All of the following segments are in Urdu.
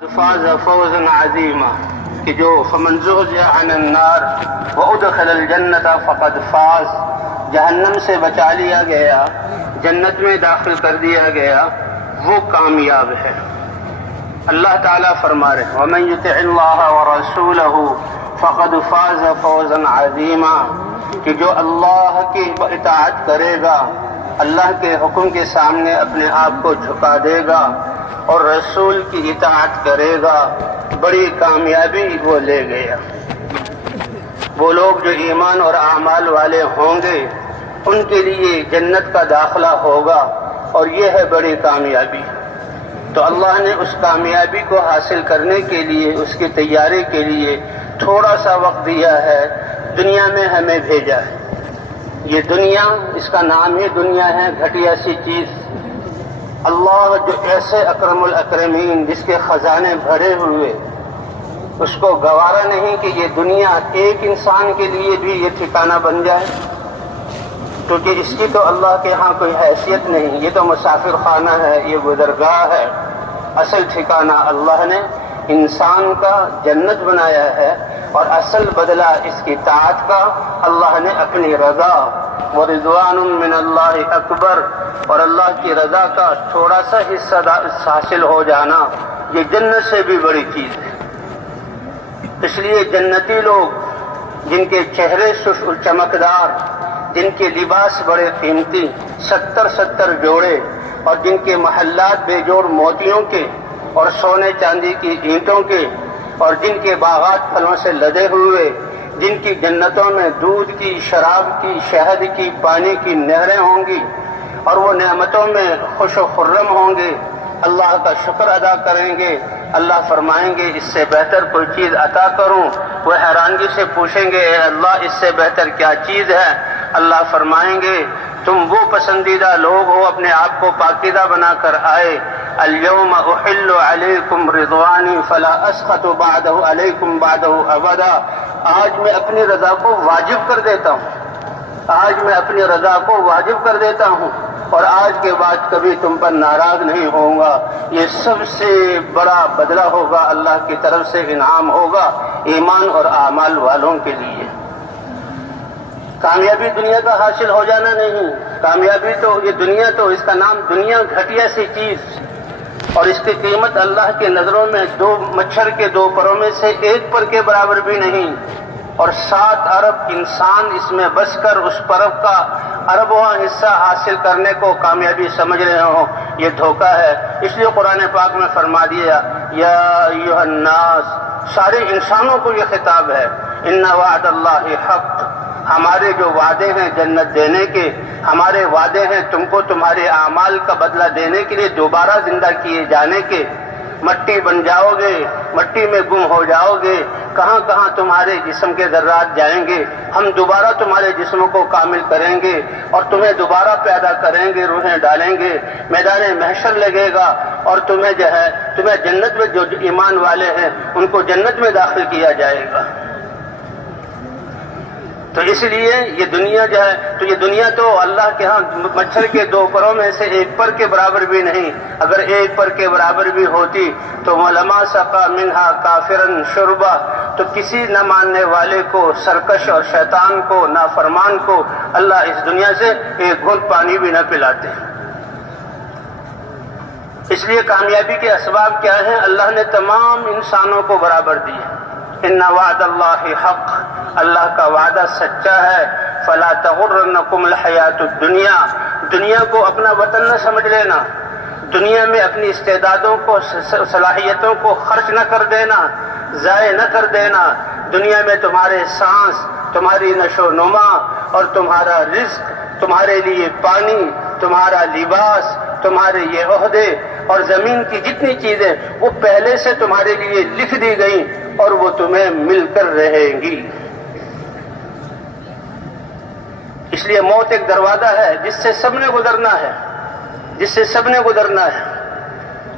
فاز فوزا عظیما کہ جو فمن زحزح عن النار وادخل الجنت فقد فاز، جہنم سے بچا لیا گیا، جنت میں داخل کر دیا گیا، وہ کامیاب ہے۔ اللہ تعالیٰ فرما رہے ومن یطع اللہ ورسولہ فقد فاز فوزا عظیما کہ جو اللہ کی اطاعت کرے گا، اللہ کے حکم کے سامنے اپنے آپ کو جھکا دے گا اور رسول کی اطاعت کرے گا، بڑی کامیابی وہ لے گیا۔ وہ لوگ جو ایمان اور اعمال والے ہوں گے ان کے لیے جنت کا داخلہ ہوگا، اور یہ ہے بڑی کامیابی۔ تو اللہ نے اس کامیابی کو حاصل کرنے کے لیے، اس کی تیاری کے لیے تھوڑا سا وقت دیا ہے، دنیا میں ہمیں بھیجا ہے۔ یہ دنیا، اس کا نام ہی دنیا ہے، گھٹیا سی چیز۔ اللہ جو ایسے اکرم الاکرمین جس کے خزانے بھرے ہوئے، اس کو گوارا نہیں کہ یہ دنیا ایک انسان کے لیے بھی یہ ٹھکانہ بن جائے، کیونکہ اس کی تو اللہ کے ہاں کوئی حیثیت نہیں، یہ تو مسافر خانہ ہے، یہ گزرگاہ ہے۔ اصل ٹھکانہ اللہ نے انسان کا جنت بنایا ہے، اور اصل بدلہ اس کی طاعت کا اللہ نے اپنی رضا ورضوان من اللہ اکبر، اور اللہ کی رضا کا تھوڑا سا حصہ حاصل ہو جانا، یہ جنت سے بھی بڑی چیز ہے۔ اس لیے جنتی لوگ جن کے چہرے چمکدار، جن کے لباس بڑے قیمتی 70 جوڑے، اور جن کے محلات بے جوڑ موتیوں کے اور سونے چاندی کی اینٹوں کے، اور جن کے باغات پھلوں سے لدے ہوئے، جن کی جنتوں میں دودھ کی، شراب کی، شہد کی، پانی کی نہریں ہوں گی، اور وہ نعمتوں میں خوش و خرم ہوں گے، اللہ کا شکر ادا کریں گے۔ اللہ فرمائیں گے اس سے بہتر کوئی چیز عطا کروں؟ وہ حیرانگی سے پوچھیں گے اے اللہ اس سے بہتر کیا چیز ہے؟ اللہ فرمائیں گے تم وہ پسندیدہ لوگ ہو اپنے آپ کو پاکیزہ بنا کر آئے۔ اليوم احل علیکم رضوانی فلا اسخط بعدہ علیکم بعدہ ابدا، آج میں اپنی رضا کو واجب کر دیتا ہوں، آج میں اپنی رضا کو واجب کر دیتا ہوں، اور آج کے بعد کبھی تم پر ناراض نہیں ہوں گا۔ یہ سب سے بڑا بدلہ ہوگا، اللہ کی طرف سے انعام ہوگا ایمان اور اعمال والوں کے لیے۔ کامیابی دنیا کا حاصل ہو جانا نہیں، کامیابی تو یہ دنیا، تو اس کا نام دنیا گھٹیا سی چیز، اور اس کی قیمت اللہ کی نظروں میں 2 مچھر کے 2 پروں میں سے 1 پر کے برابر بھی نہیں، اور 7 ارب انسان اس میں بس کر اس پرب کا اربواں حصہ حاصل کرنے کو کامیابی سمجھ رہے ہوں، یہ دھوکہ ہے۔ اس لیے قرآن پاک میں فرما دیا یا ایھا الناس، سارے انسانوں کو یہ خطاب ہے، ان وعد اللہ حق، ہمارے جو وعدے ہیں جنت دینے کے، ہمارے وعدے ہیں تم کو تمہارے اعمال کا بدلہ دینے کے لیے دوبارہ زندہ کیے جانے کے۔ مٹی بن جاؤ گے، مٹی میں گم ہو جاؤ گے، کہاں کہاں تمہارے جسم کے ذرات جائیں گے، ہم دوبارہ تمہارے جسموں کو کامل کریں گے اور تمہیں دوبارہ پیدا کریں گے، روحیں ڈالیں گے، میدان محشر لگے گا، اور تمہیں جنت میں جو ایمان والے ہیں ان کو جنت میں داخل کیا جائے گا۔ تو اس لیے یہ دنیا جو ہے، تو یہ دنیا تو اللہ کے ہاں مچھر کے 2 پروں میں سے 1 پر کے برابر بھی نہیں۔ اگر 1 پر کے برابر بھی ہوتی تو وَلَمَا سَقَى مِنْهَا كَافِرًا شُرْبًا، تو کسی نہ ماننے والے کو، سرکش اور شیطان کو، نافرمان کو اللہ اس دنیا سے 1 گھونٹ پانی بھی نہ پلاتے۔ اس لیے کامیابی کے اسباب کیا ہیں؟ اللہ نے تمام انسانوں کو برابر دیے۔ ان وعد اللہ حق، اللہ کا وعدہ سچا ہے۔ فلا تغرنکم الحیات الدنیا، دنیا کو اپنا وطن نہ سمجھ لینا، دنیا میں اپنی استعدادوں کو، صلاحیتوں کو خرچ نہ کر دینا، ضائع نہ کر دینا۔ دنیا میں تمہارے سانس، تمہاری نشو و نما اور تمہارا رزق، تمہارے لیے پانی، تمہارا لباس، تمہارے یہ عہدے اور زمین کی جتنی چیزیں وہ پہلے سے تمہارے لیے لکھ دی گئیں، اور وہ تمہیں مل کر رہیں گی۔ اس لیے موت ایک دروازہ ہے جس سے سب نے گزرنا ہے، جس سے سب نے گزرنا ہے۔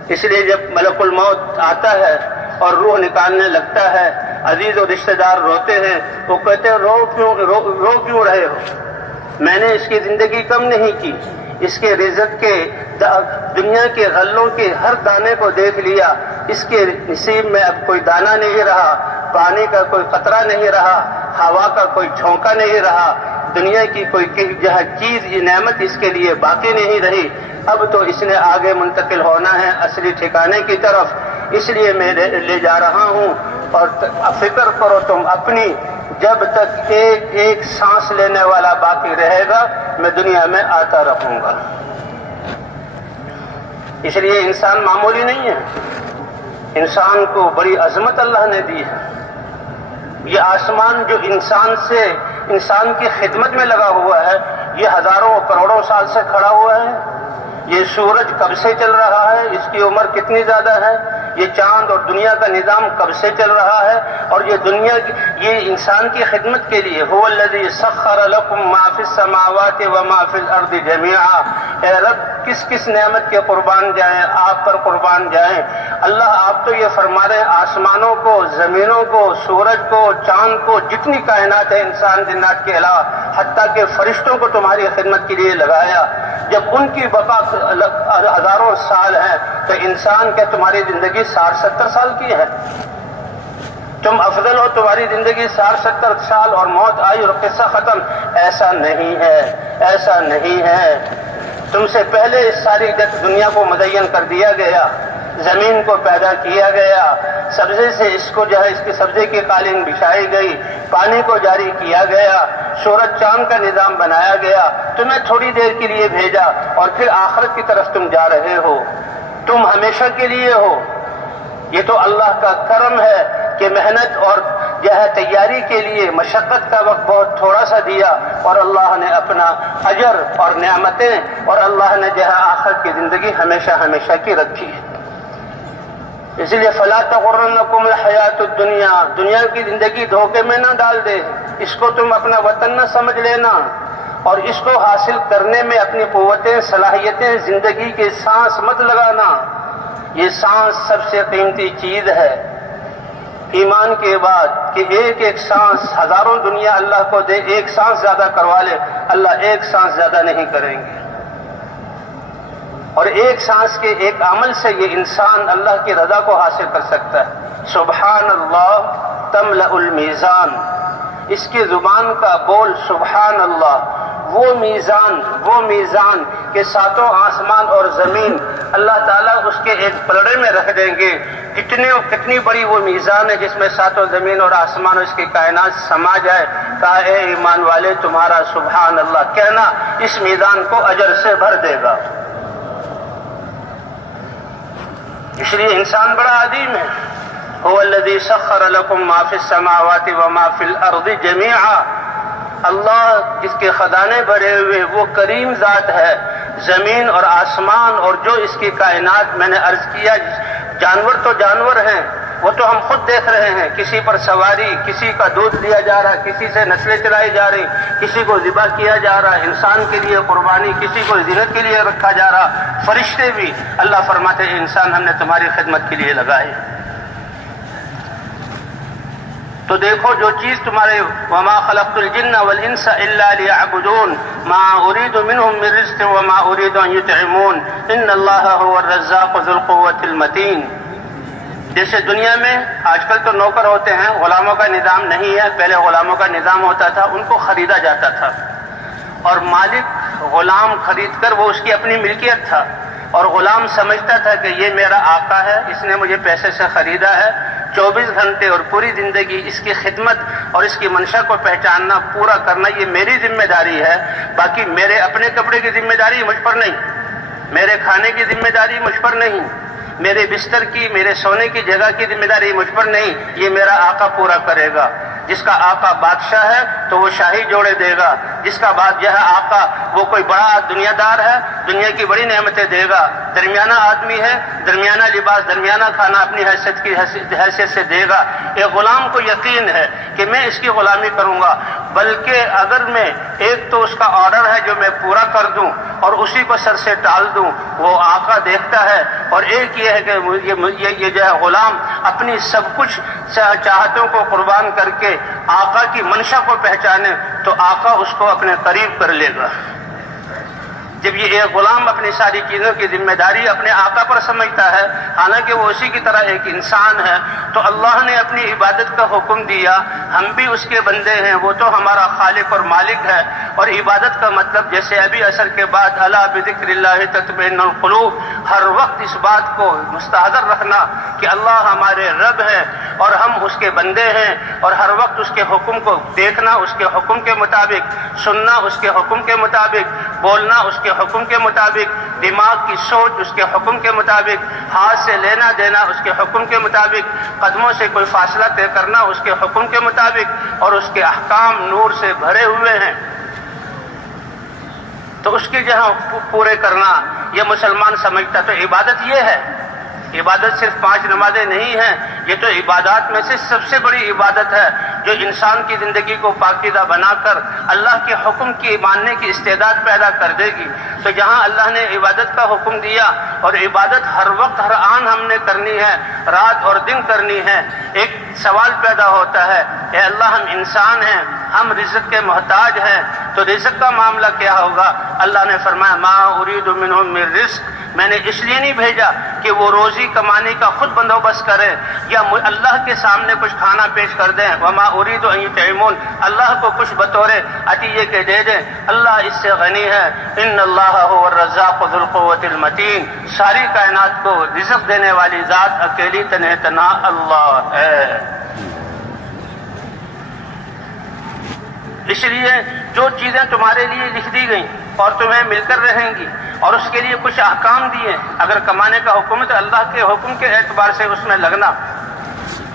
اس لیے جب ملک الموت آتا ہے اور روح نکالنے لگتا ہے، عزیز و رشتہ دار روتے ہیں، وہ کہتے ہیں رو کیوں رہے ہو؟ میں نے اس کی زندگی کم نہیں کی، اس کے رزق کے، دنیا کے غلوں کے ہر دانے کو دیکھ لیا، اس کے نصیب میں اب کوئی دانہ نہیں رہا، پانی کا کوئی قطرہ نہیں رہا، ہوا کا کوئی جھونکا نہیں رہا، دنیا کی کوئی چیز یہ نعمت اس کے لیے باقی نہیں رہی۔ اب تو اس نے آگے منتقل ہونا ہے اصلی ٹھکانے کی طرف، اس لیے میں لے جا رہا ہوں۔ اور فکر کرو تم اپنی، جب تک ایک ایک سانس لینے والا باقی رہے گا میں دنیا میں آتا رہوں گا۔ اس لیے انسان معمولی نہیں ہے، انسان کو بڑی عظمت اللہ نے دی ہے۔ یہ آسمان جو انسان کی خدمت میں لگا ہوا ہے، یہ ہزاروں کروڑوں سال سے کھڑا ہوا ہے۔ یہ سورج کب سے چل رہا ہے، اس کی عمر کتنی زیادہ ہے، یہ چاند اور دنیا کا نظام کب سے چل رہا ہے، اور یہ انسان کی خدمت کے لیے هو الذی سخر لکم ما فی السماوات وما فی الارض جميعا۔ اے رب کس کس نعمت کے قربان جائیں، آپ پر قربان جائیں۔ اللہ آپ تو یہ فرما رہے ہیں آسمانوں کو، زمینوں کو، سورج کو، چاند کو، جتنی کائنات ہے انسان جنات کے علاوہ، حتیٰ کہ فرشتوں کو تمہاری خدمت کے لیے لگایا۔ جب ان کی بقا ہزاروں سال ہے تو انسان کیا تمہاری زندگی 60-70 سال کی ہے؟ تم افضل ہو، تمہاری زندگی 60-70 سال اور موت آئی اور قصہ ختم؟ ایسا نہیں ہے، ایسا نہیں ہے۔ تم سے پہلے اس ساری دنیا کو مزین کر دیا گیا، زمین کو پیدا کیا گیا، سبزے سے اس کی سبزے کی قالین بچھائی گئی، پانی کو جاری کیا گیا، سورج چاند کا نظام بنایا گیا، تمہیں تھوڑی دیر کے لیے بھیجا اور پھر آخرت کی طرف تم جا رہے ہو، تم ہمیشہ کے لیے ہو۔ یہ تو اللہ کا کرم ہے کہ محنت اور تیاری کے لیے مشقت کا وقت بہت تھوڑا سا دیا، اور اللہ نے اپنا اجر اور نعمتیں اور اللہ نے آخرت کی زندگی ہمیشہ ہمیشہ کی رکھی ہے۔ اس لیے فلا تغرنکم الحیات الدنیا، دنیا کی زندگی دھوکے میں نہ ڈال دے، اس کو تم اپنا وطن نہ سمجھ لینا، اور اس کو حاصل کرنے میں اپنی قوتیں صلاحیتیں زندگی کے سانس مت لگانا۔ یہ سانس سب سے قیمتی چیز ہے ایمان کے بعد، کہ ایک ایک سانس ہزاروں دنیا اللہ کو دے، ایک سانس زیادہ کروا لے، اللہ ایک سانس زیادہ نہیں کریں گے۔ اور ایک سانس کے ایک عمل سے یہ انسان اللہ کی رضا کو حاصل کر سکتا ہے۔ سبحان اللہ تملأ المیزان، اس کی زبان کا بول سبحان اللہ، وہ میزان کہ ساتوں آسمان اور زمین اللہ تعالیٰ اس کے ایک پلڑے میں رکھ دیں گے۔ کتنی بڑی وہ میزان ہے جس میں ساتوں زمین اور آسمان اور اس کی کائنات سما جائے۔ کہا اے ایمان والے تمہارا سبحان اللہ کہنا اس میزان کو اجر سے بھر دے گا۔ اس لیے انسان بڑا عظیم ہے۔ هو الذی سخر لکم ما فی السماوات وما فی الارض جميعا، اللہ جس کے خزانے بھرے ہوئے وہ کریم ذات ہے، زمین اور آسمان اور جو اس کی کائنات میں نے عرض کیا، جانور تو جانور ہیں، وہ تو ہم خود دیکھ رہے ہیں، کسی پر سواری، کسی کا دودھ لیا جا رہا، کسی سے نسلیں چلائی جا رہی، کسی کو ذبح کیا جا رہا، انسان کے لیے قربانی، کسی کو زینت کے لیے رکھا جا رہا، فرشتے بھی اللہ فرماتے ہیں انسان ہم نے تمہاری خدمت کے لیے لگائے۔ تو دیکھو جو چیز تمہارے وما خلقت الجن والانس الا ليعبدون ما اريد منهم من رزق وما اريد ان يطعمون ان الله هو الرزاق ذو القوة المتين۔ جیسے دنیا میں آج کل تو نوکر ہوتے ہیں، غلاموں کا نظام نہیں ہے، پہلے غلاموں کا نظام ہوتا تھا، ان کو خریدا جاتا تھا اور مالک غلام خرید کر وہ اس کی اپنی ملکیت تھا، اور غلام سمجھتا تھا کہ یہ میرا آقا ہے، اس نے مجھے پیسے سے خریدا ہے، 24 گھنٹے اور پوری زندگی اس کی خدمت اور اس کی منشا کو پہچاننا، پورا کرنا یہ میری ذمہ داری ہے، باقی میرے اپنے کپڑے کی ذمہ داری مجھ پر نہیں، میرے کھانے کی ذمہ داری مجھ پر نہیں، میرے بستر کی، میرے سونے کی جگہ کی ذمہ داری مجھ پر نہیں، یہ میرا آقا پورا کرے گا۔ جس کا آقا بادشاہ ہے تو وہ شاہی جوڑے دے گا، جس کا آقا وہ کوئی بڑا دنیا دار ہے، دنیا کی بڑی نعمتیں دے گا، درمیانہ آدمی ہے، درمیانہ لباس، درمیانہ کھانا اپنی حیثیت سے دے گا۔ ایک غلام کو یقین ہے کہ میں اس کی غلامی کروں گا، بلکہ اگر میں ایک تو اس کا آرڈر ہے جو میں پورا کر دوں اور اسی کو سر سے ٹال دوں، وہ آقا دیکھتا ہے، اور ایک یہ ہے کہ یہ جو ہے غلام اپنی سب کچھ چاہتوں کو قربان کر کے آقا کی منشا کو پہچانے تو آقا اس کو اپنے قریب کر لے گا۔ جب یہ ایک غلام اپنی ساری چیزوں کی ذمہ داری اپنے آقا پر سمجھتا ہے، حالانکہ وہ اسی کی طرح ایک انسان ہے، تو اللہ نے اپنی عبادت کا حکم دیا، ہم بھی اس کے بندے ہیں، وہ تو ہمارا خالق اور مالک ہے۔ اور عبادت کا مطلب جیسے ابھی عصر کے بعد الا بذکر اللہ تطمئن القلوب، ہر وقت اس بات کو مستحضر رکھنا کہ اللہ ہمارے رب ہے اور ہم اس کے بندے ہیں، اور ہر وقت اس کے حکم کو دیکھنا، اس کے حکم کے مطابق سننا، اس کے حکم کے مطابق بولنا، اس کے حکم کے مطابق دماغ کی سوچ اس کے حکم کے مطابق، ہاتھ سے لینا دینا اس کے حکم کے مطابق، قدموں سے کوئی فاصلہ طے کرنا اس کے حکم کے مطابق، اور اس کے احکام نور سے بھرے ہوئے ہیں، تو اس کے جہاں پورے کرنا یہ مسلمان سمجھتا۔ تو عبادت یہ ہے، عبادت صرف 5 نمازیں نہیں ہیں، یہ تو عبادات میں سے سب سے بڑی عبادت ہے جو انسان کی زندگی کو پاکیزہ بنا کر اللہ کے حکم کی ماننے کی استعداد پیدا کر دے گی۔ تو جہاں اللہ نے عبادت کا حکم دیا، اور عبادت ہر وقت ہر آن ہم نے کرنی ہے، رات اور دن کرنی ہے، ایک سوال پیدا ہوتا ہے، اے اللہ ہم انسان ہیں، ہم رزق کے محتاج ہیں، تو رزق کا معاملہ کیا ہوگا؟ اللہ نے فرمایا ما اريد منهم من رزق، میں نے اس لیے نہیں بھیجا کہ وہ روزی کمانے کا خود بندوبست کرے یا اللہ کے سامنے کچھ کھانا پیش کر دیں، وما اريد ان يطعمون، اللہ کو کچھ بطور عطیے کے دے دیں، اللہ اس سے غنی ہے۔ ان اللہ هو الرزاق ذو القوة المتین، ساری کائنات کو رزق دینے والی ذات اکیلی تنہا اللہ ہے۔ اس لیے جو چیزیں تمہارے لیے لکھ دی گئیں اور تمہیں مل کر رہیں گی، اور اس کے لیے کچھ احکام دیے، اگر کمانے کا حکم ہے تو اللہ کے حکم کے اعتبار سے اس میں لگنا،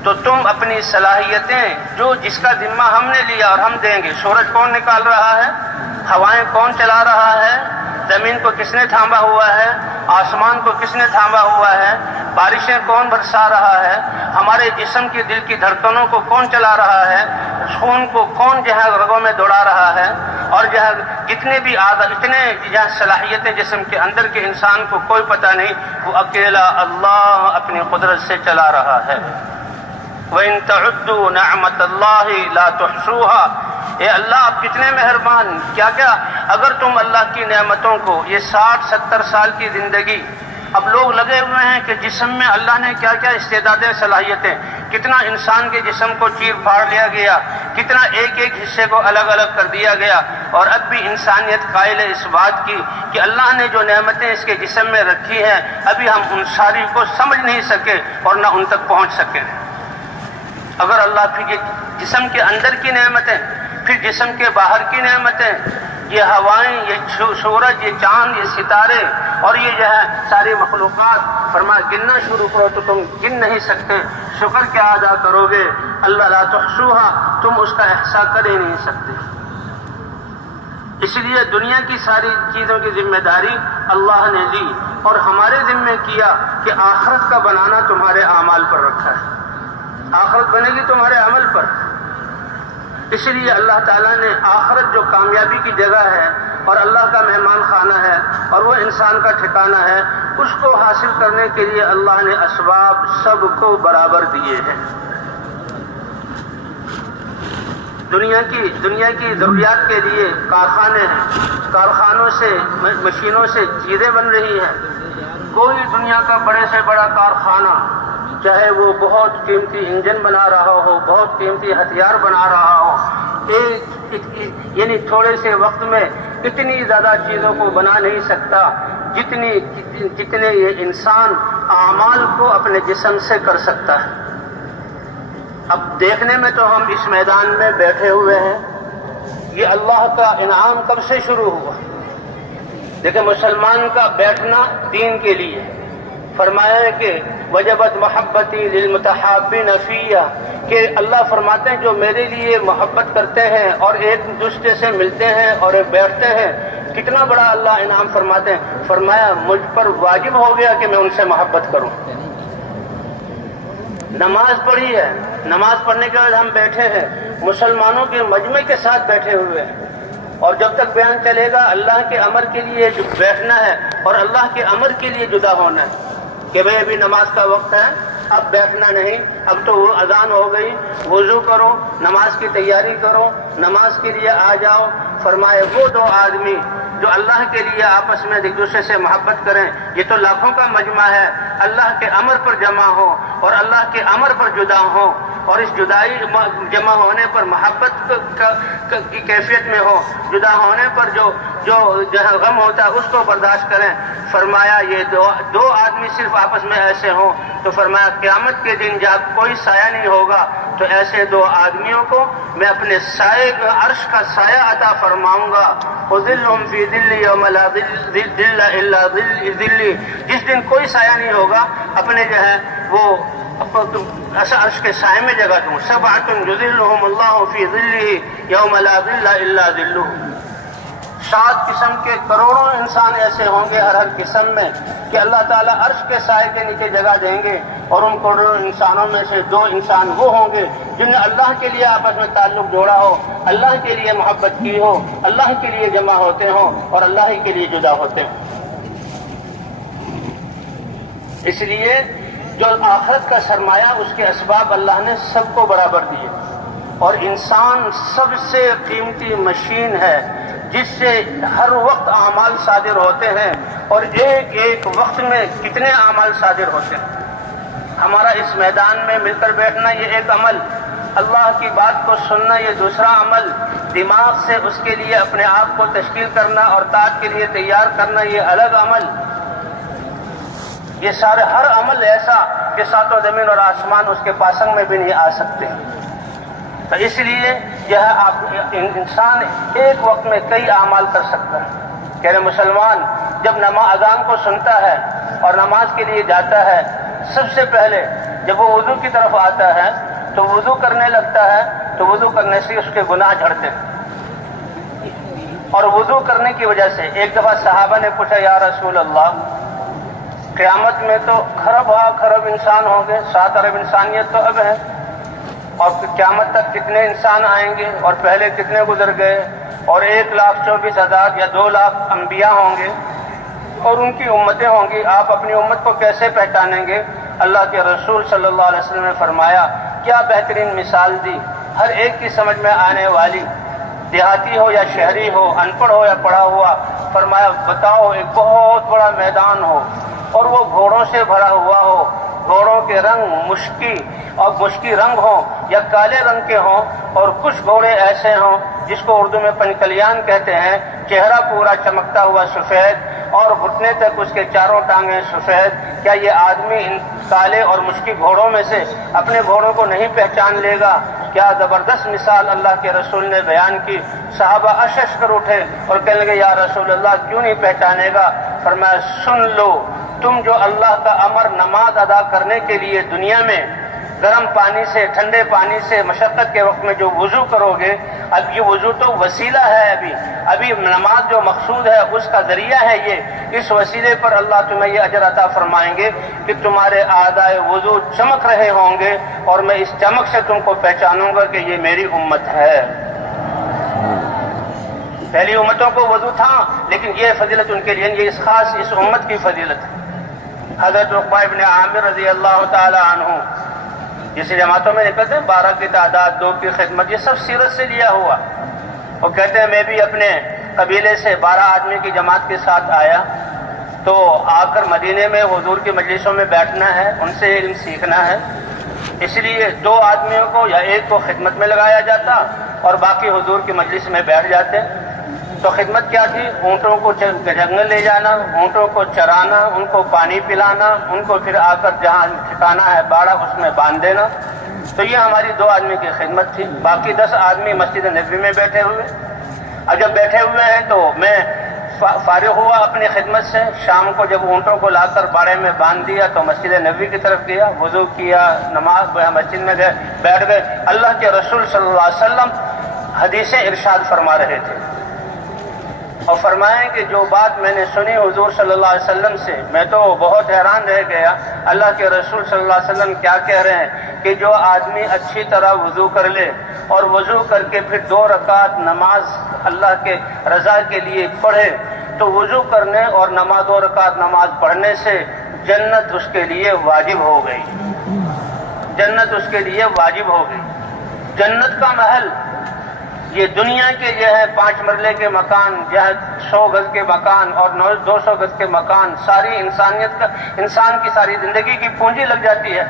تو تم اپنی صلاحیتیں جو جس کا ذمہ ہم نے لیا اور ہم دیں گے، سورج کون نکال رہا ہے، ہوائیں کون چلا رہا ہے، زمین کو کس نے تھاما ہوا ہے، آسمان کو کس نے تھاما ہوا ہے، بارشیں کون برسا رہا ہے، ہمارے جسم کی دل کی دھڑکنوں کو کون چلا رہا ہے، خون کو کون رگوں میں دوڑا رہا ہے، اور جتنے بھی اتنے صلاحیتیں جسم کے اندر کے انسان کو کوئی پتہ نہیں، وہ اکیلا اللہ اپنی قدرت سے چلا رہا ہے۔ وَإِن تَعُدُّوا نِعْمَتَ اللَّهِ لَا تُحْصُوهَا، اے اللہ آپ کتنے مہربان، کیا اگر تم اللہ کی نعمتوں کو، یہ 60-70 سال کی زندگی، اب لوگ لگے ہوئے ہیں کہ جسم میں اللہ نے کیا کیا استعدادیں صلاحیتیں، کتنا انسان کے جسم کو چیر پھاڑ لیا گیا، کتنا ایک ایک حصے کو الگ الگ کر دیا گیا، اور اب بھی انسانیت قائل ہے اس بات کی کہ اللہ نے جو نعمتیں اس کے جسم میں رکھی ہیں ابھی ہم ان ساری کو سمجھ نہیں سکے اور نہ ان تک پہنچ سکے۔ اگر اللہ پھر یہ جسم کے اندر کی نعمتیں، پھر جسم کے باہر کی نعمتیں، یہ ہوائیں، یہ سورج، یہ چاند، یہ ستارے، اور یہ ساری مخلوقات، فرمایا گننا شروع کرو تو تم گن نہیں سکتے، شکر کیا ادا کرو گے، اللہ لا تحصوہا، تم اس کا احصاء کر ہی نہیں سکتے۔ اس لیے دنیا کی ساری چیزوں کی ذمہ داری اللہ نے دی اور ہمارے ذمہ کیا کہ آخرت کا بنانا تمہارے اعمال پر رکھا ہے، آخرت بنے گی تمہارے عمل پر۔ اس لیے اللہ تعالیٰ نے آخرت جو کامیابی کی جگہ ہے اور اللہ کا مہمان خانہ ہے اور وہ انسان کا ٹھکانہ ہے، اس کو حاصل کرنے کے لیے اللہ نے اسباب سب کو برابر دیے ہیں۔ دنیا کی ضروریات کے لیے کارخانے ہیں، کارخانوں سے، مشینوں سے چیزیں بن رہی ہیں۔ کوئی دنیا کا بڑے سے بڑا کارخانہ، چاہے وہ بہت قیمتی انجن بنا رہا ہو، بہت قیمتی ہتھیار بنا رہا ہو، یعنی تھوڑے سے وقت میں اتنی زیادہ چیزوں کو بنا نہیں سکتا جتنے یہ انسان اعمال کو اپنے جسم سے کر سکتا ہے۔ اب دیکھنے میں تو ہم اس میدان میں بیٹھے ہوئے ہیں، یہ اللہ کا انعام کب سے شروع ہوا؟ دیکھیں مسلمان کا بیٹھنا دین کے لیے، فرمایا ہے کہ وجبت محبتی للمتحابین فیہ، کہ اللہ فرماتے ہیں جو میرے لیے محبت کرتے ہیں اور ایک دوسرے سے ملتے ہیں اور بیٹھتے ہیں، کتنا بڑا اللہ انعام فرماتے ہیں، فرمایا مجھ پر واجب ہو گیا کہ میں ان سے محبت کروں۔ نماز پڑھی ہے، نماز پڑھنے کے بعد ہم بیٹھے ہیں، مسلمانوں کے مجمع کے ساتھ بیٹھے ہوئے ہیں، اور جب تک بیان چلے گا اللہ کے امر کے لیے بیٹھنا ہے اور اللہ کے امر کے لیے جدا ہونا ہے کہ بھئی ابھی نماز کا وقت ہے، اب بیٹھنا نہیں، اب تو اذان ہو گئی، وضو کرو، نماز کی تیاری کرو، نماز کے لیے آ جاؤ۔ فرمائے وہ دو آدمی جو اللہ کے لیے آپس میں ایک دوسرے سے محبت کریں، یہ تو لاکھوں کا مجمع ہے، اللہ کے امر پر جمع ہو اور اللہ کے امر پر جدا ہو، اور اس جدائی جمع ہونے پر محبت کی کیفیت میں ہو، جدا ہونے پر جو غم ہوتا ہے اس کو برداشت کریں۔ فرمایا یہ دو آدمی صرف آپس میں ایسے ہوں تو فرمایا قیامت کے دن جب کوئی سایہ نہیں ہوگا تو ایسے دو آدمیوں کو میں اپنے سائے عرش کا سایہ عطا فرماؤں گا۔ اظلهم فی ظلی یوم لا ظل الا ظلی، جس دن کوئی سایہ نہیں ہوگا اپنے جو ہے وہ عرش کے سائے میں جگہ دوں۔ سبعۃ یظلهم اللہ فی ظلہ یوم لا ظل الا ظلہ۔ 7 قسم کے کروڑوں انسان ایسے ہوں گے ہر قسم میں کہ اللہ تعالیٰ عرش کے سائے کے نیچے جگہ دیں گے، اور ان کروڑوں انسانوں میں سے 2 انسان وہ ہوں گے جن نے اللہ کے لیے آپس میں تعلق جوڑا ہو، اللہ کے لیے محبت کی ہو، اللہ کے لیے جمع ہوتے ہوں اور اللہ ہی کے لیے جدا ہوتے ہوں۔ اس لیے جو آخرت کا سرمایہ اس کے اسباب اللہ نے سب کو برابر دیے، اور انسان سب سے قیمتی مشین ہے جس سے ہر وقت اعمال صادر ہوتے ہیں، اور ایک ایک وقت میں کتنے اعمال صادر ہوتے ہیں۔ ہمارا اس میدان میں مل کر بیٹھنا یہ ایک عمل، اللہ کی بات کو سننا یہ دوسرا عمل، دماغ سے اس کے لیے اپنے آپ کو تشکیل کرنا اور طاعت کے لیے تیار کرنا یہ الگ عمل۔ یہ سارے ہر عمل ایسا کہ 7 زمین اور آسمان اس کے پاسنگ میں بھی نہیں آ سکتے۔ تو اس لیے انسان ایک وقت میں کئی اعمال کر سکتا ہے۔ کہہ رہے مسلمان جب اذان کو سنتا ہے اور نماز کے لیے جاتا ہے، سب سے پہلے جب وہ وضو کی طرف آتا ہے تو وضو کرنے لگتا ہے، تو وضو کرنے سے اس کے گناہ جھڑتے ہیں۔ اور وضو کرنے کی وجہ سے ایک دفعہ صحابہ نے پوچھا یا رسول اللہ، قیامت میں تو خرب انسان ہوں گے، 7 ارب انسانیت تو اب ہے، اور قیامت تک کتنے انسان آئیں گے اور پہلے کتنے گزر گئے، اور 1,24,000 یا 2 لاکھ انبیاء ہوں گے اور ان کی امتیں ہوں گی، آپ اپنی امت کو کیسے پہچانیں گے؟ اللہ کے رسول صلی اللہ علیہ وسلم نے فرمایا کیا بہترین مثال دی، ہر ایک کی سمجھ میں آنے والی، دیہاتی ہو یا شہری ہو، ان پڑھ ہو یا پڑھا ہوا۔ فرمایا بتاؤ ایک بہت بڑا میدان ہو اور وہ گھوڑوں سے بھرا ہوا ہو، گھوڑوں کے رنگ مشکی رنگ ہوں یا کالے رنگ کے ہوں، اور کچھ گھوڑے ایسے ہوں جس کو اردو میں پنکلیان کہتے ہیں، چہرہ پورا چمکتا ہوا سفید اور گھٹنے تک اس کے چاروں ٹانگیں سفید۔ کیا یہ آدمی ان کالے اور مشکی گھوڑوں میں سے اپنے گھوڑوں کو نہیں پہچان لے گا؟ کیا زبردست مثال اللہ کے رسول نے بیان کی۔ صحابہ اشش کر اٹھے اور کہنے لگے یا رسول اللہ کیوں نہیں پہچانے گا؟ فرمایا سن لو، تم جو اللہ کا امر نماز ادا کرنے کے لیے دنیا میں گرم پانی سے ٹھنڈے پانی سے مشقت کے وقت میں جو وضو کرو گے، اب یہ وضو تو وسیلہ ہے، ابھی نماز جو مقصود ہے اس کا ذریعہ ہے یہ، اس وسیلے پر اللہ تمہیں یہ اجر عطا فرمائیں گے کہ تمہارے اعضائے وضو چمک رہے ہوں گے، اور میں اس چمک سے تم کو پہچانوں گا کہ یہ میری امت ہے۔ پہلی امتوں کو وضو تھا لیکن یہ فضیلت ان کے لیے، یہ خاص اس امت کی فضیلت ہے۔ حضرت عقبہ ابن عامر رضی اللہ تعالی عنہ جس جماعتوں میں نکلتے ہیں 12 کی تعداد، 2 کی خدمت، یہ سب سیرت سے لیا ہوا۔ وہ کہتے ہیں میں بھی اپنے قبیلے سے 12 آدمی کی جماعت کے ساتھ آیا، تو آ کر مدینے میں حضور کی مجلسوں میں بیٹھنا ہے، ان سے علم سیکھنا ہے، اس لیے 2 آدمیوں کو یا 1 کو خدمت میں لگایا جاتا اور باقی حضور کی مجلس میں بیٹھ جاتے۔ تو خدمت کیا تھی؟ اونٹوں کو جنگل لے جانا، اونٹوں کو چرانا، ان کو پانی پلانا، ان کو پھر آ کر جہاں ٹھکانا ہے باڑہ اس میں باندھ دینا۔ تو یہ ہماری 2 آدمی کی خدمت تھی، باقی 10 آدمی مسجد نبوی میں بیٹھے ہوئے۔ اب جب بیٹھے ہوئے ہیں تو میں فارغ ہوا اپنی خدمت سے، شام کو جب اونٹوں کو لا کر باڑے میں باندھ دیا تو مسجد نبوی کی طرف گیا، وضو کیا، نماز مسجد میں گئے، بیٹھ گئے۔ اللہ کے رسول صلی اللہ علیہ وسلم حدیثیں ارشاد فرما رہے تھے اور فرمائیں کہ جو بات میں نے سنی حضور صلی اللہ علیہ وسلم سے میں تو بہت حیران رہ گیا۔ اللہ کے رسول صلی اللہ علیہ وسلم کیا کہہ رہے ہیں کہ جو آدمی اچھی طرح وضو کر لے اور وضو کر کے پھر 2 رکعت نماز اللہ کے رضا کے لیے پڑھے تو وضو کرنے اور 2 رکعت نماز پڑھنے سے جنت اس کے لیے واجب ہو گئی، جنت اس کے لیے واجب ہو گئی۔ جنت کا محل یہ دنیا کے جو ہے 5 مرلے کے مکان، جو ہے 100 گز کے مکان اور 200 گز کے مکان، ساری انسان کی ساری زندگی کی پونجی لگ جاتی ہے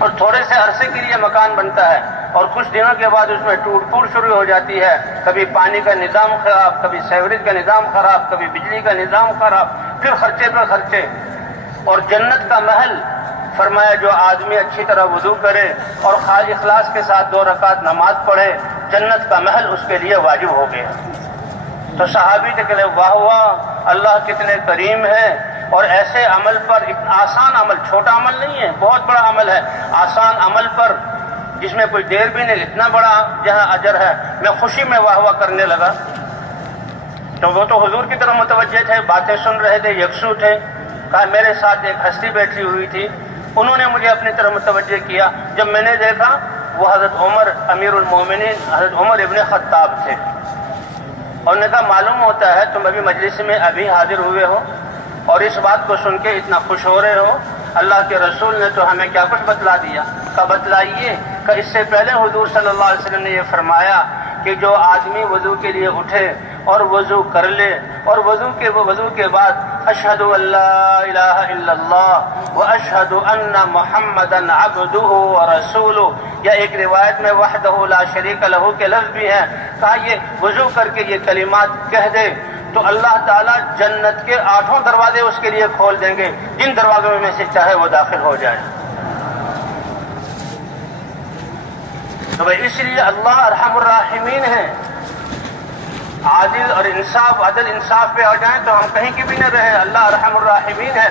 اور تھوڑے سے عرصے کے لیے مکان بنتا ہے اور کچھ دنوں کے بعد اس میں ٹوٹ پھوٹ شروع ہو جاتی ہے. کبھی پانی کا نظام خراب، کبھی سیوریج کا نظام خراب، کبھی بجلی کا نظام خراب، پھر خرچے پر خرچے. اور جنت کا محل فرمایا جو آدمی اچھی طرح وضو کرے اور خالص اخلاص کے ساتھ 2 رکعت نماز پڑھے، جنت کا محل اس کے لیے واجب ہو گیا. تو صحابی نے کہے واہ واہ، اللہ کتنے کریم ہے، اور ایسے عمل پر، آسان عمل، چھوٹا عمل نہیں ہے، بہت بڑا عمل ہے، آسان عمل پر جس میں کوئی دیر بھی نہیں، اتنا بڑا جہاں اجر ہے. میں خوشی میں واہ واہ کرنے لگا. تو وہ تو حضور کی طرف متوجہ تھے، باتیں سن رہے تھے، یکسو تھے. کہا میرے ساتھ ایک ہستی بیٹھی ہوئی تھی، انہوں نے مجھے اپنی طرف متوجہ کیا. جب میں نے دیکھا وہ حضرت عمر امیر المومنین، حضرت عمر ابن خطاب تھے. اور نے کہا معلوم ہوتا ہے تم ابھی مجلس میں ابھی حاضر ہوئے ہو اور اس بات کو سن کے اتنا خوش ہو رہے ہو. اللہ کے رسول نے تو ہمیں کیا کچھ بتلا دیا. کہا بتلائیے. کہ اس سے پہلے حضور صلی اللہ علیہ وسلم نے یہ فرمایا کہ جو آدمی وضو کے لیے اٹھے اور وضو کر لے اور وضو کے بعد اشہد ان لا الہ الا اللہ واشہد ان محمدا عبدہ ورسولہ، یا ایک روایت میں وحدہ لا شریک لہ کے لفظ بھی ہیں. کہا یہ وضو کر کے یہ کلمات کہہ دے تو اللہ تعالیٰ جنت کے 8 دروازے اس کے لیے کھول دیں گے، جن دروازوں میں سے چاہے وہ داخل ہو جائے. تو بھائی اس لیے اللہ ارحم الراحمین ہے. عادل اور عدل انصاف پہ آ جائیں تو ہم کہیں کی بھی نہ رہیں. اللہ ارحم الراحمین ہے.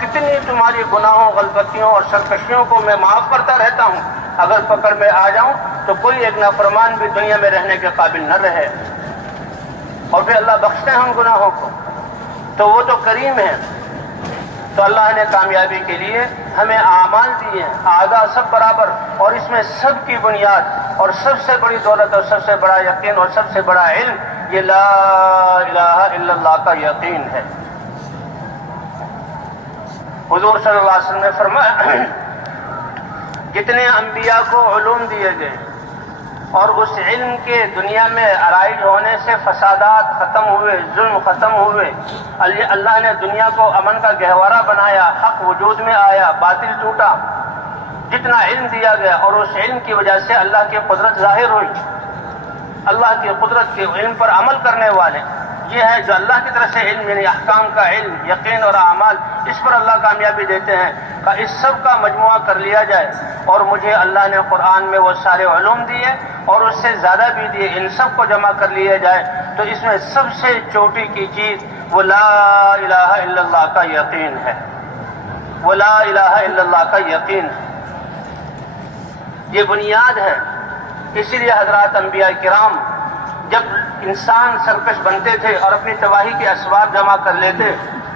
کتنی تمہاری گناہوں، غلطیوں اور سرکشیوں کو میں معاف کرتا رہتا ہوں. اگر پکڑ میں آ جاؤں تو کوئی ایک نافرمان بھی دنیا میں رہنے کے قابل نہ رہے. اور پھر اللہ بخشتے ہیں ان گناہوں کو، تو وہ تو کریم ہے. تو اللہ نے کامیابی کے لیے ہمیں اعمال دیے ہیں، اعداء سب برابر، اور اس میں سب کی بنیاد اور سب سے بڑی دولت اور سب سے بڑا یقین اور سب سے بڑا علم یہ لا الہ الا اللہ کا یقین ہے. حضور صلی اللہ علیہ وسلم نے فرمایا کتنے انبیاء کو علوم دیے گئے اور اس علم کے دنیا میں عرائض ہونے سے فسادات ختم ہوئے، ظلم ختم ہوئے. اللہ نے دنیا کو امن کا گہوارہ بنایا، حق وجود میں آیا، باطل ٹوٹا. جتنا علم دیا گیا اور اس علم کی وجہ سے اللہ کی قدرت ظاہر ہوئی. اللہ کی قدرت کے علم پر عمل کرنے والے یہ ہے جو اللہ کی طرف سے علم، یعنی احکام کا علم، یقین اور اعمال، اس پر اللہ کامیابی دیتے ہیں. کہ اس سب کا مجموعہ کر لیا جائے. اور مجھے اللہ نے قرآن میں وہ سارے علوم دیے اور اس سے زیادہ بھی دیے، ان سب کو جمع کر لیا جائے تو اس میں سب سے چوٹی کی چیز وہ لا الہ الا اللہ کا یقین ہے. وہ لا الہ الا اللہ کا یقین ہے، یہ بنیاد ہے. اسی لیے حضرات انبیاء کرام جب انسان سرکش بنتے تھے اور اپنی تباہی کے اسباب جمع کر لیتے،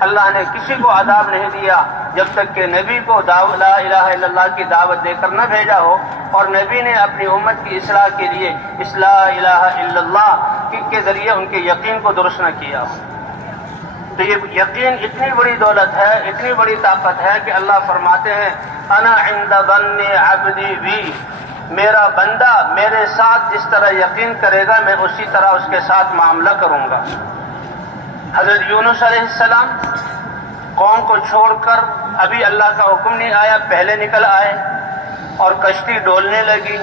اللہ نے کسی کو عذاب نہیں دیا جب تک کہ نبی کو لا الہ الا اللہ کی دعوت دے کر نہ بھیجا ہو اور نبی نے اپنی امت کی اصلاح کے لیے اس لا الہ الا اللہ کے ذریعے ان کے یقین کو درست نہ کیا ہو. تو یہ یقین اتنی بڑی دولت ہے، اتنی بڑی طاقت ہے کہ اللہ فرماتے ہیں انا عند ظن عبدی بی، میرا بندہ میرے ساتھ جس طرح یقین کرے گا میں اسی طرح اس کے ساتھ معاملہ کروں گا. حضرت یونس علیہ السلام قوم کو چھوڑ کر ابھی اللہ کا حکم نہیں آیا پہلے نکل آئے اور کشتی ڈولنے لگی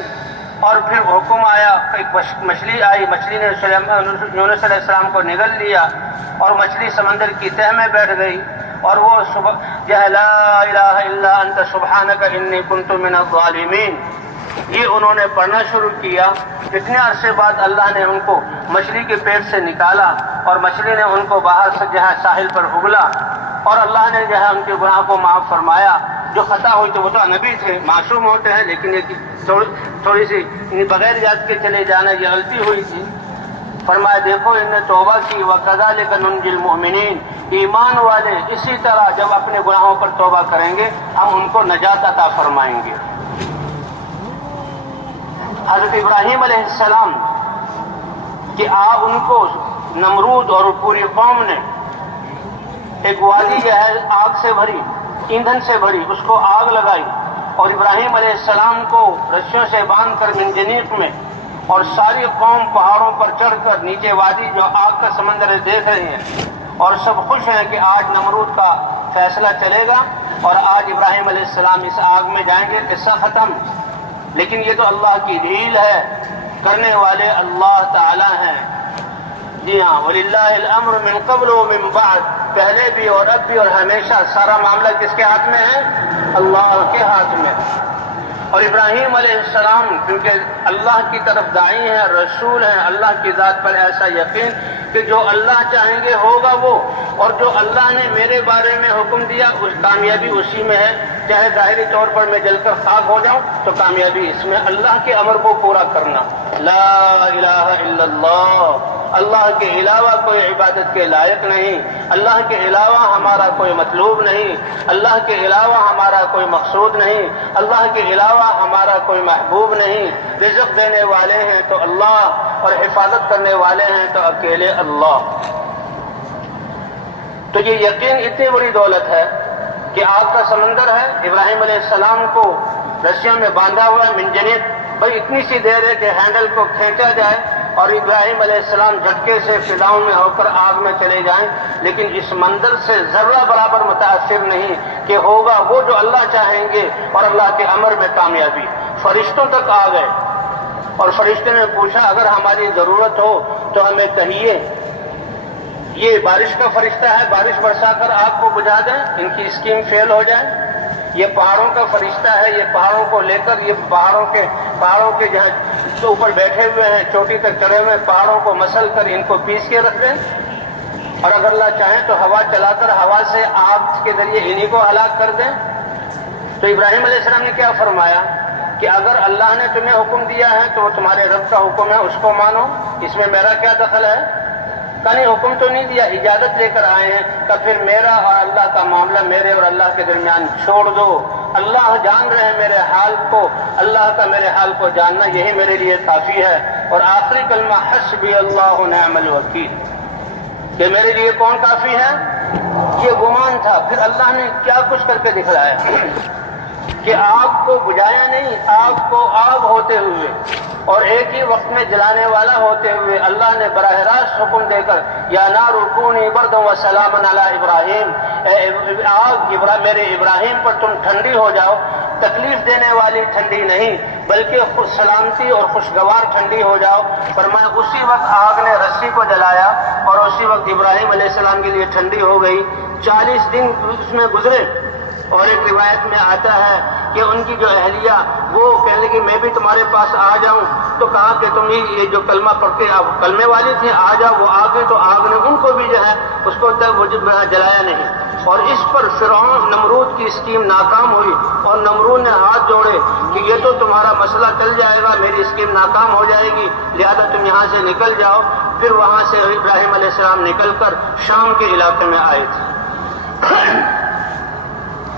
اور پھر حکم آیا، ایک مچھلی آئی، مچھلی نے یونس علیہ السلام کو نگل لیا اور مچھلی سمندر کی تہ میں بیٹھ گئی اور وہ لا الہ الا انت سبحانک انی کنت من الظالمین یہ انہوں نے پڑھنا شروع کیا. اتنے عرصے بعد اللہ نے ان کو مچھلی کے پیٹ سے نکالا اور مچھلی نے ان کو باہر سے جو ہے ساحل پر اگلا اور اللہ نے جو ہے ان کے گناہ کو معاف فرمایا. جو خطا ہوئی تو وہ تو نبی تھے، معصوم ہوتے ہیں، لیکن یہ تھوڑی سی بغیر یاد کے چلے جانا یہ غلطی ہوئی تھی. فرمایا دیکھو ان نے توبہ کی وَكَذَلِكَ نُنْجِي الْمُؤْمِنِينَ، ایمان والے اسی طرح جب اپنے گناہوں پر توبہ کریں گے ہم ان کو نجات عطا فرمائیں گے. حضرت ابراہیم علیہ السلام کہ ان کو نمرود اور پوری قوم نے ایک وادی جو ہے آگ سے بھری، ایندھن سے بھری، اس کو آگ لگائی اور ابراہیم علیہ السلام کو رسیوں سے باندھ کر منجنیق میں اور ساری قوم پہاڑوں پر چڑھ کر نیچے وادی جو آگ کا سمندر ہے دیکھ رہی ہیں، اور سب خوش ہیں کہ آج نمرود کا فیصلہ چلے گا اور آج ابراہیم علیہ السلام اس آگ میں جائیں گے، قصہ ختم۔ لیکن یہ تو اللہ کی ڈھیل ہے، کرنے والے اللہ تعالی ہیں۔ جی ہاں، وَلِلَّهِ الْأَمْرُ مِنْ قَبْلُ وَمِنْ بَعْدُ، پہلے بھی اور اب بھی اور ہمیشہ سارا معاملہ کس کے ہاتھ میں ہے؟ اللہ کے ہاتھ میں۔ اور ابراہیم علیہ السلام کیونکہ اللہ کی طرف داعی ہیں، رسول ہیں، اللہ کی ذات پر ایسا یقین کہ جو اللہ چاہیں گے ہوگا وہ، اور جو اللہ نے میرے بارے میں حکم دیا اس کامیابی اسی میں ہے، چاہے ظاہری طور پر میں جل کر خاک ہو جاؤں تو کامیابی اس میں، اللہ کے امر کو پورا کرنا۔ لا الہ الا اللہ، اللہ کے علاوہ کوئی عبادت کے لائق نہیں، اللہ کے علاوہ ہمارا کوئی مطلوب نہیں، اللہ کے علاوہ ہمارا کوئی مقصود نہیں، اللہ کے علاوہ ہمارا کوئی محبوب نہیں۔ رزق دینے والے ہیں تو اللہ، اور حفاظت کرنے والے ہیں تو اکیلے اللہ۔ تو یہ یقین اتنی بڑی دولت ہے کہ آگ کا سمندر ہے، ابراہیم علیہ السلام کو رسیوں میں باندھا ہوا ہے، منجنیق، بھائی اتنی سی دیر ہے کہ ہینڈل کو کھینچا جائے اور ابراہیم علیہ السلام جھٹکے سے فضاؤں میں ہو کر آگ میں چلے جائیں، لیکن اس منظر سے ذرہ برابر متاثر نہیں کہ ہوگا وہ جو اللہ چاہیں گے اور اللہ کے امر میں کامیابی۔ فرشتوں تک آ گئے اور فرشتے نے پوچھا اگر ہماری ضرورت ہو تو ہمیں کہیے، یہ بارش کا فرشتہ ہے، بارش برسا کر آگ کو بجھا دیں، ان کی اسکیم فیل ہو جائے۔ یہ پہاڑوں کا فرشتہ ہے، یہ پہاڑوں کو لے کر، یہ پہاڑوں کے جہاں تو اوپر بیٹھے ہوئے ہیں، چوٹی تک چڑھے ہوئے، پہاڑوں کو مسل کر ان کو پیس کے رکھ دیں، اور اگر اللہ چاہیں تو ہوا چلا کر ہوا سے آگ کے ذریعے انہی کو ہلاک کر دیں۔ تو ابراہیم علیہ السلام نے کیا فرمایا کہ اگر اللہ نے تمہیں حکم دیا ہے تو وہ تمہارے رب کا حکم ہے، اس کو مانو، اس میں میرا کیا دخل ہے؟ کہیں حکم تو نہیں دیا، اجازت لے کر آئے ہیں، کہ پھر میرا اور اللہ کا معاملہ میرے اور اللہ کے درمیان چھوڑ دو، اللہ جان رہے ہیں میرے حال کو، اللہ کا میرے حال کو جاننا یہی میرے لیے کافی ہے۔ اور آخری کلمہ حسبی اللہ نعم الوکیل، کہ میرے لیے کون کافی ہے؟ یہ گمان تھا، پھر اللہ نے کیا کچھ کر کے دکھلایا کہ آگ کو بجھایا نہیں، آگ کو آگ ہوتے ہوئے اور ایک ہی وقت میں جلانے والا ہوتے ہوئے اللہ نے براہ راست حکم دے کر یا نار کونی بردا و سلاما علی ابراہیم، اے آگ میرے ابراہیم پر تم ٹھنڈی ہو جاؤ، تکلیف دینے والی ٹھنڈی نہیں بلکہ خوش سلامتی اور خوشگوار ٹھنڈی ہو جاؤ۔ فرمایا اسی وقت آگ نے رسی کو جلایا اور اسی وقت ابراہیم علیہ السلام کے لیے ٹھنڈی ہو گئی۔ 40 دن اس میں گزرے، اور ایک روایت میں آتا ہے کہ ان کی جو اہلیہ وہ کہنے لگی میں بھی تمہارے پاس آ جاؤں، تو کہا کہ تم ہی یہ جو کلمہ پڑھتے کلمے والی تھی آ جاؤ، وہ آ گئے، تو آگ نے ان کو بھی جو ہے اس کو جلایا نہیں۔ اور اس پر فرعون نمرود کی اسکیم ناکام ہوئی، اور نمرود نے ہاتھ جوڑے کہ یہ تو تمہارا مسئلہ چل جائے گا، میری اسکیم ناکام ہو جائے گی، لہذا تم یہاں سے نکل جاؤ۔ پھر وہاں سے ابراہیم علیہ السلام نکل کر شام کے علاقے میں آئے تھے۔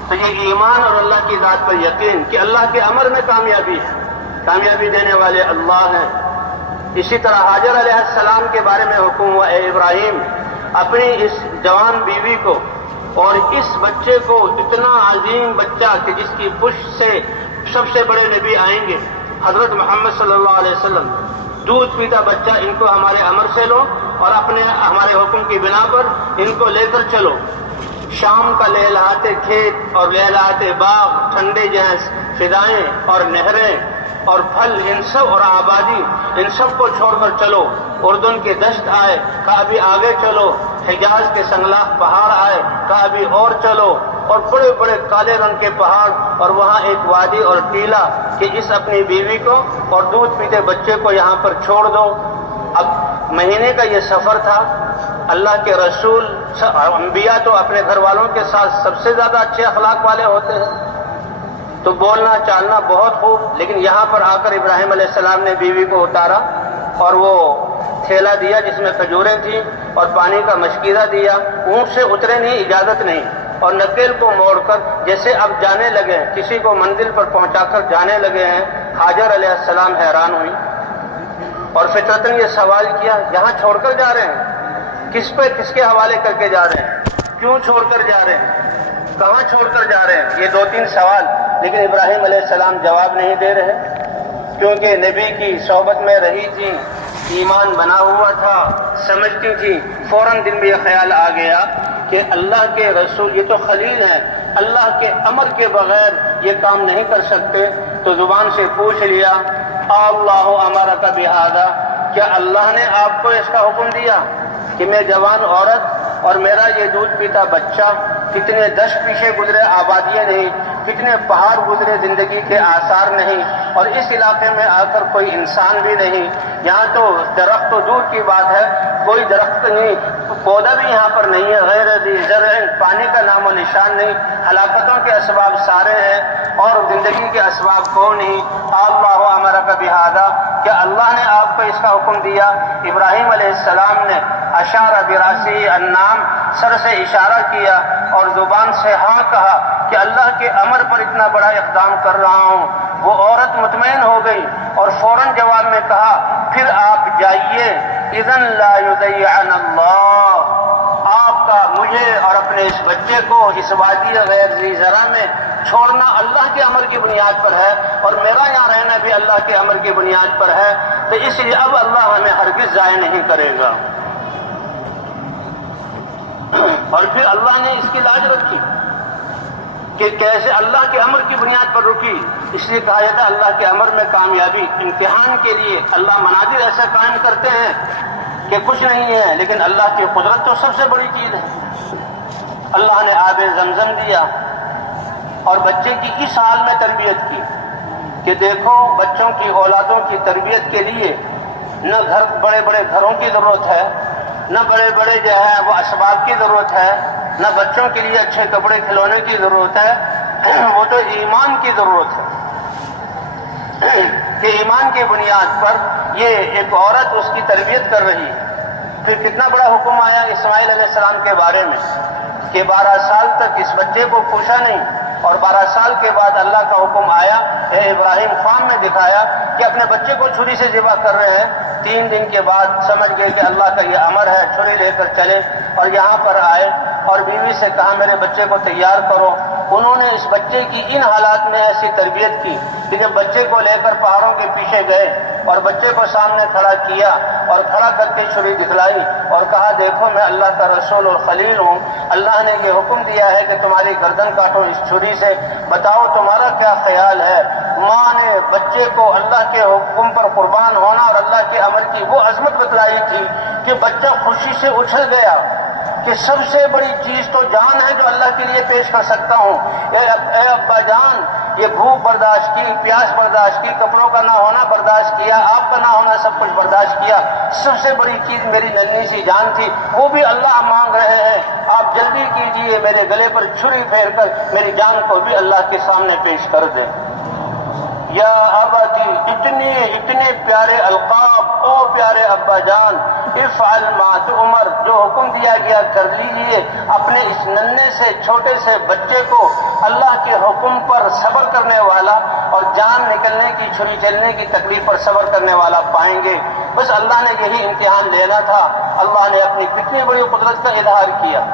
تو یہ ایمان اور اللہ کی ذات پر یقین کہ اللہ کے امر میں کامیابی ہے، کامیابی دینے والے اللہ ہیں۔ اسی طرح حاجر علیہ السلام کے بارے میں حکم ہوا، اے ابراہیم اپنی اس جوان بیوی کو اور اس بچے کو، اتنا عظیم بچہ کہ جس کی پشت سے سب سے بڑے نبی آئیں گے، حضرت محمد صلی اللہ علیہ وسلم، دودھ پیتا بچہ، ان کو ہمارے امر سے لو اور ہمارے حکم کی بنا پر ان کو لے کر چلو۔ شام کا لہلاتے کھیت اور لہلاتے باغ، ٹھنڈے جہاز، فضائیں اور نہریں اور پھل، ان سب اور آبادی، ان سب کو چھوڑ کر چلو۔ اردن کے دشت آئے، کہا ابھی آگے چلو، حجاز کے سنگلاخ پہاڑ آئے، کہا ابھی اور چلو، اور بڑے بڑے کالے رنگ کے پہاڑ، اور وہاں ایک وادی اور ٹیلا کہ اس اپنی بیوی کو اور دودھ پیتے بچے کو یہاں پر چھوڑ دو۔ اب مہینے کا یہ سفر تھا، اللہ کے رسول انبیاء تو اپنے گھر والوں کے ساتھ سب سے زیادہ اچھے اخلاق والے ہوتے ہیں، تو بولنا چالنا بہت خوب، لیکن یہاں پر آ کر ابراہیم علیہ السلام نے بیوی کو اتارا اور وہ تھیلا دیا جس میں کھجوریں تھیں اور پانی کا مشکیزہ دیا، اونٹ سے اترے نہیں، اجازت نہیں، اور نکیل کو موڑ کر جیسے اب جانے لگے ہیں، کسی کو منزل پر پہنچا کر جانے لگے ہیں۔ حاجر علیہ السلام حیران ہوئی اور فطرتاً یہ سوال کیا، یہاں چھوڑ کر جا رہے ہیں؟ کس کے حوالے کر کے جا رہے ہیں؟ کیوں چھوڑ کر جا رہے ہیں؟ کہاں چھوڑ کر جا رہے ہیں؟ یہ 2-3 سوال، لیکن ابراہیم علیہ السلام جواب نہیں دے رہے۔ کیونکہ نبی کی صحبت میں رہی تھی، ایمان بنا ہوا تھا، سمجھتی تھی، فوراً دل میں یہ خیال آ گیا کہ اللہ کے رسول یہ تو خلیل ہیں، اللہ کے امر کے بغیر یہ کام نہیں کر سکتے، تو زبان سے پوچھ لیا اللہ امرک بہذا، کیا اللہ نے آپ کو اس کا حکم دیا کہ میں جوان عورت اور میرا یہ دودھ پیتا بچہ، کتنے دشت پیچھے گزرے آبادیاں نہیں، کتنے پہاڑ گزرے زندگی کے آثار نہیں، اور اس علاقے میں آ کر کوئی انسان بھی نہیں، یہاں تو درخت تو دور کی بات ہے، کوئی درخت نہیں، پودا بھی یہاں پر نہیں ہے، غیر ذی زرع، پانی کا نام و نشان نہیں، ہلاکتوں کے اسباب سارے ہیں اور زندگی کے اسباب کون نہیں، اللہ امرک بہذا، کیا اللہ نے آپ کو اس کا حکم دیا؟ ابراہیم علیہ السلام نے اشار براسہ النام، سر سے اشارہ کیا اور زبان سے ہاں کہا کہ اللہ کے امر پر اتنا بڑا اقدام کر رہا ہوں۔ وہ عورت مطمئن ہو گئی اور فوراً جواب میں کہا پھر آپ جائیے، اذن لا یضیعن اللہ، آپ کا مجھے اور اپنے اس بچے کو اس وادی غیر ذی زرع میں چھوڑنا اللہ کے امر کی بنیاد پر ہے، اور میرا یہاں رہنا بھی اللہ کے امر کی بنیاد پر ہے، تو اس لیے اب اللہ ہمیں ہرگز ضائع نہیں کرے گا۔ اور پھر اللہ نے اس کی لاج رکھی کہ کیسے اللہ کے امر کی بنیاد پر رکی، اس لیے کہا جاتا ہے اللہ کے امر میں کامیابی امتحان کے لیے اللہ مناظر ایسے قائم کرتے ہیں کہ کچھ نہیں ہے، لیکن اللہ کی قدرت تو سب سے بڑی چیز ہے۔ اللہ نے آب زمزم دیا اور بچے کی اس حال میں تربیت کی کہ دیکھو بچوں کی اولادوں کی تربیت کے لیے نہ بڑے بڑے گھروں کی ضرورت ہے، نہ بڑے بڑے جو ہے وہ اسباب کی ضرورت ہے، نہ بچوں کے لیے اچھے کپڑے کھلونے کی ضرورت ہے، وہ تو ایمان کی ضرورت ہے کہ ایمان کی بنیاد پر یہ ایک عورت اس کی تربیت کر رہی ہے۔ پھر کتنا بڑا حکم آیا اسماعیل علیہ السلام کے بارے میں کہ 12 سال تک اس بچے کو پوچھا نہیں، اور 12 سال کے بعد اللہ کا حکم آیا، اے ابراہیم خواب میں دکھایا کہ اپنے بچے کو چھری سے ذبح کر رہے ہیں۔ 3 دن کے بعد سمجھ گئے کہ اللہ کا یہ امر ہے، چھری لے کر چلے اور یہاں پر آئے اور بیوی سے کہا میرے بچے کو تیار کرو۔ انہوں نے اس بچے کی ان حالات میں ایسی تربیت کی کہ جب بچے کو لے کر پہاڑوں کے پیچھے گئے اور بچے کو سامنے کھڑا کیا اور کھڑا کر کے چھری دکھلائی اور کہا دیکھو میں اللہ کا رسول اور خلیل ہوں، اللہ نے یہ حکم دیا ہے کہ تمہاری گردن کاٹو اس چھری سے، بتاؤ تمہارا کیا خیال ہے؟ ماں نے بچے کو اللہ کے حکم پر قربان ہونا اور اللہ کے امر کی وہ عظمت بتلائی تھی کہ بچہ خوشی سے اچھل گیا کہ سب سے بڑی چیز تو جان ہے جو اللہ کے لیے پیش کر سکتا ہوں۔ اے ابا جان، یہ بھوک برداشت کی، پیاس برداشت کی، کپڑوں کا نہ ہونا برداشت کیا، آپ کا نہ ہونا سب کچھ برداشت کیا، سب سے بڑی چیز میری ننھی سی جان تھی، وہ بھی اللہ مانگ رہے ہیں، آپ جلدی کیجئے میرے گلے پر چھری پھیر کر میری جان کو بھی اللہ کے سامنے پیش کر دیں۔ یا ابتی، اتنے پیارے القاب، او پیارے ابا جان، افعل ما تؤمر، جو حکم دیا گیا کر لیجیے۔ اپنے اس ننھے سے چھوٹے سے بچے کو اللہ کے حکم پر صبر کرنے والا اور جان نکلنے کی، چھری چلنے کی تکلیف پر صبر کرنے والا پائیں گے۔ بس اللہ نے یہی امتحان لینا تھا۔ اللہ نے اپنی کتنی بڑی قدرت کا اظہار کیا،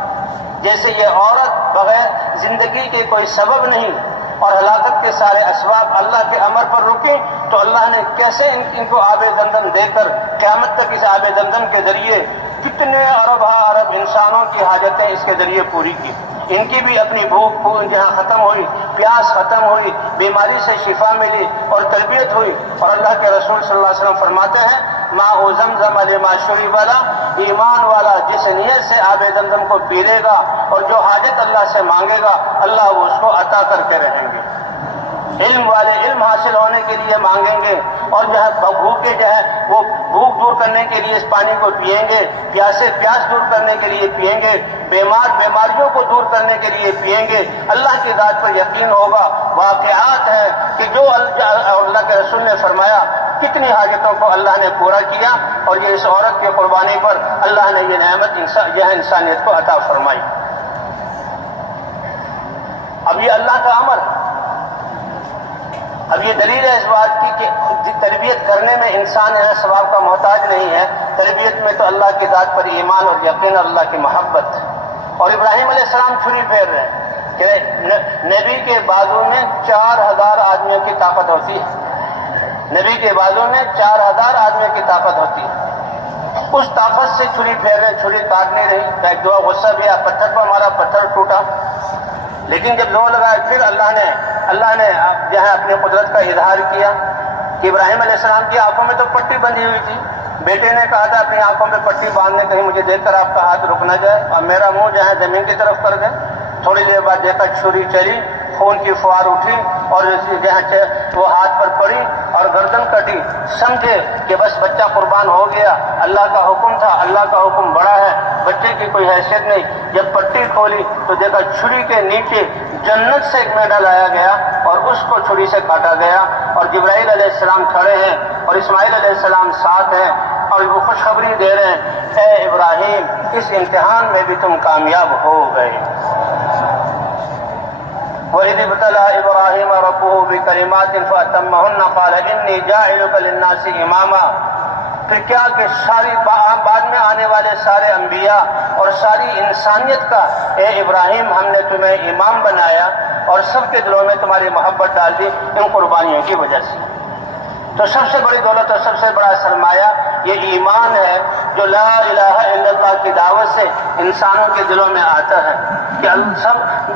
جیسے یہ عورت بغیر زندگی کے کوئی سبب نہیں اور ہلاکت کے سارے اسباب اللہ کے امر پر رکے، تو اللہ نے کیسے ان کو آب زمزم دے کر قیامت تک اس آب زمزم کے ذریعے کتنے ارب انسانوں کی حاجتیں اس کے ذریعے پوری کی۔ ان کی بھی اپنی بھوک جہاں ختم ہوئی، پیاس ختم ہوئی، بیماری سے شفا ملی اور تربیت ہوئی، اور اللہ کے رسول صلی اللہ علیہ وسلم فرماتے ہیں ماء زمزم لما شرب له، ایمان والا جس نیت سے آب زمزم کو پی لے گا اور جو حاجت اللہ سے مانگے گا اللہ وہ اس کو عطا کرتے رہیں گے۔ علم والے علم حاصل ہونے کے لیے مانگیں گے، اور جو ہے بھوکے جو ہے وہ بھوک دور کرنے کے لیے اس پانی کو پئیں گے، پیاسے پیاس دور کرنے کے لیے پئیں گے، بیمار بیماریوں کو دور کرنے کے لیے پئیں گے۔ اللہ کی ذات پر یقین ہوگا۔ واقعات ہیں کہ جو اللہ کے رسول نے فرمایا کتنی حاجتوں کو اللہ نے پورا کیا، اور یہ اس عورت کی قربانی پر اللہ نے یہ نعمت انسانیت کو عطا فرمائی۔ اب یہ اللہ کا امر، اب یہ دلیل ہے اس بات کی کہ تربیت کرنے میں انسان یہاں ثواب کا محتاج نہیں ہے، تربیت میں تو اللہ کی ذات پر ایمان اور یقین اور اللہ کی محبت۔ اور ابراہیم علیہ السلام چھری پھیر رہے ہیں کہ نبی کے بازو میں 4000 آدمیوں کی طاقت ہوتی ہے، نبی کے بازو میں 4000 آدمی کی طاقت ہوتی ہے، اس طاقت سے چھری پھیرے، چھری کاٹ نہیں رہی، ایک دعا غصہ بھی آیا، پتھر پر ہمارا پتھر ٹوٹا، لیکن جب زور لگایا پھر اللہ نے جو ہے اپنی قدرت کا اظہار کیا کہ ابراہیم علیہ السلام کی آنکھوں میں تو پٹی بندھی ہوئی تھی، بیٹے نے کہا تھا اپنی آنکھوں میں پٹی باندھنے، کہیں مجھے دیکھ کر آپ کا ہاتھ رک نہ جائے، اور میرا منہ جو ہے زمین کی طرف کر دے۔ تھوڑی دیر بعد دیکھا چھری چلی، خون کی فوار اٹھی اور وہ ہاتھ پر پڑی اور گردن کٹی، سمجھے کہ بس بچہ قربان ہو گیا، اللہ کا حکم تھا، اللہ کا حکم بڑا ہے، بچے کی کوئی حیثیت نہیں۔ جب پٹی کھولی تو دیکھا چھری کے نیچے جنت سے ایک میڈا لایا گیا اور اس کو چھری سے کاٹا گیا، اور جبرائیل علیہ السلام کھڑے ہیں اور اسماعیل علیہ السلام ساتھ ہیں اور وہ خوشخبری دے رہے ہیں، اے ابراہیم اس امتحان میں بھی تم کامیاب ہو گئے۔ وَإِذِ ابْتَلَىٰ إِبْرَاهِيمَ رَبُّهُ بِكَلِمَاتٍ فَأَتَمَّهُنَّ قَالَ إِنِّي جَاعِلُكَ لِلنَّاسِ إِمَامًا۔ پھر کیا کہ ساری بعد میں آنے والے سارے انبیاء اور ساری انسانیت کا، اے ابراہیم ہم نے تمہیں امام بنایا اور سب کے دلوں میں تمہاری محبت ڈال دی ان قربانیوں کی وجہ سے۔ تو سب سے بڑی دولت اور سب سے بڑا سرمایہ یہ ایمان ہے جو لا الہ الا اللہ کی دعوت سے انسانوں کے دلوں میں آتا ہے کہ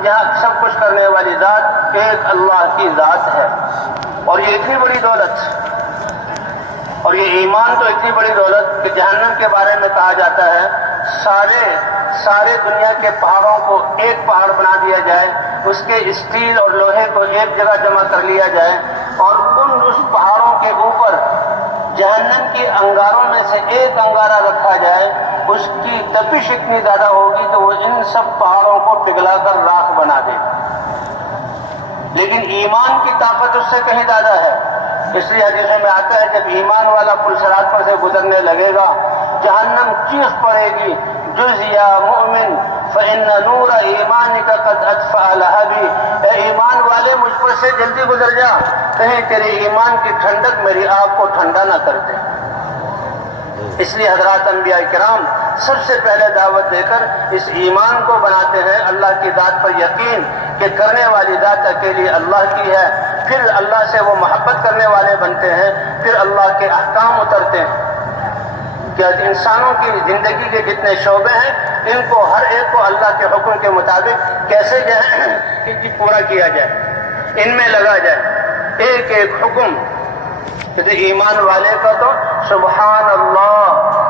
جہاں سب کچھ کرنے والی ذات ایک اللہ کی ذات ہے، اور یہ اتنی بڑی دولت، اور یہ ایمان تو اتنی بڑی دولت کہ جہنم کے بارے میں کہا جاتا ہے سارے دنیا کے پہاڑوں کو ایک پہاڑ بنا دیا جائے، اس کے اسٹیل اور لوہے کو ایک جگہ جمع کر لیا جائے، اور اس پہاڑوں کے اوپر جہنم کی انگاروں میں سے ایک انگارہ رکھا جائے، اس کی تپش اتنی زیادہ ہوگی تو وہ ان سب پہاڑوں کو پگھلا کر راکھ بنا دے۔ لیکن ایمان کی طاقت اس سے کہیں زیادہ ہے، اس لیے حدیثوں میں آتا ہے جب ایمان والا پل صراط پر سے گزرنے لگے گا جہنم چیخ پڑے گی، جز یا مومن فإن نور ایمانک قد اطفأ لہبی، اے ایمان والے مجھ پر سے جلدی گزر جا، کہیں تیرے ایمان کی ٹھنڈک میری آگ کو ٹھنڈا نہ کر دے۔ اس لیے حضرات انبیاء کرام سب سے پہلے دعوت دے کر اس ایمان کو بناتے ہیں اللہ کی ذات پر یقین کہ کرنے والی ذات اکیلی اللہ کی ہے، پھر اللہ سے وہ محبت کرنے والے بنتے ہیں، پھر اللہ کے احکام اترتے ہیں کہ انسانوں کی زندگی کے جتنے شعبے ہیں ان کو ہر ایک کو اللہ کے حکم کے مطابق کیسے پورا کیا جائے، ان میں لگا جائے ایک ایک حکم۔ جیسے ایمان والے کا تو سبحان اللہ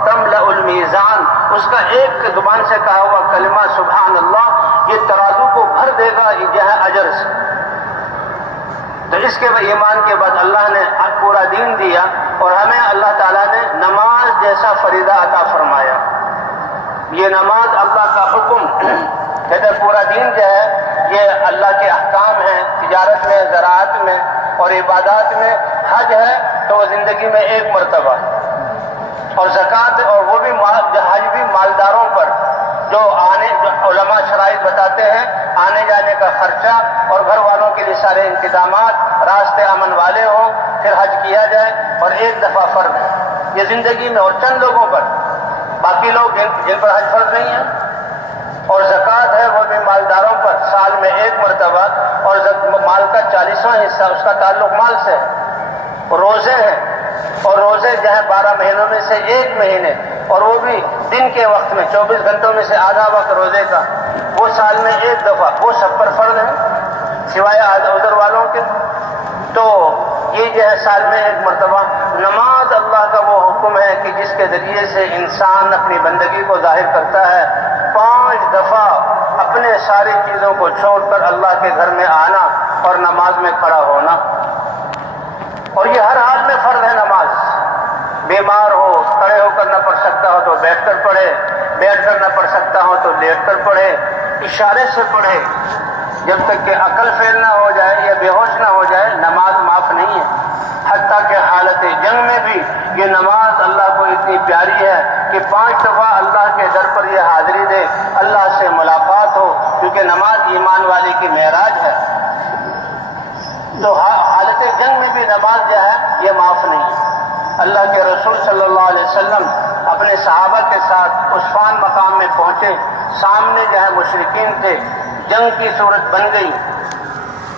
تملأ المیزان، اس کا ایک زبان سے کہا ہوا کلمہ سبحان اللہ یہ ترازو کو بھر دے گا اجر سے۔ تو اس کے بعد ایمان کے بعد اللہ نے پورا دین دیا، اور ہمیں اللہ تعالیٰ نے نماز جیسا فریضہ عطا فرمایا۔ یہ نماز اللہ کا حکم کہتے پورا دین جو ہے یہ اللہ کے احکام ہیں، تجارت میں، زراعت میں اور عبادات میں۔ حج ہے تو وہ زندگی میں ایک مرتبہ، اور زکوٰۃ، اور وہ بھی حج بھی مالداروں پر جو علماء شرائط بتاتے ہیں آنے جانے کا خرچہ اور گھر والوں کے لیے سارے انتظامات، راستے امن والے ہوں پھر حج کیا جائے، اور ایک دفعہ فرض ہے یہ زندگی میں، اور چند لوگوں پر، باقی لوگ جن پر حج فرض نہیں ہے۔ اور زکوٰۃ ہے وہ بھی مالداروں پر سال میں ایک مرتبہ، اور مال کا 40واں حصہ اس کا تعلق مال سے ہے۔ روزے ہیں، اور روزے جو ہے 12 مہینوں میں سے ایک مہینے، اور وہ بھی دن کے وقت میں 24 گھنٹوں میں سے آدھا وقت روزے کا، وہ سال میں ایک دفعہ، وہ سب پر فرض ہے سوائے عذر والوں کے۔ تو یہ جو ہے سال میں ایک مرتبہ نماز اللہ کا وہ حکم ہے کہ جس کے ذریعے سے انسان اپنی بندگی کو ظاہر کرتا ہے۔ 5 دفعہ اپنے ساری چیزوں کو چھوڑ کر اللہ کے گھر میں آنا اور نماز میں کھڑا ہونا، اور یہ ہر حال میں فرض ہے نماز۔ بیمار ہو کھڑے ہو کر نہ پڑھ سکتا ہو تو بیٹھ کر پڑھے، بیٹھ کر نہ پڑھ سکتا ہو تو لیٹ کر پڑھے، اشارے سے پڑھے، جب تک کہ عقل فیل نہ ہو جائے یا بے ہوش نہ ہو جائے نماز معاف نہیں ہے۔ حتیٰ کہ حالت جنگ میں بھی یہ نماز اللہ کو اتنی پیاری ہے کہ 5 دفعہ اللہ کے در پر یہ حاضری دے، اللہ سے ملاقات ہو، کیونکہ نماز ایمان والے کی معراج ہے۔ تو حالت جنگ میں بھی نماز جو ہے یہ معاف نہیں ہے۔ اللہ کے رسول صلی اللہ علیہ وسلم اپنے صحابہ کے ساتھ عصفان مقام میں پہنچے، سامنے جو ہے مشرکین تھے، جنگ کی صورت بن گئی،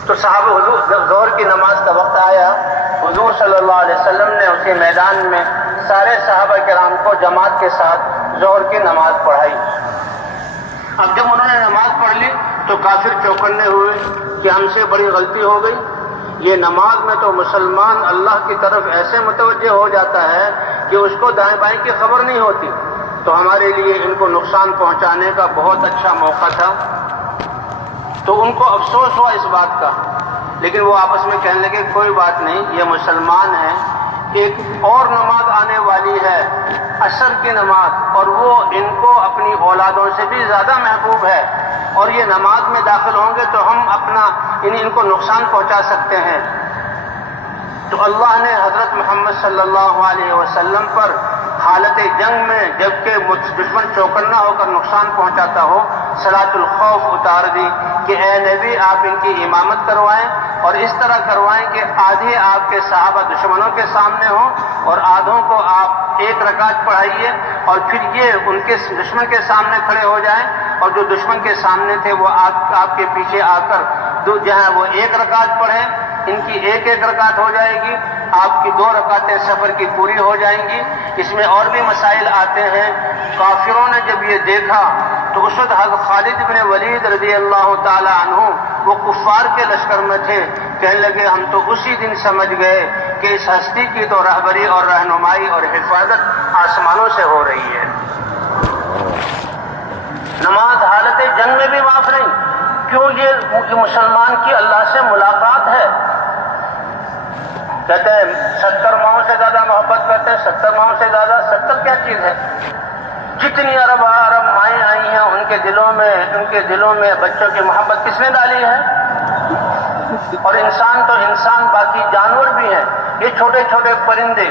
تو صحابہ حضور جب ظہر کی نماز کا وقت آیا، حضور صلی اللہ علیہ وسلم نے اسی میدان میں سارے صحابہ کرام کو جماعت کے ساتھ ظہر کی نماز پڑھائی۔ اب جب انہوں نے نماز پڑھ لی تو کافر چوکنے ہوئے کہ ہم سے بڑی غلطی ہو گئی، یہ نماز میں تو مسلمان اللہ کی طرف ایسے متوجہ ہو جاتا ہے کہ اس کو دائیں بائیں کی خبر نہیں ہوتی، تو ہمارے لیے ان کو نقصان پہنچانے کا بہت اچھا موقع تھا۔ تو ان کو افسوس ہوا اس بات کا، لیکن وہ آپس میں کہنے لگے کوئی بات نہیں، یہ مسلمان ہیں، ایک اور نماز آنے والی ہے عصر کی نماز، اور وہ ان کو اپنی اولادوں سے بھی زیادہ محبوب ہے، اور یہ نماز میں داخل ہوں گے تو ہم ان کو نقصان پہنچا سکتے ہیں۔ تو اللہ نے حضرت محمد صلی اللہ علیہ وسلم پر حالت جنگ میں جبکہ دشمن چوکنا ہو کر نقصان پہنچاتا ہو صلاۃ الخوف اتار دی کہ اے نبی آپ ان کی امامت کروائیں، اور اس طرح کروائیں کہ آدھے آپ کے صحابہ دشمنوں کے سامنے ہوں اور آدھوں کو آپ ایک رکعت پڑھائیے، اور پھر یہ ان کے دشمن کے سامنے کھڑے ہو جائیں، اور جو دشمن کے سامنے تھے وہ آپ کے پیچھے آ کر جہاں وہ ایک رکعت پڑھیں، ان کی ایک رکعت ہو جائے گی، آپ کی 2 رکعتیں سفر کی پوری ہو جائیں گی۔ اس میں اور بھی مسائل آتے ہیں۔ کافروں نے جب یہ دیکھا تو اس وقت حضرت خالد بن ولید رضی اللہ تعالی عنہ وہ کفار کے لشکر میں تھے، کہنے لگے ہم تو اسی دن سمجھ گئے کہ اس ہستی کی تو رہبری اور رہنمائی اور حفاظت آسمانوں سے ہو رہی ہے۔ نماز حالت جنگ میں بھی معاف نہیں، کیوں؟ یہ مسلمان کی اللہ سے ملاقات ہے۔ کہتے ہیں 70 ماؤں سے زیادہ محبت کرتے ہیں، 70 ماؤں سے زیادہ 70 کیا چیز ہے؟ جتنی عرب مائیں آئی ہیں ان کے دلوں میں بچوں کی محبت کس نے ڈالی ہے؟ اور انسان تو انسان، باقی جانور بھی ہیں، یہ چھوٹے چھوٹے پرندے،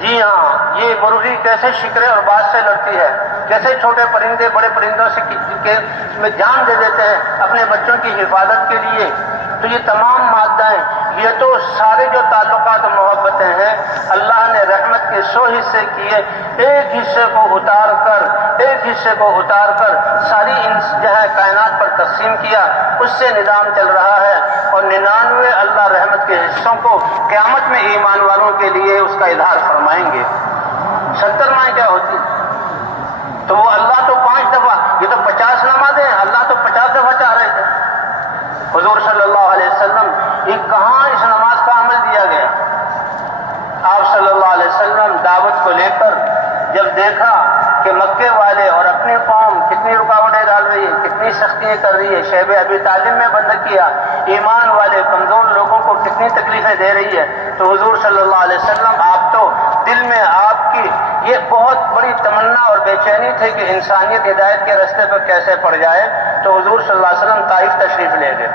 جی ہاں، یہ مرغی کیسے شکرے اور باز سے لڑتی ہے، کیسے چھوٹے پرندے بڑے پرندوں سے میں جان دے دیتے ہیں اپنے بچوں کی حفاظت کے لیے۔ تو یہ تمام مادائیں، یہ تو سارے جو تعلقات و محبتیں ہیں، اللہ نے رحمت کے 100 حصے کیے، ایک حصے کو اتار کر ساری جہاں کائنات پر تقسیم کیا، اس سے نظام چل رہا ہے، اور 99 اللہ رحمت کے حصوں کو قیامت میں ایمان والوں کے لیے اس کا اظہار فرمائیں گے۔ 70 مائیں کیا ہوتی؟ تو وہ اللہ تو 5 دفعہ، یہ تو 50 نمازیں ہیں، اللہ تو 50 دفعہ چاہ رہے تھے۔ حضور صلی اللہ علیہ وسلم یہ کہاں اس نماز کا عمل دیا گیا؟ آپ صلی اللہ علیہ وسلم دعوت کو لے کر جب دیکھا کہ مکے والے اور اپنی قوم کتنی رکاوٹیں ڈال رہی ہے، کتنی سختیاں کر رہی ہے، شیب ابی طالب میں بند کیا، ایمان والے کمزور لوگوں کو کتنی تکلیفیں دے رہی ہے، تو حضور صلی اللہ علیہ وسلم آپ تو دل میں آپ کی یہ بہت بڑی تمنا اور بے چینی تھی کہ انسانیت ہدایت کے راستے پر کیسے پڑ جائے، تو حضور صلی اللہ علیہ وسلم طائف تشریف لے گئے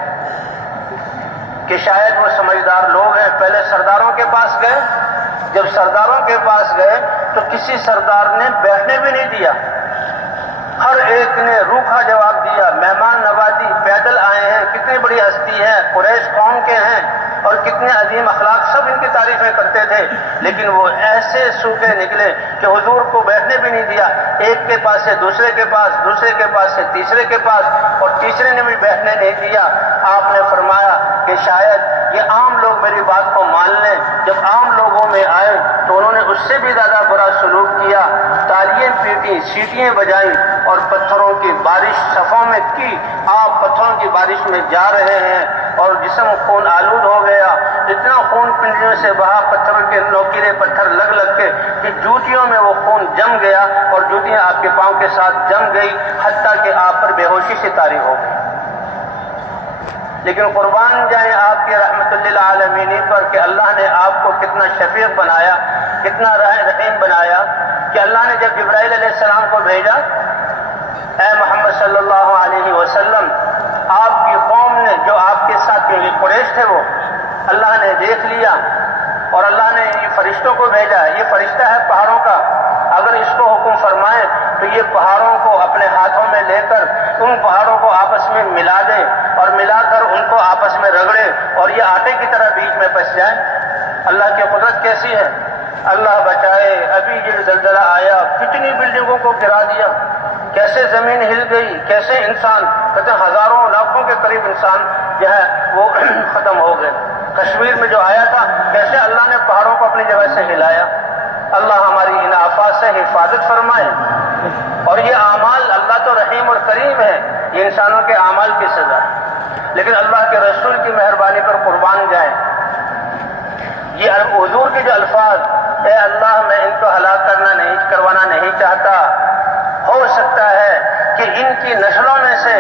کہ شاید وہ سمجھدار لوگ ہیں۔ پہلے سرداروں کے پاس گئے، جب سرداروں کے پاس گئے تو کسی سردار نے بیٹھنے بھی نہیں دیا، ہر ایک نے روکھا جواب دیا، مہمان نوازی، پیدل آئے ہیں، کتنی بڑی ہستی ہے، قریش قوم کے ہیں اور کتنے عظیم اخلاق، سب ان کی تعریفیں کرتے تھے، لیکن وہ ایسے سوکھے نکلے کہ حضور کو بیٹھنے بھی نہیں دیا، ایک کے پاس سے دوسرے کے پاس، دوسرے کے پاس سے تیسرے کے پاس، اور تیسرے نے بھی بیٹھنے نہیں دیا۔ آپ نے فرمایا کہ شاید یہ عام لوگ میری بات کو مان لیں۔ جب عام لوگوں میں آئے تو انہوں نے اس سے بھی زیادہ برا سلوک کیا، تالیاں پیٹی، سیٹیاں بجائیں اور پتھروں کی بارش صفوں میں کی۔ آپ پتھروں کی بارش میں جا رہے ہیں اور جسم خون آلود ہو گیا، اتنا خون پنڈلیوں سے بہا، پتھروں کے نوکیلے پتھر لگ کے کہ جوتیوں میں وہ خون جم گیا اور جوتیاں آپ کے پاؤں کے ساتھ جم گئی، حتیٰ کہ آپ پر بے ہوشی سے طاری ہو گئی۔ لیکن قربان جائیں آپ کے رحمت للعالمین پر کہ اللہ نے آپ کو کتنا شفیق بنایا، کتنا رحیم بنایا، کہ اللہ نے جب جبرائیل علیہ السلام کو بھیجا، اے محمد صلی اللہ علیہ وسلم، آپ کی قوم نے جو آپ کے ساتھ قریش تھے وہ اللہ نے دیکھ لیا، اور اللہ نے یہ فرشتوں کو بھیجا، یہ فرشتہ ہے پہاڑوں کا، اگر اس کو حکم فرمائے تو یہ پہاڑوں کو اپنے ہاتھوں میں لے کر ان پہاڑوں کو آپس میں ملا دے اور ملا کر ان کو آپس میں رگڑے اور یہ آٹے کی طرح بیچ میں پس جائیں۔ اللہ کی قدرت کیسی ہے، اللہ بچائے، ابھی یہ زلزلہ آیا، کتنی بلڈنگوں کو گرا دیا، کیسے زمین ہل گئی، کیسے انسان، کہتے ہیں ہزاروں لاکھوں کے قریب انسان جو ہے وہ ختم ہو گئے۔ کشمیر میں جو آیا تھا، کیسے اللہ نے پہاڑوں کو اپنی جگہ سے ہلایا۔ اللہ ہماری ان آفات سے حفاظت فرمائے۔ اور یہ اعمال، اللہ تو رحیم اور کریم ہے، یہ انسانوں کے اعمال کی سزا ہے، لیکن اللہ کے رسول کی مہربانی پر قربان جائیں۔ یہ حضور کے جو الفاظ، اے اللہ میں ان کو ہلاک کروانا نہیں چاہتا، ہو سکتا ہے کہ ان کی نسلوں میں سے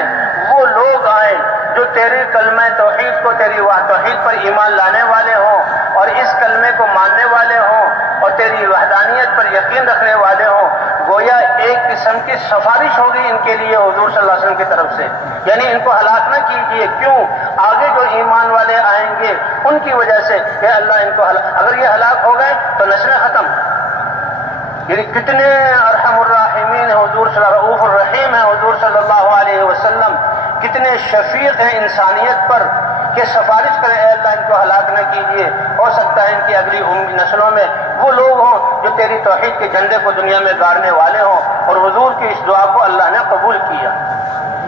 وہ لوگ آئیں جو تیری کلمہ توحید کو، تیری توحید پر ایمان لانے والے ہوں اور اس کلمے کو ماننے والے ہوں اور تیری وحدانیت پر یقین رکھنے والے ہوں۔ گویا ایک قسم کی سفارش ہوگی ان کے لیے حضور صلی اللہ علیہ وسلم کی طرف سے، یعنی ان کو ہلاک نہ کیجیے، کیوں؟ آگے جو ایمان والے آئیں گے ان کی وجہ سے کہ اللہ ان کو اگر یہ ہلاک ہو گئے تو نسلیں ختم۔ یعنی کتنے ارحم الراحمین ہیں حضور صلی اللہ، رؤوف الرحیم ہیں حضور صلی اللہ علیہ وسلم، کتنے شفیق ہیں انسانیت پر کہ سفارش کرے، اے اللہ ان کو ہلاک نہ کیجیے، ہو سکتا ہے ان کی اگلی نسلوں میں وہ لوگ ہوں جو تیری توحید کے جھنڈے کو دنیا میں گاڑنے والے ہوں۔ اور حضور کی اس دعا کو اللہ نے قبول کیا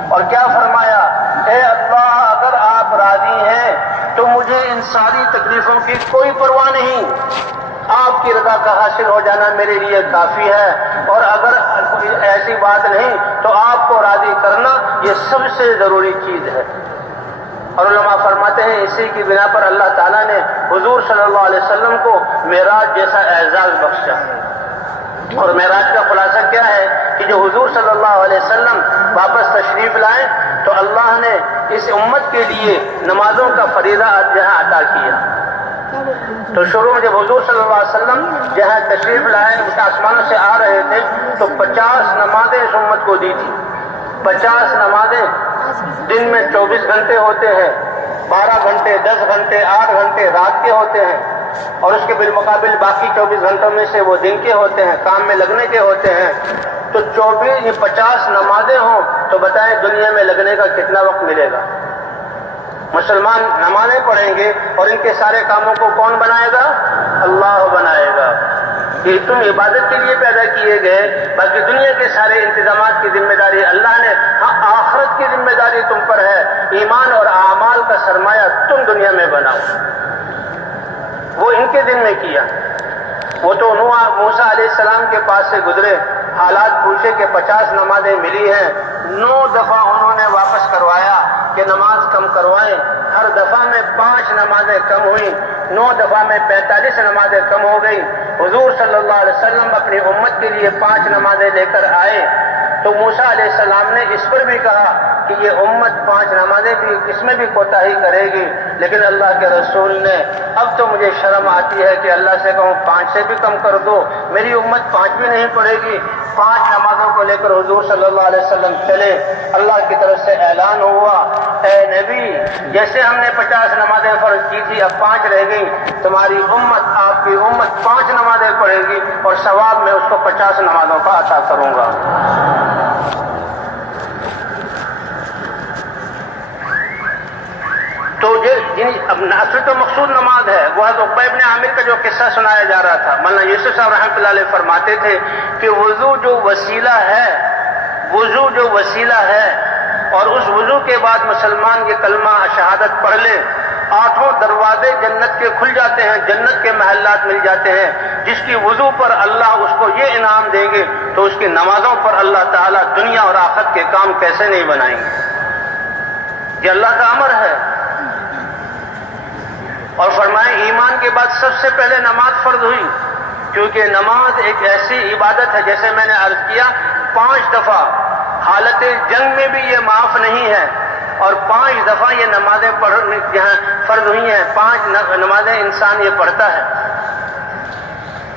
اور کیا فرمایا، اے اللہ اگر آپ راضی ہیں تو مجھے ان ساری تکلیفوں کی کوئی پرواہ نہیں، آپ کی رضا کا حاصل ہو جانا میرے لیے کافی ہے، اور اگر کوئی ایسی بات نہیں تو آپ کو راضی کرنا یہ سب سے ضروری چیز ہے۔ اور علماء فرماتے ہیں اسی کی بنا پر اللہ تعالیٰ نے حضور صلی اللہ علیہ وسلم کو معراج جیسا اعزاز بخشا۔ اور معراج کا خلاصہ کیا ہے کہ جو حضور صلی اللہ علیہ وسلم واپس تشریف لائے تو اللہ نے اس امت کے لیے نمازوں کا فریضہ جہاں عطا کیا۔ تو شروع میں جب حضور صلی اللہ علیہ وسلم جہاں تشریف لائے، آسمانوں سے آ رہے تھے تو 50 نمازیں اس امت کو دی تھی۔ 50 نمازیں، دن میں 24 گھنٹے ہوتے ہیں، 12 گھنٹے، 10 گھنٹے، 8 گھنٹے رات کے ہوتے ہیں، اور اس کے بالمقابل باقی 24 گھنٹوں میں سے وہ دن کے ہوتے ہیں، کام میں لگنے کے ہوتے ہیں۔ تو 50 نمازیں ہوں تو بتائیں دنیا میں لگنے کا کتنا وقت ملے گا؟ مسلمان نمازیں پڑھیں گے اور ان کے سارے کاموں کو کون بنائے گا؟ اللہ بنائے گا۔ کہ تم عبادت کے لیے پیدا کیے گئے، باقی دنیا کے سارے انتظامات کی ذمہ داری اللہ نے، ہاں آخرت کی ذمہ داری تم پر ہے، ایمان اور اعمال کا سرمایہ تم دنیا میں بناؤ۔ وہ ان کے دن میں کیا۔ وہ تو موسیٰ علیہ السلام کے پاس سے گزرے، حالات پوچھے کہ 50 نمازیں ملی ہیں، 9 دفعہ انہوں نے واپس کروایا کہ نماز کم کروائیں، ہر دفعہ میں 5 نمازیں کم ہوئیں، 9 دفعہ میں 45 نمازیں کم ہو گئی۔ حضور صلی اللہ علیہ وسلم اپنی امت کے لیے 5 نمازیں لے کر آئے تو موسیٰ علیہ السلام نے اس پر بھی کہا کہ یہ امت 5 نمازیں بھی اس میں بھی کوتاہی کرے گی، لیکن اللہ کے رسول نے، اب تو مجھے شرم آتی ہے کہ اللہ سے کہوں 5 سے بھی کم کر دو، میری امت 5 بھی نہیں پڑھے گی۔ 5 نمازوں کو لے کر حضور صلی اللہ علیہ وسلم چلے، اللہ کی طرف سے اعلان ہوا، اے نبی جیسے ہم نے 50 نمازیں فرض کی تھی اب 5 رہ گئی، تمہاری امت، آپ کی امت 5 نمازیں پڑھے گی اور ثواب میں اس کو 50 نمازوں کا عطا کروں گا۔ تو اصل تو مقصود نماز ہے۔ وہ حضرت عقبہ ابن عامر کا جو قصہ سنایا جا رہا تھا، مولانا یوسف صاحب رحمۃ اللہ علیہ فرماتے تھے کہ وضو جو وسیلہ ہے اور اس وضو کے بعد مسلمان یہ کلمہ شہادت پڑھ لے، 8 دروازے جنت کے کھل جاتے ہیں، جنت کے محلات مل جاتے ہیں۔ جس کی وضو پر اللہ اس کو یہ انعام دیں گے تو اس کی نمازوں پر اللہ تعالیٰ دنیا اور آخرت کے کام کیسے نہیں بنائیں گے؟ یہ اللہ کا امر ہے۔ اور فرمائیں ایمان کے بعد سب سے پہلے نماز فرض ہوئی، کیونکہ نماز ایک ایسی عبادت ہے جیسے میں نے عرض کیا 5 دفعہ حالت جنگ میں بھی یہ معاف نہیں ہے، اور 5 دفعہ یہ نمازیں فرض ہوئی ہیں، 5 نمازیں انسان یہ پڑھتا ہے۔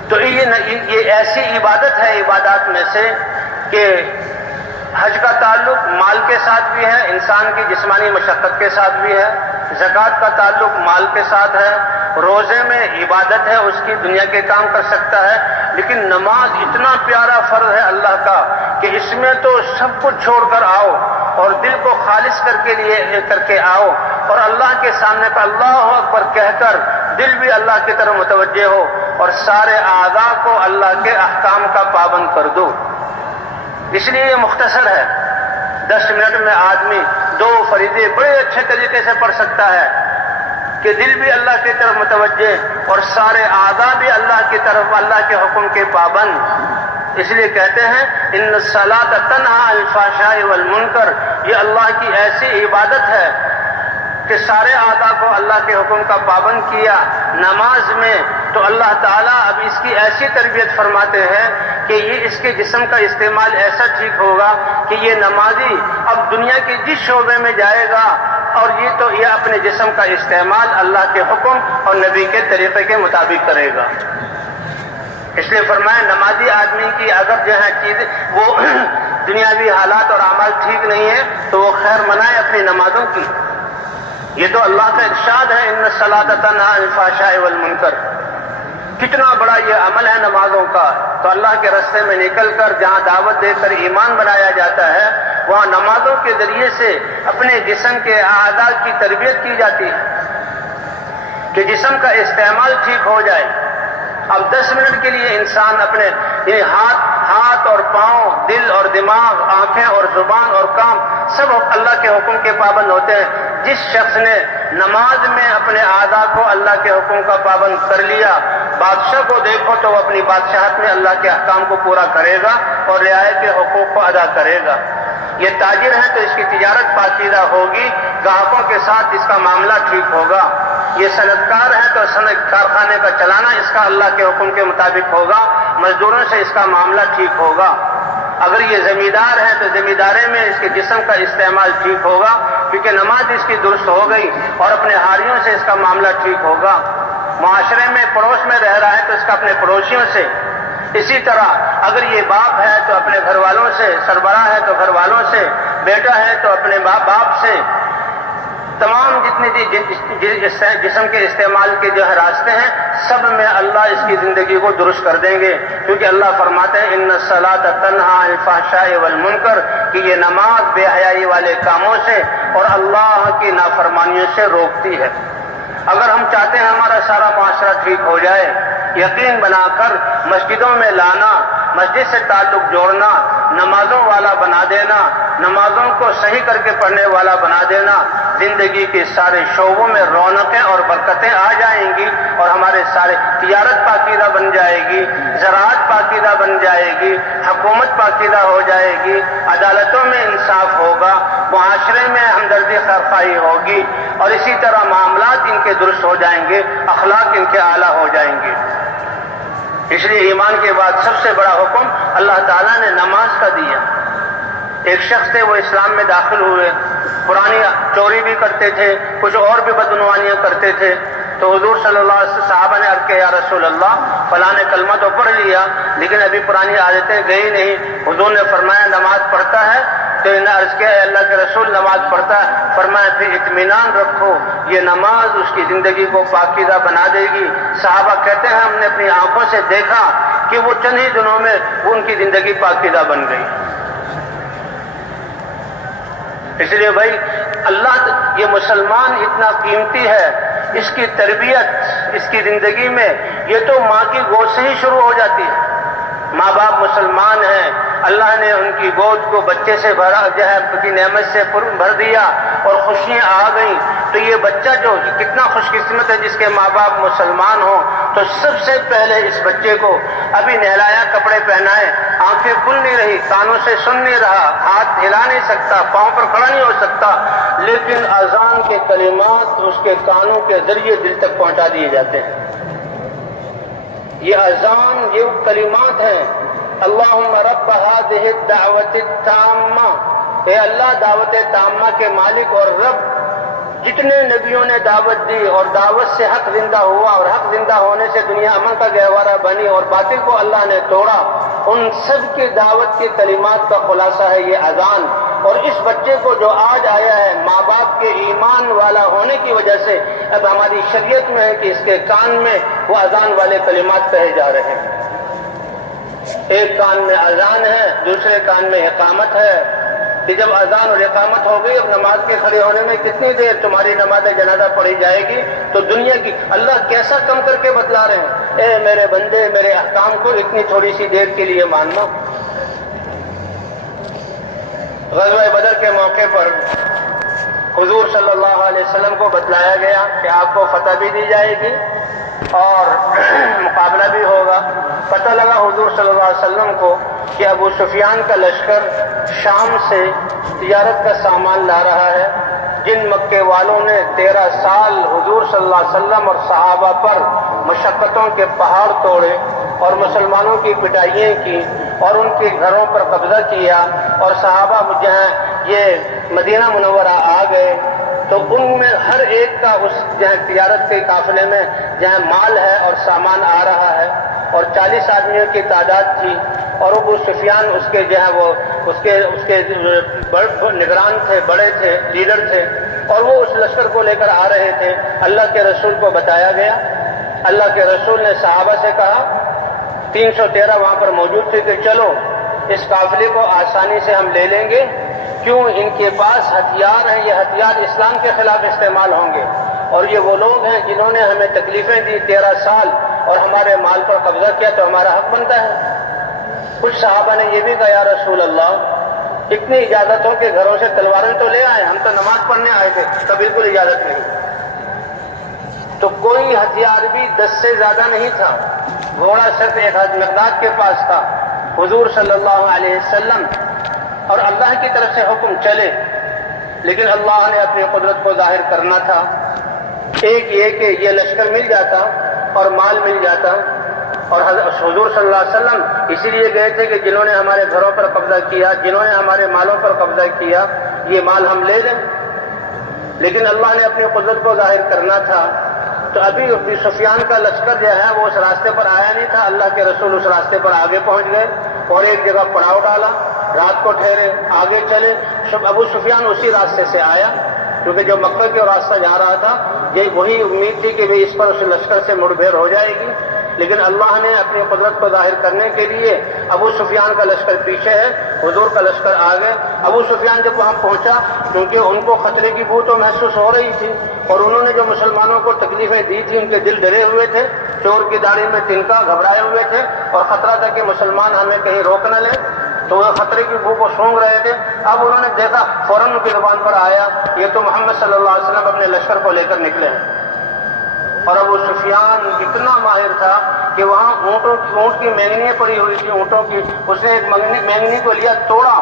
تو یہ ایسی عبادت ہے عبادات میں سے کہ حج کا تعلق مال کے ساتھ بھی ہے، انسان کی جسمانی مشقت کے ساتھ بھی ہے، زکوٰۃ کا تعلق مال کے ساتھ ہے، روزے میں عبادت ہے، اس کی دنیا کے کام کر سکتا ہے، لیکن نماز اتنا پیارا فرض ہے اللہ کا کہ اس میں تو سب کچھ چھوڑ کر آؤ اور دل کو خالص کر کے آؤ، اور اللہ کے سامنے پر اللہ اکبر کہہ کر دل بھی اللہ کی طرف متوجہ ہو، اور سارے اعضاء کو اللہ کے احکام کا پابند کر دو۔ اس لیے یہ مختصر ہے، 10 منٹ میں آدمی 2 فریضے بڑے اچھے طریقے سے پڑھ سکتا ہے کہ دل بھی اللہ کی طرف متوجہ اور سارے اعضاء بھی اللہ کی طرف، اللہ کے حکم کے پابند۔ اس لیے کہتے ہیں ان الصلاۃ تنہی عن الفحشاء والمنکر، یہ اللہ کی ایسی عبادت ہے کہ سارے اعضاء کو اللہ کے حکم کا پابند کیا نماز میں، تو اللہ تعالیٰ اب اس کی ایسی تربیت فرماتے ہیں کہ یہ اس کے جسم کا استعمال ایسا ٹھیک ہوگا کہ یہ نمازی اب دنیا کے جس شعبے میں جائے گا اور یہ اپنے جسم کا استعمال اللہ کے حکم اور نبی کے طریقے کے مطابق کرے گا۔ اس لیے فرمایا نمازی آدمی کی اگر جو ہے چیز وہ دنیاوی حالات اور اعمال ٹھیک نہیں ہے تو وہ خیر منائے اپنی نمازوں کی۔ یہ تو اللہ کا ارشاد ہے ان الصلاۃ تنہی عن الفحشاء والمنکر، کتنا بڑا یہ عمل ہے نمازوں کا۔ تو اللہ کے راستے میں نکل کر جہاں دعوت دے کر ایمان بنایا جاتا ہے، وہاں نمازوں کے ذریعے سے اپنے جسم کے اعضاء کی تربیت کی جاتی ہے کہ جسم کا استعمال ٹھیک ہو جائے۔ اب 10 منٹ کے لیے انسان اپنے ہاتھ اور پاؤں، دل اور دماغ، آنکھیں اور زبان اور کام سب اللہ کے حکم کے پابند ہوتے ہیں۔ جس شخص نے نماز میں اپنے اعضاء کو اللہ کے حکم کا پابند کر لیا، بادشاہ کو دیکھو تو وہ اپنی بادشاہت میں اللہ کے احکام کو پورا کرے گا اور رعایت کے حقوق کو ادا کرے گا۔ یہ تاجر ہے تو اس کی تجارت پاکیزہ ہوگی، گاہکوں کے ساتھ اس کا معاملہ ٹھیک ہوگا۔ یہ صنعت کار ہے تو صنعت کارخانے کا چلانا اس کا اللہ کے حکم کے مطابق ہوگا، مزدوروں سے اس کا معاملہ ٹھیک ہوگا۔ اگر یہ زمیندار ہے تو زمینداری میں اس کے جسم کا استعمال ٹھیک ہوگا کیونکہ نماز اس کی درست ہو گئی، اور اپنے ہاریوں سے اس کا معاملہ ٹھیک ہوگا۔ معاشرے میں پڑوس میں رہ رہا ہے تو اس کا اپنے پڑوسیوں سے، اسی طرح اگر یہ باپ ہے تو اپنے گھر والوں سے، سربراہ ہے تو گھر والوں سے، بیٹا ہے تو اپنے باپ سے، تمام جتنے جسم کے استعمال کے جو ہے راستے ہیں سب میں اللہ اس کی زندگی کو درست کر دیں گے، کیونکہ اللہ فرماتے ہیں ان الصلاۃ تنہی عن الفحشاء والمنکر، کہ یہ نماز بے حیائی والے کاموں سے اور اللہ کی نافرمانیوں سے روکتی ہے۔ اگر ہم چاہتے ہیں ہمارا سارا معاشرہ ٹھیک ہو جائے، یقین بنا کر مسجدوں میں لانا، مسجد سے تعلق جوڑنا، نمازوں والا بنا دینا، نمازوں کو صحیح کر کے پڑھنے والا بنا دینا، زندگی کے سارے شعبوں میں رونقیں اور برکتیں آ جائیں گی، اور ہمارے سارے تجارت پاکیزہ بن جائے گی، زراعت پاکیزہ بن جائے گی، حکومت پاکیزہ ہو جائے گی، عدالتوں میں انصاف ہوگا، معاشرے میں ہمدردی خیرخواہی ہوگی، اور اسی طرح معاملات ان کے درست ہو جائیں گے، اخلاق ان کے اعلیٰ ہو جائیں گے۔ اس لیے ایمان کے بعد سب سے بڑا حکم اللہ تعالیٰ نے نماز کا دیا۔ ایک شخص تھے وہ اسلام میں داخل ہوئے، پرانی چوری بھی کرتے تھے، کچھ اور بھی بدعنوانیاں کرتے تھے، تو حضور صلی اللہ علیہ وسلم صحابہ نے عرض کیا یا رسول اللہ فلاں نے کلمہ تو پڑھ لیا لیکن ابھی پرانی عادتیں گئی نہیں۔ حضور نے فرمایا نماز پڑھتا ہے؟ تو انہیں عرض کیا اللہ کے رسول نماز پڑھتا ہے۔ فرمایا پھر اطمینان رکھو، یہ نماز اس کی زندگی کو پاکیزہ بنا دے گی۔ صحابہ کہتے ہیں ہم نے اپنی آنکھوں سے دیکھا کہ وہ چند ہی دنوں میں ان کی زندگی پاکیزہ بن گئی۔ اس لیے بھائی اللہ یہ مسلمان اتنا قیمتی ہے، اس کی تربیت اس کی زندگی میں یہ تو ماں کی گود سے ہی شروع ہو جاتی ہے۔ ماں باپ مسلمان ہیں، اللہ نے ان کی گود کو بچے سے بھرا جو ہے کی نعمت سے بھر دیا اور خوشیاں آ گئیں، تو یہ بچہ جو کتنا خوش قسمت ہے جس کے ماں باپ مسلمان ہوں۔ تو سب سے پہلے اس بچے کو ابھی نہلایا، کپڑے پہنائے، آنکھیں کھل نہیں رہی، کانوں سے سن نہیں رہا، ہاتھ ہلا نہیں سکتا، پاؤں پر کھڑا نہیں ہو سکتا، لیکن اذان کے کلمات اس کے کانوں کے ذریعے دل تک پہنچا دیے جاتے ہیں۔ یہ اذان یہ کلمات ہیں، اللہم رب هذه الدعوت التامہ، اے اللہ دعوت تامہ کے مالک اور رب، جتنے نبیوں نے دعوت دی اور دعوت سے حق زندہ ہوا اور حق زندہ ہونے سے دنیا امن کا گہوارہ بنی اور باطل کو اللہ نے توڑا، ان سب کی دعوت کے کلمات کا خلاصہ ہے یہ اذان۔ اور اس بچے کو جو آج آیا ہے ماں باپ کے ایمان والا ہونے کی وجہ سے اب ہماری شریعت میں ہے کہ اس کے کان میں وہ اذان والے کلمات کہے جا رہے ہیں۔ ایک کان میں اذان ہے، دوسرے کان میں اقامت ہے، کہ جب اذان اور اقامت ہو گئی اب نماز کے کھڑے ہونے میں کتنی دیر تمہاری نماز جنازہ پڑھی جائے گی، تو دنیا کی اللہ کیسا کم کر کے بتلا رہے ہیں، اے میرے بندے میرے احکام کو اتنی تھوڑی سی دیر کے لیے ماننا۔ غزوہ بدر کے موقع پر حضور صلی اللہ علیہ وسلم کو بتلایا گیا کہ آپ کو فتح بھی دی جائے گی اور مقابلہ بھی ہوگا۔ پتہ لگا حضور صلی اللہ علیہ وسلم کو کہ ابو سفیان کا لشکر شام سے تجارت کا سامان لا رہا ہے۔ جن مکے والوں نے 13 سال حضور صلی اللہ علیہ وسلم اور صحابہ پر مشقتوں کے پہاڑ توڑے اور مسلمانوں کی پٹائیاں کی اور ان کے گھروں پر قبضہ کیا اور صحابہ جہاں یہ مدینہ منورہ آ گئے تو ان میں ہر ایک کا اس جہاں تجارت کے قافلے میں جہاں مال ہے اور سامان آ رہا ہے اور 40 آدمیوں کی تعداد تھی اور ابو سفیان اس کے جو ہے وہ اس کے نگران تھے، بڑے تھے، لیڈر تھے اور وہ اس لشکر کو لے کر آ رہے تھے۔ اللہ کے رسول کو بتایا گیا، اللہ کے رسول نے صحابہ سے کہا 313 وہاں پر موجود تھے کہ چلو اس قافلے کو آسانی سے ہم لے لیں گے، کیوں ان کے پاس ہتھیار ہیں، یہ ہتھیار اسلام کے خلاف استعمال ہوں گے اور یہ وہ لوگ ہیں جنہوں نے ہمیں تکلیفیں دی 13 سال اور ہمارے مال پر قبضہ کیا تو ہمارا حق بنتا ہے۔ کچھ صحابہ نے یہ بھی کہا یا رسول اللہ اتنی اجازتوں کے گھروں سے تلواریں تو لے آئے، ہم تو نماز پڑھنے آئے تھے، تو بالکل اجازت نہیں۔ تو کوئی ہتھیار بھی 10 سے زیادہ نہیں تھا، گھوڑا صرف ایک مقداد کے پاس تھا۔ حضور صلی اللہ علیہ وسلم اور اللہ کی طرف سے حکم چلے، لیکن اللہ نے اپنی قدرت کو ظاہر کرنا تھا۔ ایک یہ کہ یہ لشکر مل جاتا اور مال مل جاتا اور حضور صلی اللہ علیہ وسلم اسی لیے گئے تھے کہ جنہوں نے ہمارے گھروں پر قبضہ کیا، جنہوں نے ہمارے مالوں پر قبضہ کیا، یہ مال ہم لے لیں، لیکن اللہ نے اپنی قدرت کو ظاہر کرنا تھا۔ تو ابھی ابو سفیان کا لشکر جو ہے وہ اس راستے پر آیا نہیں تھا، اللہ کے رسول اس راستے پر آگے پہنچ گئے اور ایک جگہ پڑاؤ ڈالا، رات کو ٹھہرے، آگے چلے۔ ابو سفیان اسی راستے سے آیا کیونکہ جو مکہ کے راستہ جا رہا تھا یہ وہی امید تھی کہ اس پر اس لشکر سے مڑ بھیڑ ہو جائے گی، لیکن اللہ نے اپنی قدرت کو ظاہر کرنے کے لیے ابو سفیان کا لشکر پیچھے ہے، حضور کا لشکر آگے۔ ابو سفیان جب وہاں پہنچا کیونکہ ان کو خطرے کی بو تو محسوس ہو رہی تھی اور انہوں نے جو مسلمانوں کو تکلیفیں دی تھی ان کے دل ڈرے ہوئے تھے، چور کی داڑھی میں تنکا، گھبرائے ہوئے تھے اور خطرہ تھا کہ مسلمان ہمیں کہیں روک نہ لیں، تو وہ خطرے کی بو کو سونگ رہے تھے۔ اب انہوں نے دیکھا فوراً ان کی زبان پر آیا یہ تو محمد صلی اللہ علیہ وسلم اپنے لشکر کو لے کر نکلے ہیں۔ اور ابو سفیان اتنا ماہر تھا کہ وہاں اونٹ کی مینگنیاں پڑی ہوئی تھی، اونٹوں کی، اس نے ایک مینگنی کو لیا، توڑا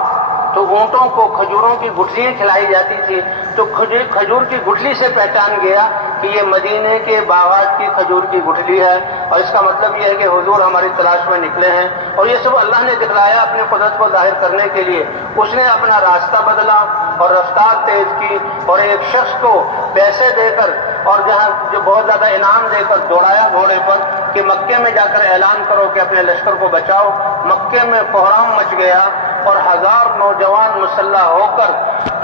تو اونٹوں کو کھجوروں کی گٹھلیاں کھلائی جاتی تھی، تو کھجور کی گٹھلی سے پہچان گیا کہ یہ مدینے کے باغات کی کھجور کی گٹھلی ہے اور اس کا مطلب یہ ہے کہ حضور ہماری تلاش میں نکلے ہیں۔ اور یہ سب اللہ نے دکھلایا اپنی قدرت کو ظاہر کرنے کے لیے۔ اس نے اپنا راستہ بدلا اور رفتار تیز کی اور ایک شخص کو پیسے دے کر اور جہاں جو بہت زیادہ انعام دے کر دوڑایا گھوڑے پر کہ مکے میں جا کر اعلان کرو کہ اپنے لشکر کو بچاؤ۔ مکے میں کوہرام مچ گیا اور 1000 نوجوان مسلح ہو کر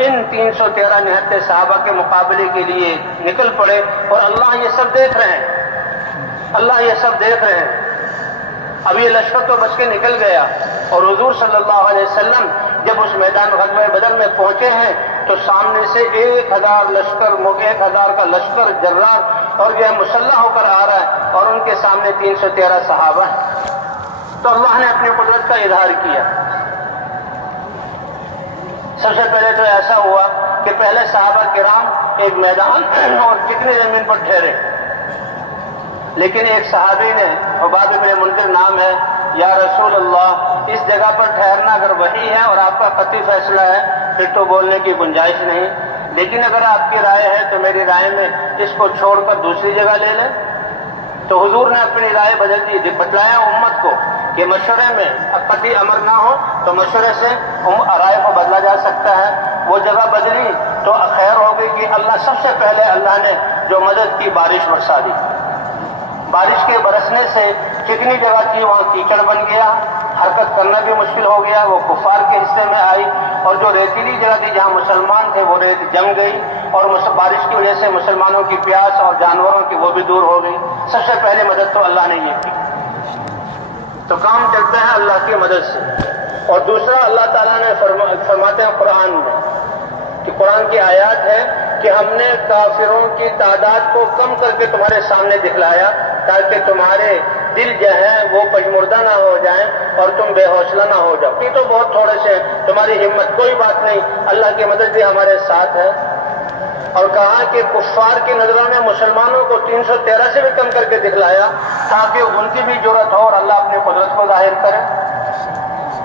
ان 313 نہتے صحابہ کے مقابلے کے لیے نکل پڑے اور اللہ یہ سب دیکھ رہے ہیں، اللہ یہ سب دیکھ رہے ہیں۔ اب یہ لشکر تو بچ کے نکل گیا اور حضور صلی اللہ علیہ وسلم جب اس میدان غزوہ بدر میں پہنچے ہیں تو سامنے سے 1000 لشکر 1000 کا لشکر جرار اور جو ہے مسلح ہو کر آ رہا ہے اور ان کے سامنے 313 صحابہ ہیں۔ تو اللہ نے اپنی قدرت کا اظہار کیا۔ سب سے پہلے تو ایسا ہوا کہ پہلے صحابہ کرام ایک میدان اور کتنی زمین پر ٹھہرے، لیکن ایک صحابی نے، عباد بن منذر نام ہے، یا رسول اللہ اس جگہ پر ٹھہرنا اگر وہی ہے اور آپ کا قطعی فیصلہ ہے پھر تو بولنے کی گنجائش نہیں، لیکن اگر آپ کی رائے ہے تو میری رائے میں اس کو چھوڑ کر دوسری جگہ لے لیں۔ تو حضور نے اپنی رائے بدل دی، بتلایا امت کو کہ مشورے میں قطعی امر نہ ہو تو مشورے سے رائے کو بدلا جا سکتا ہے۔ وہ جگہ بدلی تو خیر ہو گئی کہ اللہ سب سے پہلے اللہ نے جو مدد کی بارش برسا دی۔ بارش کے برسنے سے کتنی جگہ تھی وہاں کیچڑ بن گیا، حرکت کرنا بھی مشکل ہو گیا، وہ کفار کے حصے میں آئی اور جو ریتیلی جگہ تھی جہاں مسلمان تھے وہ ریت جم گئی اور بارش کی وجہ سے مسلمانوں کی پیاس اور جانوروں کی وہ بھی دور ہو گئی۔ سب سے پہلے مدد تو اللہ نے یہ کی۔ تو کام چلتا ہے اللہ کی مدد سے۔ اور دوسرا اللہ تعالیٰ نے فرماتے ہیں قرآن میں کہ قرآن کی آیات ہے کہ ہم نے کافروں کی تعداد کو کم کر کے تمہارے سامنے دکھلایا تاکہ تمہارے دل جو ہیں وہ پژمردہ نہ ہو جائیں اور تم بے حوصلہ نہ ہو جاؤ۔ یہ تو بہت تھوڑے سے، تمہاری ہمت کوئی بات نہیں، اللہ کی مدد بھی ہمارے ساتھ ہے۔ اور کہا کہ کفار کی نظروں میں مسلمانوں کو 313 سے بھی کم کر کے دکھلایا تاکہ ان کی بھی جرأت ہو اور اللہ اپنی قدرت کو ظاہر کرے.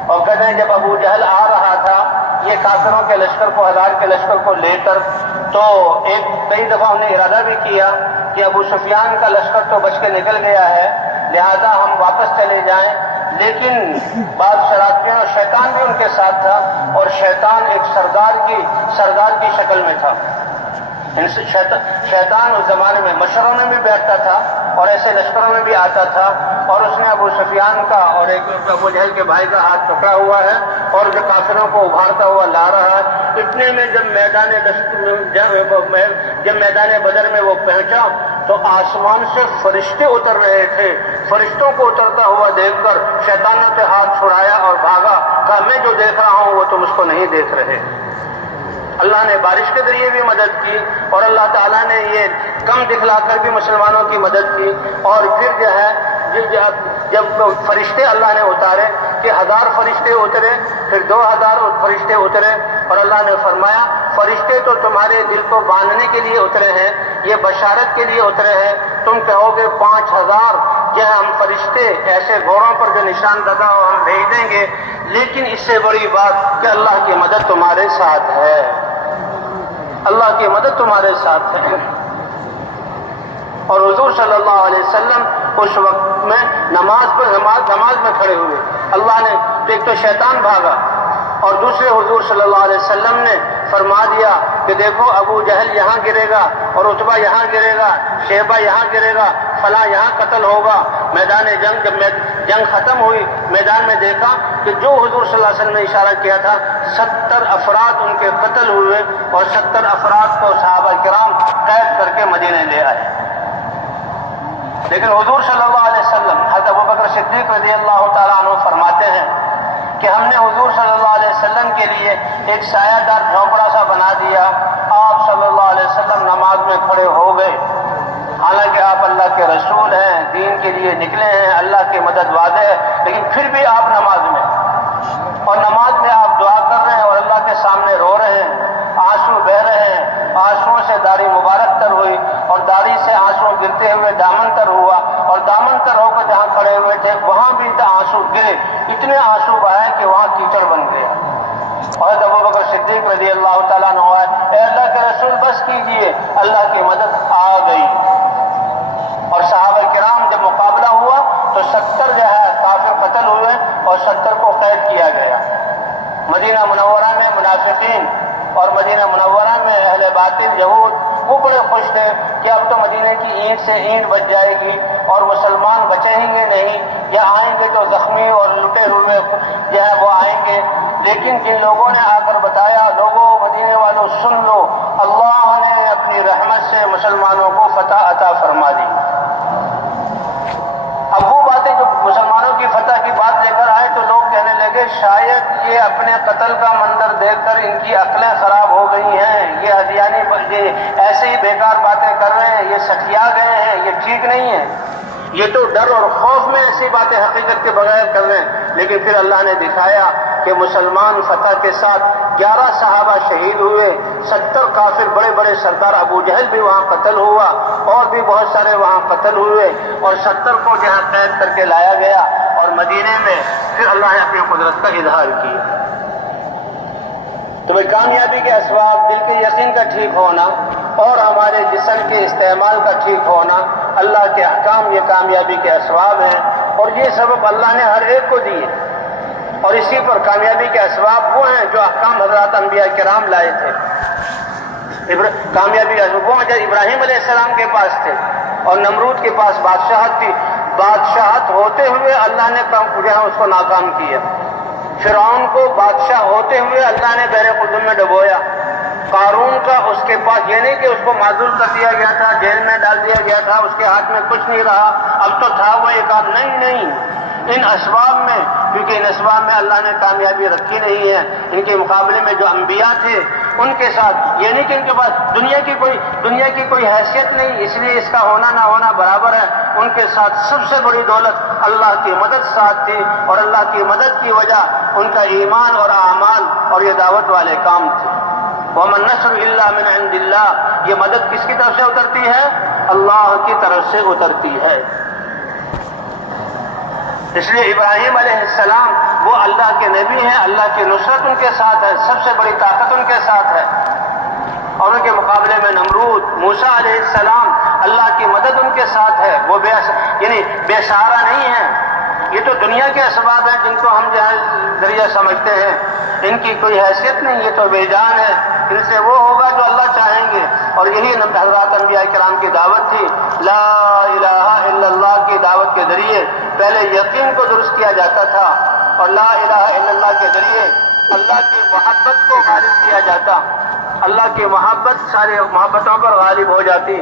اور کہتے ہیں جب ابو جہل آ رہا تھا یہ کافروں کے لشکر کو، 1000 کے لشکر کو لے کر، تو کئی دفعہ انہیں ارادہ بھی کیا کہ ابو سفیان کا لشکر تو بچ کے نکل گیا ہے لہذا ہم واپس چلے جائیں، لیکن بعض شرارتیوں اور شیطان بھی ان کے ساتھ تھا، اور شیطان ایک سردار کی شکل میں تھا. شیطان اس زمانے میں مشوروں میں بھی بیٹھتا تھا اور ایسے لشکروں میں بھی آتا تھا، اور اس نے ابو سفیان کا اور ایک ابو جہل کے بھائی کا ہاتھ پکڑا ہوا ہے اور جو کافروں کو ابھارتا ہوا لا رہا ہے. اتنے میں جب میدان بدر میں وہ پہنچا تو آسمان سے فرشتے اتر رہے تھے. فرشتوں کو اترتا ہوا دیکھ کر شیطانوں سے ہاتھ چھڑایا اور بھاگا، کہا میں جو دیکھ رہا ہوں وہ تم اس کو نہیں دیکھ رہے. اللہ نے بارش کے ذریعے بھی مدد کی اور اللہ تعالیٰ نے یہ کم دکھلا کر بھی مسلمانوں کی مدد کی. اور پھر جو ہے جب فرشتے اللہ نے اتارے کہ 1000 فرشتے اترے، پھر 2000 فرشتے اترے، اور اللہ نے فرمایا فرشتے تو تمہارے دل کو باندھنے کے لیے اترے ہیں، یہ بشارت کے لیے اترے ہیں. تم کہو گے 5000 جو ہم فرشتے ایسے گھوڑوں پر جو نشان لگا ہو ہم بھیج دیں گے، لیکن اس سے بڑی بات کہ اللہ کی مدد تمہارے ساتھ ہے، اللہ کی مدد تمہارے ساتھ ہے. اور حضور صلی اللہ علیہ وسلم اس وقت میں نماز میں کھڑے ہوئے. اللہ نے ایک تو شیطان بھاگا اور دوسرے حضور صلی اللہ علیہ وسلم نے فرما دیا کہ دیکھو ابو جہل یہاں گرے گا اور عتبہ یہاں گرے گا، شیبہ یہاں گرے گا، فلاں یہاں قتل ہوگا. میدان جنگ جب جنگ ختم ہوئی میدان میں دیکھا کہ جو حضور صلی اللہ علیہ وسلم نے اشارہ کیا تھا 70 افراد ان کے قتل ہوئے اور 70 افراد کو صحابہ کرام قید کر کے مدینے لے آئے. لیکن حضور صلی اللہ علیہ وسلم حضرت ابوبکر صدیق رضی اللہ تعالیٰ عنہ فرماتے ہیں کہ ہم نے حضور صلی اللہ علیہ وسلم کے لیے ایک سایہ دار جھونپڑا سا بنا دیا. آپ صلی اللہ علیہ وسلم نماز میں کھڑے ہو گئے، حالانکہ آپ اللہ کے رسول ہیں، دین کے لیے نکلے ہیں، اللہ کی مدد واضح ہے، لیکن پھر بھی آپ نماز میں، اور نماز میں آپ دعا کر رہے ہیں اور اللہ کے سامنے رو رہے ہیں، آنسو بہ رہے ہیں. آنسوؤں سے داڑھی مبارک تر ہوئی اور داڑھی سے آنسو گرتے ہوئے دامن تر ہوا، اور دامن تر ہو کر جہاں کھڑے ہوئے تھے وہاں بھی آنسو گرے، اتنے آنسو بہائے کہ وہاں کیچڑ بن گیا. اور ابوبکر صدیق رضی اللہ تعالیٰ عنہ اے اللہ کے رسول بس کیجئے، اللہ کی مدد آ گئی. اور صحابہ کرام جب مقابلہ ہوا تو 70 جو ہے کافر قتل ہوئے اور 70 کو قید کیا گیا. مدینہ منورہ میں منافقین اور مدینہ منورہ میں اہل باطل یہود وہ بڑے خوش تھے کہ اب تو مدینہ کی اینٹ سے اینٹ بچ جائے گی اور مسلمان بچیں گے نہیں، یا آئیں گے تو زخمی اور لٹے ہوئے جو ہے وہ آئیں گے. لیکن جن لوگوں نے آ کر بتایا لوگوں مدینے والوں سن لو، اللہ نے اپنی رحمت سے مسلمانوں کو فتح عطا فرما دی. اب وہ باتیں جو مسلمانوں کی فتح کی بات لے کر آئے تو لوگ کہنے لگے شاید یہ اپنے قتل کا منظر دیکھ کر ان کی عقلیں خراب ہو گئی ہیں، یہ ہدیانی ایسے ہی بیکار باتیں کر رہے ہیں، یہ سٹیا گئے ہیں، یہ ٹھیک نہیں ہے، یہ تو ڈر اور خوف میں ایسی باتیں حقیقت کے بغیر کر رہے ہیں. لیکن پھر اللہ نے دکھایا کہ مسلمان فتح کے ساتھ 11 صحابہ شہید ہوئے، 70 کافر بڑے بڑے سردار ابو جہل بھی وہاں قتل ہوا اور بھی بہت سارے وہاں قتل ہوئے، اور 70 کو جہاں قید کر کے لایا گیا اور مدینے میں پھر اللہ نے اپنی قدرت کا اظہار کیا. تو کامیابی کے اسباب دل کے یقین کا ٹھیک ہونا اور ہمارے جسم کے استعمال کا ٹھیک ہونا، اللہ کے احکام یہ کامیابی کے اسباب ہیں، اور یہ سبب اللہ نے ہر ایک کو دیے. اور اسی پر کامیابی کے اسباب وہ ہیں جو احکام حضرات انبیاء کرام لائے تھے. کامیابی وہ جو ابراہیم علیہ السلام کے پاس تھے اور نمرود کے پاس بادشاہت تھی، بادشاہت ہوتے ہوئے اللہ نے اس کو ناکام کیا. فرعون کو بادشاہ ہوتے ہوئے اللہ نے بحر قلزم میں ڈبویا. قارون کا اس کے پاس یہ نہیں کہ اس کو معزول کر دیا گیا تھا، جیل میں ڈال دیا گیا تھا، اس کے ہاتھ میں کچھ نہیں رہا، اب تو تھا وہ ایک آدھ، نہیں، ان اسباب میں، کیونکہ ان اسباب میں اللہ نے کامیابی رکھی نہیں ہے. ان کے مقابلے میں جو انبیاء تھے ان کے ساتھ یہ نہیں کہ ان کے پاس دنیا کی کوئی حیثیت نہیں، اس لیے اس کا ہونا نہ ہونا برابر ہے. ان کے ساتھ سب سے بڑی دولت اللہ کی مدد ساتھ تھی، اور اللہ کی مدد کی وجہ ان کا ایمان اور اعمال اور یہ دعوت والے کام تھے. وَمَا النَّصْرُ إِلَّا مِنْ عِنْدِ اللَّهِ، یہ مدد کس کی طرف سے اترتی ہے؟ اللہ کی طرف سے اترتی ہے۔ اس لیے ابراہیم علیہ السلام وہ اللہ کے نبی ہیں، اللہ کی نصرت ان کے ساتھ ہے، سب سے بڑی طاقت ان کے ساتھ ہے، اور ان کے مقابلے میں نمرود، موسیٰ علیہ السلام، اللہ کی مدد ان کے ساتھ ہے، وہ بے سہارا نہیں ہیں۔ یہ تو دنیا کے اسباب ہیں جن کو ہم ذریعہ سمجھتے ہیں، ان کی کوئی حیثیت نہیں، یہ تو بے جان ہے، ان سے وہ ہوگا جو اللہ چاہیں گے۔ اور یہی حضرات انبیاء کرام کی دعوت تھی، لا الہ الا اللہ کی دعوت کے ذریعے پہلے یقین کو درست کیا جاتا تھا، اور لا الہ الا اللہ کے ذریعے اللہ کی محبت کو غالب کیا جاتا، اللہ کی محبت ساری محبتوں پر غالب ہو جاتی،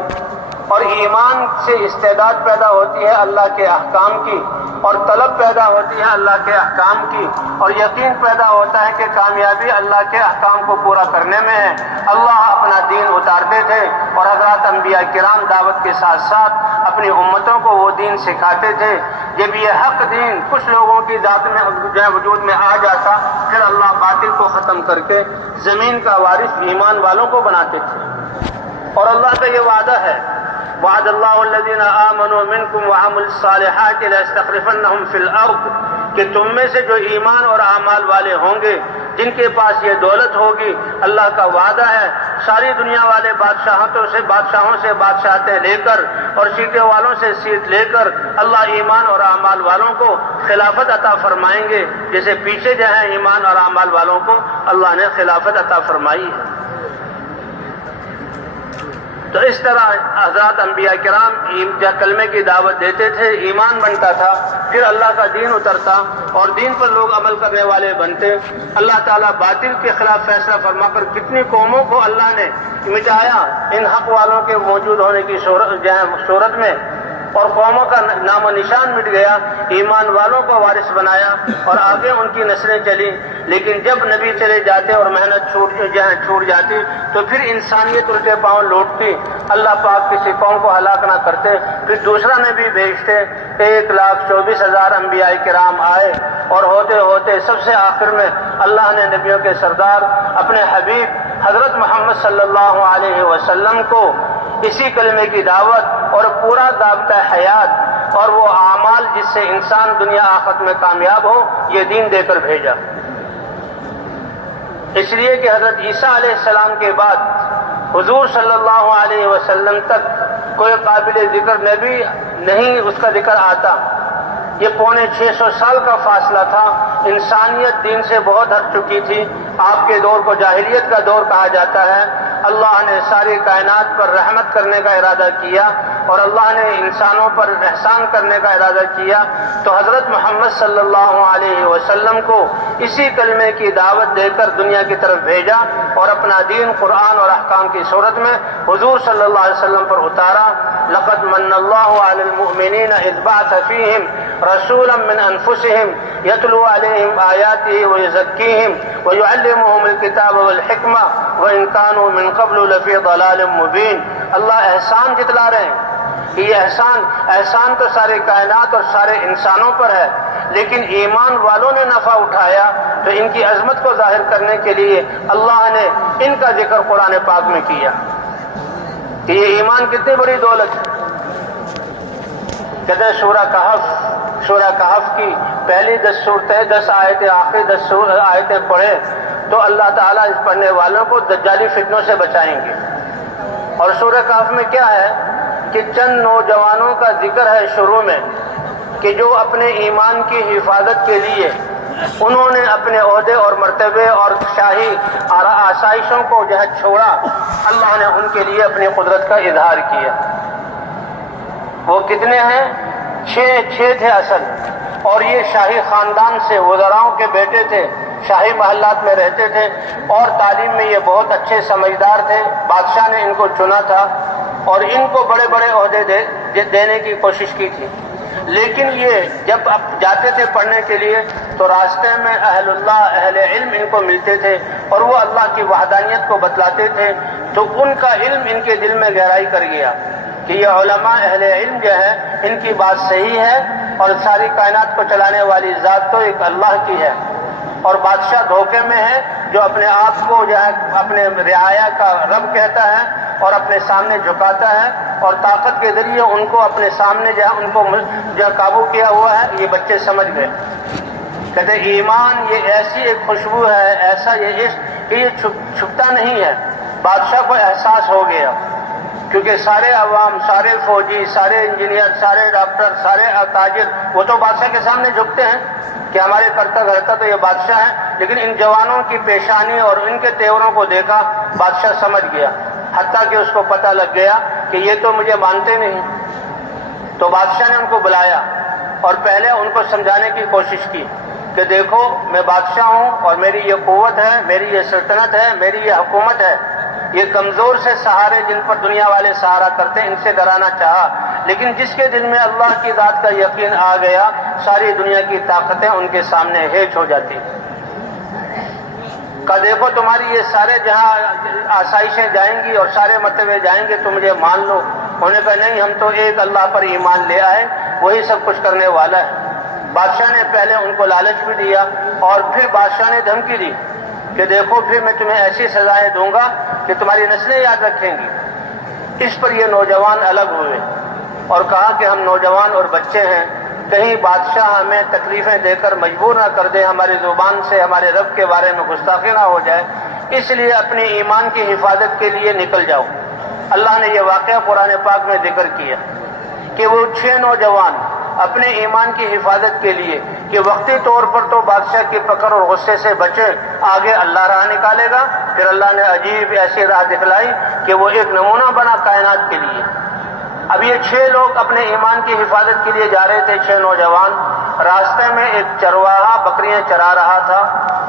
اور ایمان سے استعداد پیدا ہوتی ہے اللہ کے احکام کی، اور طلب پیدا ہوتی ہے اللہ کے احکام کی، اور یقین پیدا ہوتا ہے کہ کامیابی اللہ کے احکام کو پورا کرنے میں ہے۔ اللہ اپنا دین اتارتے تھے، اور حضرات انبیاء کرام دعوت کے ساتھ ساتھ اپنی امتوں کو وہ دین سکھاتے تھے۔ جب یہ حق دین کچھ لوگوں کی ذات میں وجود میں آ جاتا، پھر اللہ باطل کو ختم کر کے زمین کا وارث ایمان والوں کو بناتے تھے۔ اور اللہ کا یہ وعدہ ہے، وعد اللہ الذین آمنوا منکم وعملوا الصالحات ليستخلفنهم فی الارض، کہ تم میں سے جو ایمان اور اعمال والے ہوں گے، جن کے پاس یہ دولت ہوگی، اللہ کا وعدہ ہے ساری دنیا والے بادشاہوں سے بادشاہتیں لے کر اور سیٹیں والوں سے سیٹ لے کر اللہ ایمان اور اعمال والوں کو خلافت عطا فرمائیں گے، جیسے پیچھے جو ہے ایمان اور اعمال والوں کو اللہ نے خلافت عطا فرمائی ہے۔ تو اس طرح حضرات انبیاء کرام کلمے کی دعوت دیتے تھے، ایمان بنتا تھا، پھر اللہ کا دین اترتا اور دین پر لوگ عمل کرنے والے بنتے۔ اللہ تعالیٰ باطل کے خلاف فیصلہ فرما کر کتنی قوموں کو اللہ نے مٹایا ان حق والوں کے موجود ہونے کی صورت میں، اور قوموں کا نام و نشان مٹ گیا، ایمان والوں کو وارث بنایا اور آگے ان کی نسلیں چلی۔ لیکن جب نبی چلے جاتے اور محنت چھوٹ جاتی تو پھر انسانیت الٹے پاؤں لوٹتی، اللہ پاک کسی قوم کو ہلاک نہ کرتے، پھر دوسرا نبی بھیجتے۔ 1,24,000 انبیاء کرام آئے، اور ہوتے ہوتے سب سے آخر میں اللہ نے نبیوں کے سردار اپنے حبیب حضرت محمد صلی اللہ علیہ وسلم کو اسی کلمے کی دعوت اور پورا ضابطہ حیات اور وہ اعمال جس سے انسان دنیا آخرت میں کامیاب ہو، یہ دین دے کر بھیجا۔ اس لیے کہ حضرت عیسیٰ علیہ السلام کے بعد حضور صلی اللہ علیہ وسلم تک کوئی قابل ذکر نبی نہیں اس کا ذکر آتا۔ یہ 650 سال کا فاصلہ تھا، انسانیت دین سے بہت ہٹ چکی تھی۔ آپ کے دور کو جاہلیت کا دور کہا جاتا ہے۔ اللہ نے ساری کائنات پر رحمت کرنے کا ارادہ کیا، اور اللہ نے انسانوں پر احسان کرنے کا ارادہ کیا، تو حضرت محمد صلی اللہ علیہ وسلم کو اسی کلمے کی دعوت دے کر دنیا کی طرف بھیجا، اور اپنا دین قرآن اور احکام کی صورت میں حضور صلی اللہ علیہ وسلم پر اتارا۔ لقد من اللہ علی المؤمنین اذ بعث فیہم رسولا من انفسہم یتلو علیہم آیاتہ ویزکیہم ویعلمہم الکتاب والحکمہ وان کانوا من قبل لفی ضلال مبین۔ اللہ احسان جتلا رہے ہیں کہ یہ احسان تو سارے کائنات اور سارے انسانوں پر ہے، لیکن ایمان والوں نے نفع اٹھایا تو ان کی عظمت کو ظاہر کرنے کے لیے اللہ نے ان کا ذکر قرآن پاک میں کیا کہ یہ ایمان کتنی بڑی دولت ہے۔ کہتے ہیں سورہ کہف کی پہلی 10 صورتیں 10 آیتیں آخری 10 آیتیں پڑھے تو اللہ تعالیٰ اس پڑھنے والوں کو دجالی فتنوں سے بچائیں گے۔ اور سورہ کہف میں کیا ہے کہ چند نوجوانوں کا ذکر ہے شروع میں، کہ جو اپنے ایمان کی حفاظت کے لیے انہوں نے اپنے عہدے اور مرتبے اور شاہی آسائشوں کو جو ہے چھوڑا، اللہ نے ان کے لیے اپنی قدرت کا اظہار کیا۔ وہ کتنے ہیں؟ 6 تھے اصل، اور یہ شاہی خاندان سے وزراؤں کے بیٹے تھے، شاہی محلات میں رہتے تھے، اور تعلیم میں یہ بہت اچھے سمجھدار تھے۔ بادشاہ نے ان کو چنا تھا اور ان کو بڑے بڑے عہدے دینے کی کوشش کی تھی، لیکن یہ جب اب جاتے تھے پڑھنے کے لیے تو راستے میں اہل اللہ اہل علم ان کو ملتے تھے اور وہ اللہ کی وحدانیت کو بتلاتے تھے، تو ان کا علم ان کے دل میں گہرائی کر گیا کہ یہ علماء اہل علم جو ہے ان کی بات صحیح ہے، اور ساری کائنات کو چلانے والی ذات تو ایک اللہ کی ہے۔ اور بادشاہ دھوکے میں ہے جو اپنے آپ کو جو ہے اپنے رعایا کا رب کہتا ہے اور اپنے سامنے جھکاتا ہے اور طاقت کے ذریعے ان کو اپنے سامنے جو ہے ان کو جو قابو کیا ہوا ہے. یہ بچے سمجھ گئے. کہتے ایمان یہ ایسی ایک خوشبو ہے، ایسا یہ عشق کہ یہ چھپتا نہیں ہے. بادشاہ کو احساس ہو گیا کیونکہ سارے عوام، سارے فوجی، سارے انجینئر، سارے ڈاکٹر، سارے تاجر وہ تو بادشاہ کے سامنے جھکتے ہیں کہ ہمارے کرتا دھرتا تو یہ بادشاہ ہے. لیکن ان جوانوں کی پیشانی اور ان کے تیوروں کو دیکھا بادشاہ سمجھ گیا، حتیٰ کہ اس کو پتہ لگ گیا کہ یہ تو مجھے مانتے نہیں. تو بادشاہ نے ان کو بلایا اور پہلے ان کو سمجھانے کی کوشش کی کہ دیکھو میں بادشاہ ہوں اور میری یہ قوت ہے، میری یہ سلطنت ہے، میری یہ حکومت ہے. یہ کمزور سے سہارے جن پر دنیا والے سہارا کرتے ہیں ان سے ڈرانا چاہا، لیکن جس کے دل میں اللہ کی ذات کا یقین آ گیا ساری دنیا کی طاقتیں ان کے سامنے ہیچ ہو جاتی. کہ دیکھو تمہاری یہ سارے جہاں آسائشیں جائیں گی اور سارے مرتبے جائیں گے تو مجھے مان لو. انہوں نے کہا نہیں، ہم تو ایک اللہ پر ایمان لے آئے، وہی سب کچھ کرنے والا ہے. بادشاہ نے پہلے ان کو لالچ بھی دیا اور پھر بادشاہ نے دھمکی دی کہ دیکھو پھر میں تمہیں ایسی سزائیں دوں گا کہ تمہاری نسلیں یاد رکھیں گی. اس پر یہ نوجوان الگ ہوئے اور کہا کہ ہم نوجوان اور بچے ہیں، کہیں بادشاہ ہمیں تکلیفیں دے کر مجبور نہ کر دے، ہماری زبان سے ہمارے رب کے بارے میں گستاخی نہ ہو جائے، اس لیے اپنے ایمان کی حفاظت کے لیے نکل جاؤ. اللہ نے یہ واقعہ قرآن پاک میں ذکر کیا کہ وہ 6 نوجوان اپنے ایمان کی حفاظت کے لیے کہ وقتی طور پر تو بادشاہ کی پکڑ اور غصے سے بچے، آگے اللہ راہ نکالے گا. پھر اللہ نے عجیب ایسی راہ دکھلائی کہ وہ ایک نمونہ بنا کائنات کے لیے. اب یہ 6 لوگ اپنے ایمان کی حفاظت کے لیے جا رہے تھے. 6 نوجوان راستے میں ایک چرواہا بکریاں چرا رہا تھا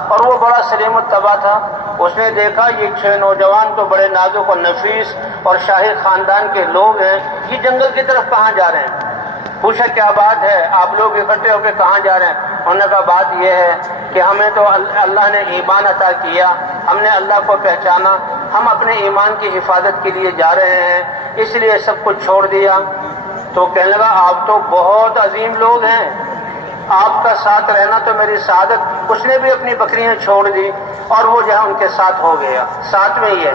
اور وہ بڑا سلیم الطبع تھا. اس نے دیکھا یہ 6 نوجوان تو بڑے نازک و نفیس اور شاہی خاندان کے لوگ ہیں، یہ جنگل کی طرف کہاں جا رہے ہیں؟ پوچھا کیا بات ہے، آپ لوگ اکٹھے ہو کے کہاں جا رہے ہیں؟ انہوں نے کہا بات یہ ہے کہ ہمیں تو اللہ نے ایمان عطا کیا، ہم نے اللہ کو پہچانا، ہم اپنے ایمان کی حفاظت کے لیے جا رہے ہیں، اس لیے سب کچھ چھوڑ دیا. تو کہنے لگا آپ تو بہت عظیم لوگ ہیں، آپ کا ساتھ رہنا تو میری سعادت. اس نے بھی اپنی بکریاں چھوڑ دی اور وہ جہاں ان کے ساتھ ہو گیا. ساتھ میں ہی ہے.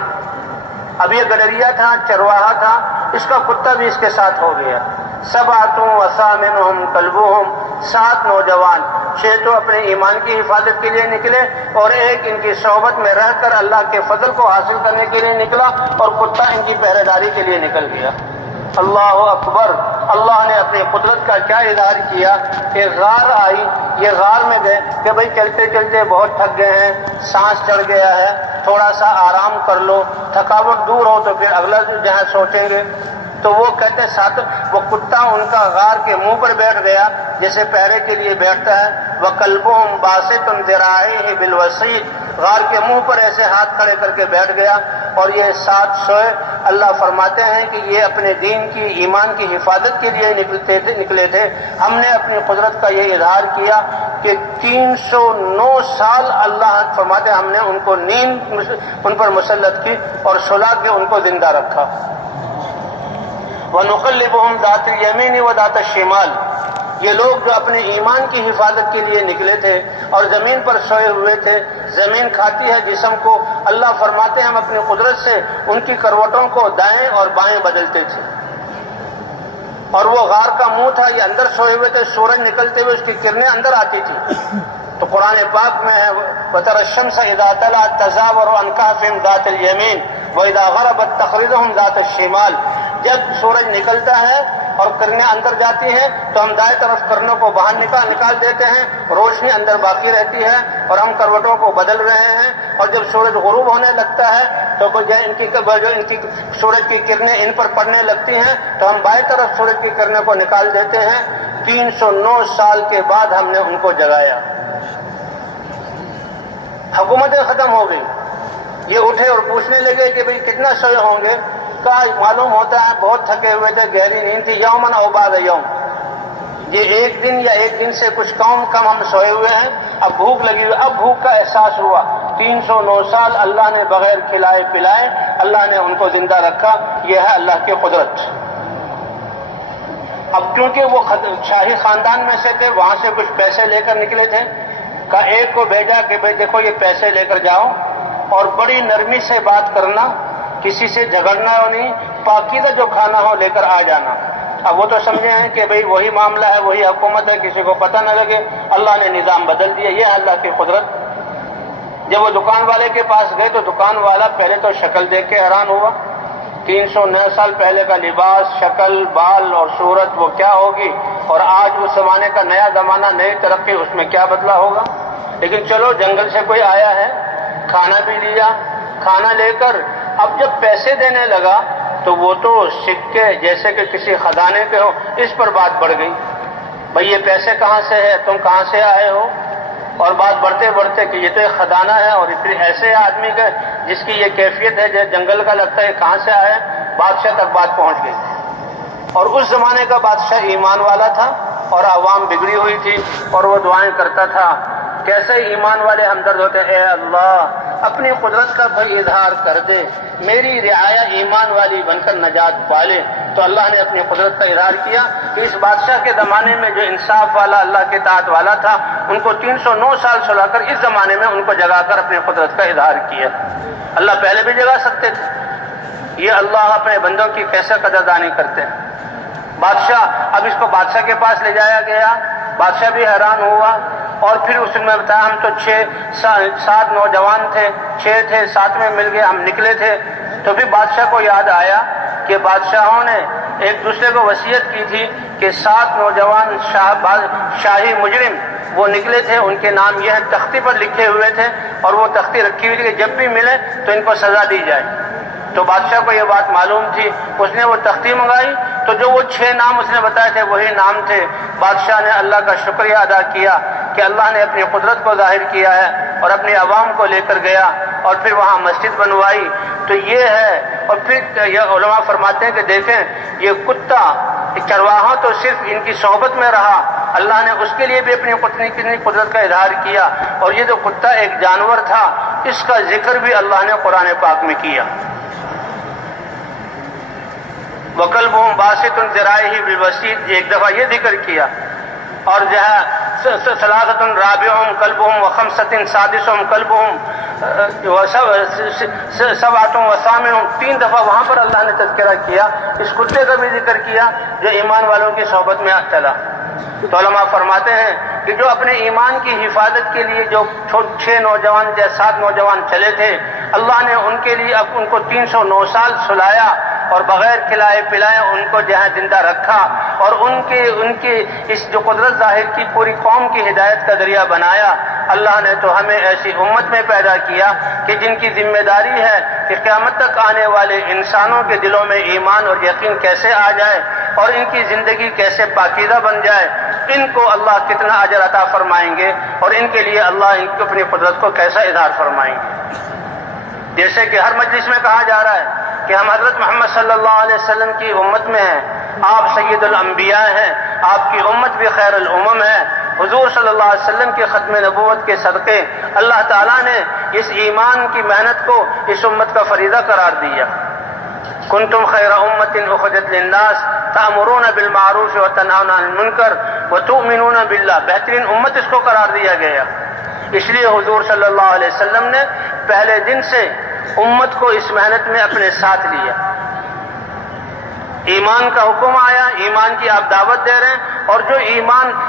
اب یہ گڈریا تھا، چرواہا تھا، اس کا کتا بھی اس کے ساتھ ہو گیا. 7 وثامنهم کلبهم، 7 نوجوان، 6 تو اپنے ایمان کی حفاظت کے لیے نکلے اور ایک ان کی صحبت میں رہ کر اللہ کے فضل کو حاصل کرنے کے لیے نکلا اور کتا ان کی پہرے داری کے لیے نکل گیا. اللہ اکبر. اللہ نے اپنی قدرت کا کیا اظہار کیا. ایک غار آئی، یہ غار میں گئے کہ بھئی چلتے چلتے بہت تھک گئے ہیں، سانس چڑھ گیا ہے، تھوڑا سا آرام کر لو، تھکاوٹ دور ہو تو پھر اگلا جہاں سوچیں گے. تو وہ کہتے ساتھ وہ کتا ان کا غار کے منہ پر بیٹھ گیا جیسے پہرے کے لیے بیٹھتا ہے. وَكَلْبُهُمْ بَاسِطٌ ذِرَاعَيْهِ بِالْوَصِيدِ، غار کے منہ پر ایسے ہاتھ کھڑے کر کے بیٹھ گیا. اور یہ 7 سوئے. اللہ فرماتے ہیں کہ یہ اپنے دین کی، ایمان کی حفاظت کے لیے نکلے تھے. ہم نے اپنی قدرت کا یہ اظہار کیا کہ 309 سال اللہ فرماتے ہیں ہم نے ان کو نیند ان پر مسلط کی اور سلا کے ان کو زندہ رکھا. وَنُقَلِّبُهُمْ ذَاتَ الْيَمِينِ وَذَاتَ الشِّمَالِ، یہ لوگ جو اپنے ایمان کی حفاظت کے لیے نکلے تھے اور زمین پر سوئے ہوئے تھے، زمین کھاتی ہے جسم کو. اللہ فرماتے ہیں ہم اپنی قدرت سے ان کی کروٹوں کو دائیں اور بائیں بدلتے تھے. اور وہ غار کا منہ تھا، یہ اندر سوئے ہوئے تھے، سورج نکلتے ہوئے اس کی کرنیں اندر آتی تھی. تو قرآن پاک میں ہے وَتَرَى الشَّمْسَ إِذَا طَلَعَت تَزَاوَرُ عَنْ كَهْفِهِمْ ذَاتَ الْيَمِينِ وَإِذَا غَرَبَت تَقْرِضُهُمْ ذَاتَ الشِّمَالِ. جب سورج نکلتا ہے اور کرنیں اندر جاتی ہیں تو ہم دائیں طرف کرنوں کو باہر نکال دیتے ہیں، روشنی اندر باقی رہتی ہے اور ہم کروٹوں کو بدل رہے ہیں. اور جب سورج غروب ہونے لگتا ہے تو ان کی سورج کی کرنیں ان پر پڑنے لگتی ہیں تو ہم بائیں طرف سورج کی کرنوں کو نکال دیتے ہیں. 309 سال کے بعد ہم نے ان کو جگایا. حکومتیں ختم ہو گئی. یہ اٹھے اور پوچھنے لگے کہ بھئی کتنا سوئے ہوں گے. کہا معلوم ہوتا ہے بہت تھکے ہوئے تھے، گہری نیند تھی. یومن او بعد یوم، یہ ایک دن یا ایک دن سے کچھ کم ہم سوئے ہوئے ہیں. اب بھوک لگی ہوئی، اب بھوک کا احساس ہوا. 309 سال اللہ نے بغیر کھلائے پلائے اللہ نے ان کو زندہ رکھا. یہ ہے اللہ کی قدرت. اب کیونکہ وہ شاہی خاندان میں سے تھے، وہاں سے کچھ پیسے لے کر نکلے تھے کا ایک کو بھیجا کہ بھئی دیکھو یہ پیسے لے کر جاؤ اور بڑی نرمی سے بات کرنا، کسی سے جھگڑنا نہیں، پاکیزہ جو کھانا ہو لے کر آ جانا۔ اب وہ تو سمجھے ہیں کہ بھئی وہی معاملہ ہے، وہی حکومت ہے، کسی کو پتہ نہ لگے، اللہ نے نظام بدل دیا۔ یہ ہے اللہ کی قدرت۔ جب وہ دکان والے کے پاس گئے تو دکان والا پہلے تو شکل دیکھ کے حیران ہوا، 309 سال پہلے کا لباس، شکل، بال اور صورت وہ کیا ہوگی، اور آج اس زمانے کا نیا زمانہ، نئی ترقی، اس میں کیا بدلا ہوگا۔ لیکن چلو جنگل سے کوئی آیا ہے، کھانا بھی لیا، کھانا لے کر اب جب پیسے دینے لگا تو وہ تو سکے جیسے کہ کسی خزانے کے ہو، اس پر بات بڑھ گئی، بھئی یہ پیسے کہاں سے ہے، تم کہاں سے آئے ہو، اور بات بڑھتے بڑھتے کہ یہ تو ایک خزانہ ہے، اور پھر ایسے آدمی کا جس کی یہ کیفیت ہے جو جنگل کا لگتا ہے، کہاں سے آئے، بادشاہ تک بات پہنچ گئی۔ اور اس زمانے کا بادشاہ ایمان والا تھا اور عوام بگڑی ہوئی تھی، اور وہ دعائیں کرتا تھا۔ کیسے ایمان والے ہمدرد ہوتے، اے اللہ اپنی قدرت کا بھئی اظہار کر دے، میری رعایا ایمان والی بن کر نجات پالے۔ تو اللہ نے اپنی قدرت کا اظہار کیا کہ اس بادشاہ کے زمانے میں جو انصاف والا، اللہ کے اطاعت والا تھا، ان کو 309 سال سلا کر اس زمانے میں ان کو جگا کر اپنی قدرت کا اظہار کیا۔ اللہ پہلے بھی جگا سکتے تھے، یہ اللہ اپنے بندوں کی کیسے قدردانی کرتے ہیں۔ بادشاہ، اب اس کو بادشاہ کے پاس لے جایا گیا، بادشاہ بھی حیران ہوا، اور پھر اس میں بتایا ہم تو 7 نوجوان تھے، 6 تھے، 7 میں مل گئے، ہم نکلے تھے۔ تو پھر بادشاہ کو یاد آیا کہ بادشاہوں نے ایک دوسرے کو وصیت کی تھی کہ 7 نوجوان شاہی مجرم وہ نکلے تھے، ان کے نام یہ تختی پر لکھے ہوئے تھے، اور وہ تختی رکھی ہوئی تھی کہ جب بھی ملے تو ان کو سزا دی جائے۔ تو بادشاہ کو یہ بات معلوم تھی، اس نے وہ تختی منگائی، تو جو وہ 6 نام اس نے بتائے تھے وہی نام تھے۔ بادشاہ نے اللہ کا شکریہ ادا کیا کہ اللہ نے اپنی قدرت کو ظاہر کیا ہے، اور اپنی عوام کو لے کر گیا اور پھر وہاں مسجد بنوائی۔ تو یہ ہے، اور پھر یہ علماء فرماتے ہیں کہ دیکھیں یہ کتا چرواہوں تو صرف ان کی صحبت میں رہا، اللہ نے اس کے لیے بھی اپنی قدرت کا اظہار کیا، اور یہ جو کتا ایک جانور تھا اس کا ذکر بھی اللہ نے قرآن پاک میں کیا۔ وَقَلْبُهُمْ بَاسِطٌ ذِرَاعِهِ بِالْوَسِيدِ، ایک دفعہ یہ ذکر کیا، اور جو ہے ثلاثۃ رابعہم کلبہم وخمسۃ سادسہم کلبہم سبعۃ وثامنہم، 3 دفعہ وہاں پر اللہ نے تذکرہ کیا، اس کتے کا بھی ذکر کیا جو ایمان والوں کی صحبت میں چلا۔ تو علماء فرماتے ہیں کہ جو اپنے ایمان کی حفاظت کے لیے جو 6 نوجوان یا 7 نوجوان چلے تھے، اللہ نے ان کے لیے اب ان کو 309 سال سلایا، اور بغیر کھلائے پلائے ان کو جہاں زندہ رکھا، اور ان کی اس جو قدرت ظاہر کی پوری قوم کی ہدایت کا ذریعہ بنایا۔ اللہ نے تو ہمیں ایسی امت میں پیدا کیا کہ جن کی ذمہ داری ہے کہ قیامت تک آنے والے انسانوں کے دلوں میں ایمان اور یقین کیسے آ جائے، اور ان کی زندگی کیسے پاکیزہ بن جائے، ان کو اللہ کتنا اجر عطا فرمائیں گے، اور ان کے لیے اللہ ان کی اپنی قدرت کو کیسا اظہار فرمائیں گے۔ جیسے کہ ہر مجلس میں کہا جا رہا ہے کہ ہم حضرت محمد صلی اللہ علیہ وسلم کی امت میں ہیں، آپ سید الانبیاء ہیں، آپ کی امت بھی خیر الامم ہے۔ حضور صلی اللہ علیہ وسلم کے ختم نبوت کے صدقے اللہ تعالیٰ نے اس ایمان کی محنت کو اس امت کا فریضہ قرار دیا۔ کنتم خیر امت اخرجت للناس تأمرون بالمعروف وتنہون عن المنکر وتؤمنون باللہ، بہترین امت اس کو قرار دیا گیا۔ اس لیے حضور صلی اللہ علیہ وسلم نے پہلے دن سے امت کو اس محنت میں اپنے ساتھ لیا۔ ایمان کا حکم آیا، ایمان کی آپ دعوت دے رہے ہیں، اور جو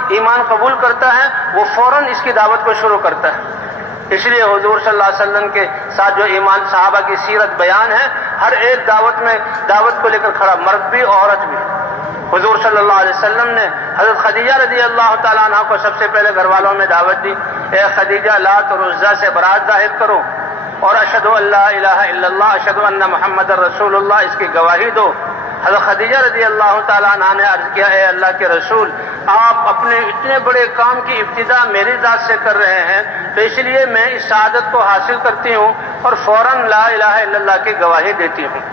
ایمان قبول کرتا ہے وہ فوراً اس کی دعوت کو شروع کرتا ہے۔ اس لیے حضور صلی اللہ علیہ وسلم کے ساتھ جو ایمان صحابہ کی سیرت بیان ہے، ہر ایک دعوت کو لے کر کھڑا، مرد بھی عورت بھی۔ حضور صلی اللہ علیہ وسلم نے حضرت خدیجہ رضی اللہ تعالیٰ عنہ کو سب سے پہلے گھر والوں میں دعوت دی، اے خدیجہ لات اور عزیٰ سے برات ظاہر کرو، اور اشہد ان لا الہ الا اللہ اشہد ان محمد رسول اللہ اس کی گواہی دو۔ حضرت خدیجہ رضی اللہ تعالیٰ عنہ نے عرض کیا، اے اللہ کے رسول، آپ اپنے اتنے بڑے کام کی ابتدا میری ذات سے کر رہے ہیں، تو اس لیے میں اس سعادت کو حاصل کرتی ہوں اور فوراً لا الہ الا اللہ کی گواہی دیتی ہوں۔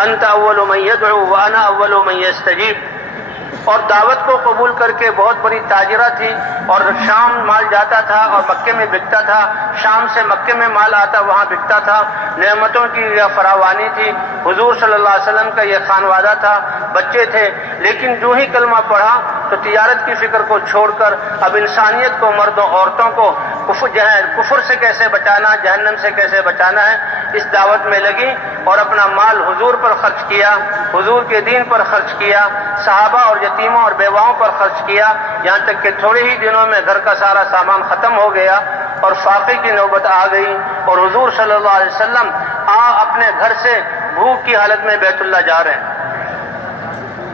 انت اول من یدعو وانا اول من یستجیب، اور دعوت کو قبول کر کے بہت بڑی تاجرہ تھی، اور شام مال جاتا تھا اور مکے میں بکتا تھا، شام سے مکے میں مال آتا وہاں بکتا تھا، نعمتوں کی یہ فراوانی تھی۔ حضور صلی اللہ علیہ وسلم کا یہ خانوادہ تھا، بچے تھے، لیکن جو ہی کلمہ پڑھا تو تجارت کی فکر کو چھوڑ کر اب انسانیت کو، مردوں عورتوں کو کفر سے کیسے بچانا، جہنم سے کیسے بچانا ہے، اس دعوت میں لگی اور اپنا مال حضور پر خرچ کیا، حضور کے دین پر خرچ کیا، صحابہ اور یتیموں اور بیواؤں پر خرچ کیا، یہاں تک کہ تھوڑے ہی دنوں میں گھر کا سارا سامان ختم ہو گیا اور فاقے کی نوبت آ گئی اور حضور صلی اللہ علیہ وسلم اپنے گھر سے بھوک کی حالت میں بیت اللہ جا رہے ہیں۔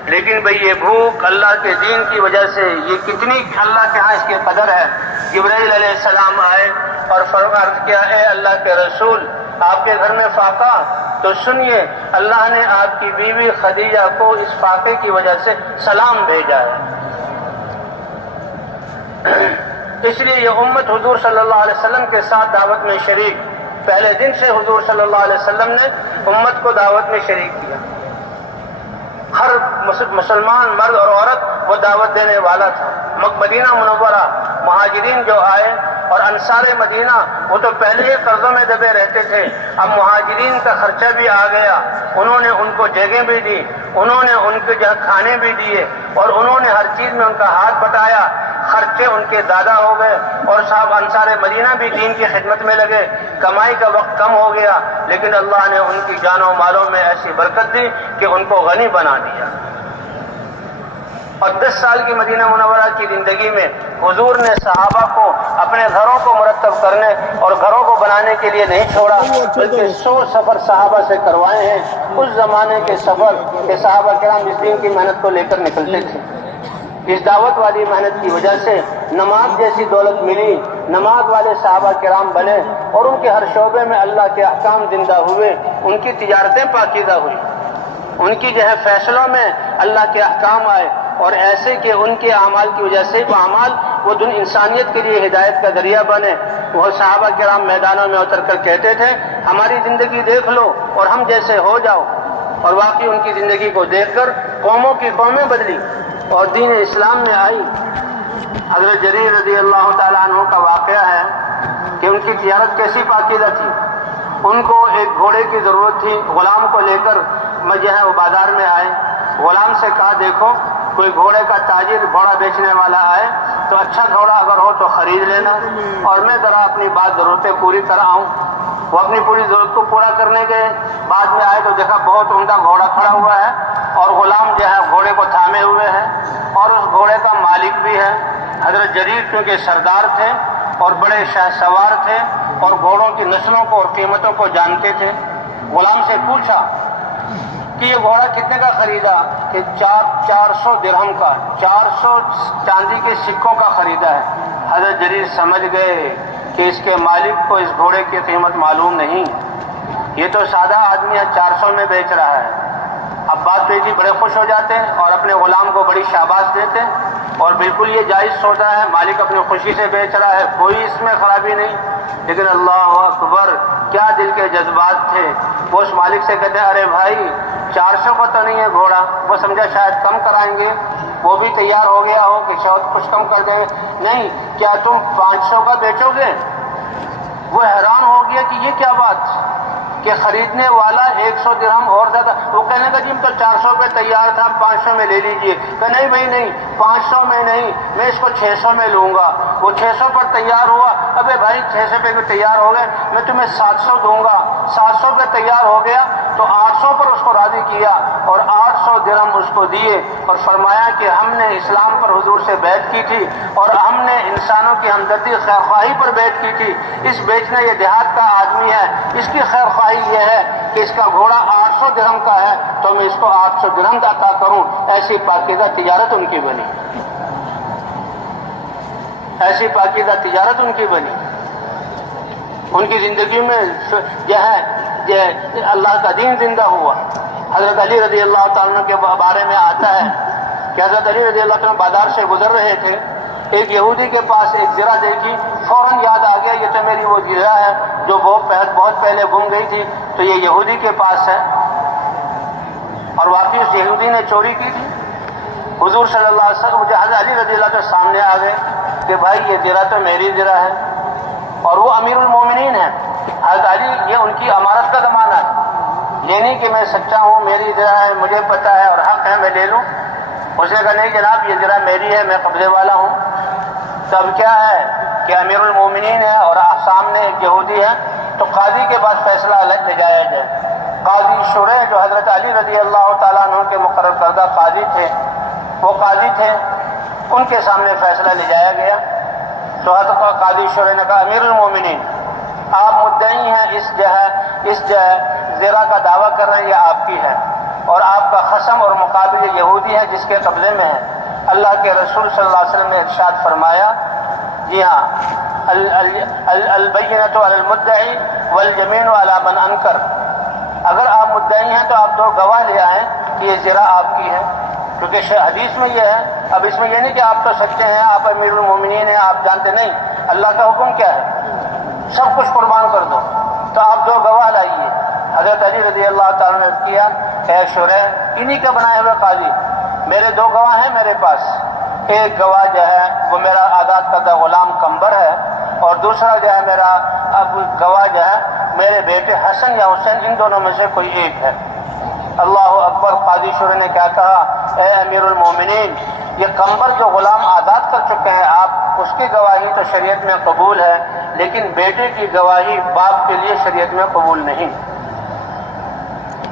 لیکن بھئی یہ بھوک اللہ کے دین کی وجہ سے، یہ کتنی اللہ کے ہاں اس کی قدر ہے۔ جبرائیل علیہ السلام آئے اور عرض کیا، اے اللہ کے رسول، آپ کے گھر میں فاقہ، تو سنیے اللہ نے آپ کی بیوی خدیجہ کو اس فاقے کی وجہ سے سلام بھیجا ہے۔ اس لیے یہ امت حضور صلی اللہ علیہ وسلم کے ساتھ دعوت میں شریک، پہلے دن سے حضور صلی اللہ علیہ وسلم نے امت کو دعوت میں شریک کیا۔ ہر مسلمان مرد اور عورت وہ دعوت دینے والا تھا۔ مدینہ منورہ مہاجرین جو آئے اور انصار مدینہ، وہ تو پہلے ہی قرضوں میں دبے رہتے تھے، اب مہاجرین کا خرچہ بھی آ گیا، انہوں نے ان کو جگہیں بھی دی، انہوں نے ان کے کھانے بھی دیے اور انہوں نے ہر چیز میں ان کا ہاتھ بٹایا، خرچے ان کے زیادہ ہو گئے اور صاحب انصار مدینہ بھی دین کی خدمت میں لگے، کمائی کا وقت کم ہو گیا، لیکن اللہ نے ان کی جانوں و مالوں میں ایسی برکت دی کہ ان کو غنی بنا دیا۔ اور 10 سال کی مدینہ منورہ کی زندگی میں حضور نے صحابہ کو اپنے گھروں کو مرتب کرنے اور گھروں کو بنانے کے لیے نہیں چھوڑا، بلکہ 100 سفر صحابہ سے کروائے ہیں۔ اس زمانے کے سفر کہ صحابہ کرام اس دین کی محنت کو لے کر نکلتے تھے۔ اس دعوت والی محنت کی وجہ سے نماز جیسی دولت ملی، نماز والے صحابہ کرام بنے اور ان کے ہر شعبے میں اللہ کے احکام زندہ ہوئے، ان کی تجارتیں پاکیزہ ہوئی، ان کی فیصلوں میں اللہ کے احکام آئے اور ایسے کہ ان کے اعمال کی وجہ سے وہ اعمال وہ انسانیت کے لیے ہدایت کا ذریعہ بنے۔ وہ صحابہ کرام میدانوں میں اتر کر کہتے تھے، ہماری زندگی دیکھ لو اور ہم جیسے ہو جاؤ، اور واقعی ان کی زندگی کو دیکھ کر قوموں کی قومیں بدلی اور دین اسلام میں آئی۔ حضرت جریر رضی اللہ تعالیٰ عنہ کا واقعہ ہے کہ ان کی تجارت کیسی پاکیزہ تھی۔ ان کو ایک گھوڑے کی ضرورت تھی، غلام کو لے کر وہ بازار میں آئے، غلام سے کہا دیکھو کوئی گھوڑے کا تاجر گھوڑا بیچنے والا آئے تو اچھا گھوڑا اگر ہو تو خرید لینا اور میں ذرا اپنی ضرورتیں پوری کر آؤں۔ وہ اپنی پوری ضرورت کو پورا کرنے گئے، بعد میں آئے تو دیکھا بہت عمدہ گھوڑا کھڑا ہوا ہے اور غلام گھوڑے کو تھامے ہوئے ہے اور اس گھوڑے کا مالک بھی ہے۔ حضرت جریر کیونکہ سردار تھے اور بڑے شاہ سوار تھے اور گھوڑوں کی نسلوں کو اور قیمتوں کو جانتے تھے، غلام سے پوچھا کہ یہ گھوڑا کتنے کا خریدا؟ کہ 400 درہم کا، 400 چاندی کے سکوں کا خریدا ہے۔ حضرت جریر سمجھ گئے کہ اس کے مالک کو اس گھوڑے کی قیمت معلوم نہیں، یہ تو سادہ آدمی ہے، 400 میں بیچ رہا ہے۔ اب بات پہ جی بڑے خوش ہو جاتے ہیں اور اپنے غلام کو بڑی شاباش دیتے ہیں اور بالکل یہ جائز سودا ہے، مالک اپنی خوشی سے بیچ رہا ہے، کوئی اس میں خرابی نہیں۔ لیکن اللہ اکبر، کیا دل کے جذبات تھے۔ وہ اس مالک سے کہتے ہیں ارے بھائی 400 کا تو نہیں ہے گھوڑا، وہ سمجھا شاید کم کرائیں گے، وہ بھی تیار ہو گیا ہو کہ شاید کچھ کم کر دیں گے، نہیں، کیا تم 500 کا بیچو گے؟ وہ حیران ہو گیا کہ یہ کیا بات کہ خریدنے والا 100 درہم اور زیادہ، وہ کہنے کا جی ہم تو 400 پہ تیار تھا، 500 میں لے لیجئے۔ کہ نہیں بھائی نہیں، 500 میں نہیں، میں اس کو 600 میں لوں گا۔ وہ 600 پر تیار ہوا، ابے بھائی 600 پہ بھی تیار ہو گئے، میں تمہیں 700 دوں گا۔ 700 پہ تیار ہو گیا تو 800 پر اس کو راضی کیا اور 800 درہم اس کو دیے اور فرمایا کہ ہم نے اسلام پر حضور سے بیعت کی تھی اور ہم نے انسانوں کی ہمدردی خیرخواہی پر بیعت کی تھی۔ اس بیچنے یہ دیہات کا آدمی ہے، اس کی خیرخواہی یہ ہے کہ اس کا گھوڑا 800 درہم کا ہے تو میں اس کو 800 درہم عطا کروں۔ ایسی پاکیزہ تجارت ان کی بنی، ایسی پاکیزہ تجارت ان کی بنی۔ ان کی زندگی میں اللہ کا دین زندہ ہوا۔ حضرت علی رضی اللہ تعالیٰ کے بارے میں آتا ہے کہ حضرت علی رضی اللہ تعالیٰ بازار سے گزر رہے تھے، ایک یہودی کے پاس ایک زرہ دیکھی، فوراً یاد آ گیا یہ تو میری وہ زرہ ہے جو بہت پہلے گم گئی تھی، تو یہ یہودی کے پاس ہے، اور واقعی اس یہودی نے چوری کی تھی۔ حضور صلی اللہ علیہ وسلم مجھے حضرت علی رضی اللہ تعالیٰ سامنے آ گئے کہ بھائی یہ زرہ تو میری زرہ ہے، اور وہ امیر المومنین ہے حضرت علی، یہ ان کی امارت کا زمانہ ہے، یہ نہیں کہ میں سچا ہوں، میری زرہ ہے، مجھے پتہ ہے اور حق ہے میں لے لوں۔ اس نے کہا نہیں جناب یہ زرہ میری ہے، میں قبضے والا ہوں۔ تو اب کیا ہے کہ امیر المومنین ہے اور سامنے ایک یہودی ہے، تو قاضی کے پاس فیصلہ لے جایا جائے۔ قاضی شریح جو حضرت علی رضی اللہ تعالیٰ عنہ کے مقرر کردہ قاضی تھے، وہ قاضی تھے، ان کے سامنے فیصلہ لے جایا گیا۔ تو حضرت قاضی شریح نے کہا امیر المومنین آپ مدعی ہیں، اس زرہ کا دعویٰ کر رہے ہیں یہ آپ کی ہے، اور آپ کا خصم اور مقابل یہودی ہے جس کے قبضے میں ہے۔ اللہ کے رسول صلی اللہ علیہ وسلم نے ارشاد فرمایا، جی ہاں، البینۃ علی المدعی والیمین علی من انکر، اگر آپ مدعی ہیں تو آپ 2 گواہ لے آئیں کہ یہ زرہ آپ کی ہے، کیونکہ حدیث میں یہ ہے۔ اب اس میں یہ نہیں کہ آپ تو سچے ہیں، آپ امیر المومنین ہیں، آپ جانتے نہیں اللہ کا حکم کیا ہے، سب کچھ قربان کر دو، تو آپ 2 گواہ لائیے۔ حضرت علی رضی اللہ تعالیٰ نے کیا، اے شریح انہی کا بنائے ہوئے قاضی، میرے 2 گواہ ہیں میرے پاس، ایک گواہ جو ہے وہ میرا آزاد کردہ غلام قمبر ہے، اور دوسرا جو ہے میرا گواہ جو ہے میرے بیٹے حسن یا حسین، ان دونوں میں سے کوئی ایک ہے۔ اللہ اکبر۔ قاضی شریح نے کیا کہا، اے امیر المومنین یہ قمبر جو غلام آزاد کر چکے ہیں آپ، اس کی گواہی تو شریعت میں قبول ہے، لیکن بیٹے کی گواہی باپ کے لیے شریعت میں قبول نہیں۔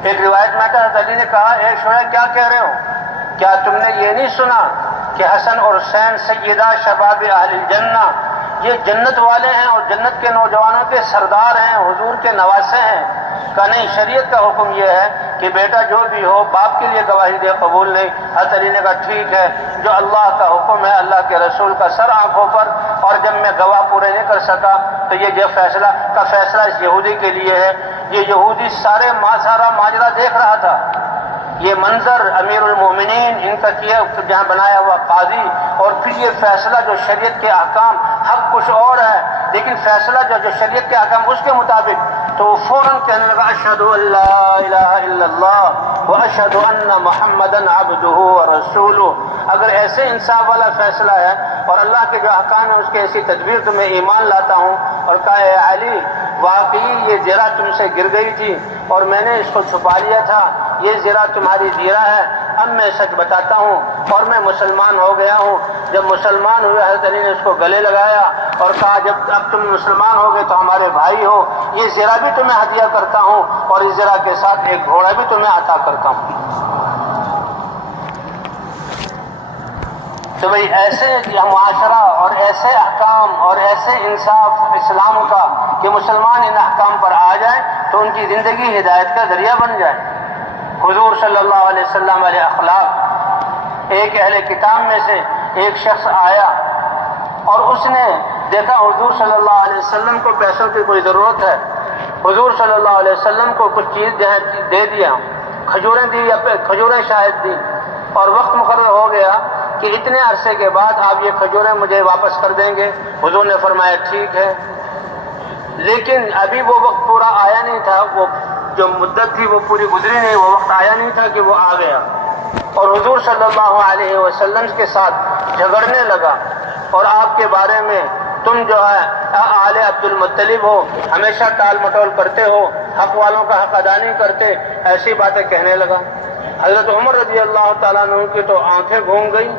ایک روایت میں حضرت علی نے کہا، اے شریح کیا کہہ رہے ہو، کیا تم نے یہ نہیں سنا کہ حسن اور حسین سیدہ شباب اہل الجنہ، یہ جنت والے ہیں اور جنت کے نوجوانوں کے سردار ہیں، حضور کے نواسے ہیں؟ کہ نہیں، شریعت کا حکم یہ ہے کہ بیٹا جو بھی ہو باپ کے لیے گواہی دے، قبول نہیں۔ حضرت علی نے کہا ٹھیک ہے، جو اللہ کا حکم ہے، اللہ کے رسول کا سر آنکھوں پر، اور جب میں گواہ پورے نہیں کر سکا تو یہ جو فیصلہ اس یہودی کے لیے ہے۔ یہ یہودی سارا ماجرا دیکھ رہا تھا، یہ منظر امیر المومنین ان کا کیا جہاں بنایا ہوا قاضی، اور پھر یہ فیصلہ جو شریعت کے احکام، حق کچھ اور ہے لیکن فیصلہ جو شریعت کے احکام اس کے مطابق، تو وہ فوراً کہنے لگا اشہد ان لا الہ الا اللہ واشہد ان محمدً عبدہ ورسولہ۔ اگر ایسے انصاف والا فیصلہ ہے اور اللہ کے جو احکام ہے اس کی ایسی تدبیر تو میں ایمان لاتا ہوں۔ اور کہا اے علی واقعی یہ زرہ تم سے گر گئی تھی اور میں نے اس کو چھپا لیا تھا، یہ زرہ تمہاری زرہ ہے، اب میں سچ بتاتا ہوں اور میں مسلمان ہو گیا ہوں۔ جب مسلمان ہوئے حضرت علی نے اس کو گلے لگایا اور کہا جب اب تم مسلمان ہو گئے تو ہمارے بھائی ہو، یہ زرہ بھی تمہیں ہدیہ کرتا ہوں اور اس زرہ کے ساتھ ایک گھوڑا بھی تمہیں عطا کرتا ہوں۔ تو بھئی ایسے معاشرہ اور ایسے احکام اور ایسے انصاف اسلام کا کہ مسلمان ان احکام پر آ جائیں تو ان کی زندگی ہدایت کا ذریعہ بن جائے۔ حضور صلی اللہ علیہ وسلم علیہ اخلاق، ایک اہل کتاب میں سے ایک شخص آیا اور اس نے دیکھا حضور صلی اللہ علیہ وسلم کو پیسوں کی کوئی ضرورت ہے، حضور صلی اللہ علیہ وسلم کو کچھ چیز دے دیا، کھجوریں دی یا کھجوریں شاید دی، اور وقت مقرر ہو گیا کہ اتنے عرصے کے بعد آپ یہ کھجوریں مجھے واپس کر دیں گے۔ حضور نے فرمایا ٹھیک ہے، لیکن ابھی وہ وقت پورا آیا نہیں تھا، وہ جو مدت تھی وہ پوری گزری نہیں، وہ وقت آیا نہیں تھا کہ وہ آ گیا، اور حضور صلی اللہ علیہ وسلم کے ساتھ جھگڑنے لگا اور آپ کے بارے میں تم جو ہے آل عبد المطلب ہو، ہمیشہ ٹال مٹول کرتے ہو، حق والوں کا حق ادا نہیں کرتے، ایسی باتیں کہنے لگا۔ حضرت عمر رضی اللہ تعالیٰ عنہ کی تو آنکھیں گھوم گئی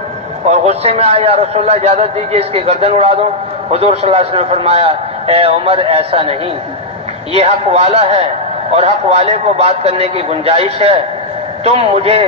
اور غصے میں آیا، یا رسول اللہ اجازت دیجیے اس کی گردن اڑا دو۔ حضور صلی اللہ علیہ وسلم نے فرمایا اے عمر ایسا نہیں، یہ حق والا ہے اور حق والے کو بات کرنے کی گنجائش ہے، تم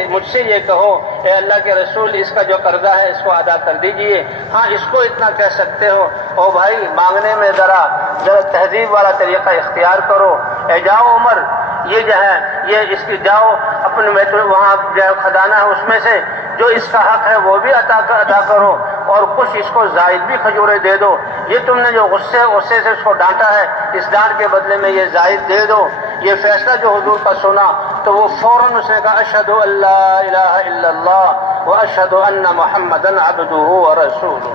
مجھ سے یہ کہو اے اللہ کے رسول اس کا جو قرضہ ہے اس کو ادا کر دیجئے۔ ہاں اس کو اتنا کہہ سکتے ہو او بھائی مانگنے میں ذرا تہذیب والا طریقہ اختیار کرو، اے جاؤ عمر یہ جو ہے یہ اس کی جاؤ اپنے وہاں جو خزانہ ہے اس میں سے جو اس کا حق ہے وہ بھی عطا کرو، اور کچھ اس کو زائد بھی کھجوریں دے دو۔ یہ تم نے جو غصے سے اس کو ڈانٹا ہے اس ڈانٹ کے بدلے میں یہ زائد دے دو۔ یہ فیصلہ جو حضور کا سنا تو وہ فوراً اس نے کہا اشہد ان لا الہ الا اللہ واشہد ان محمدً عبدہ ورسولہ۔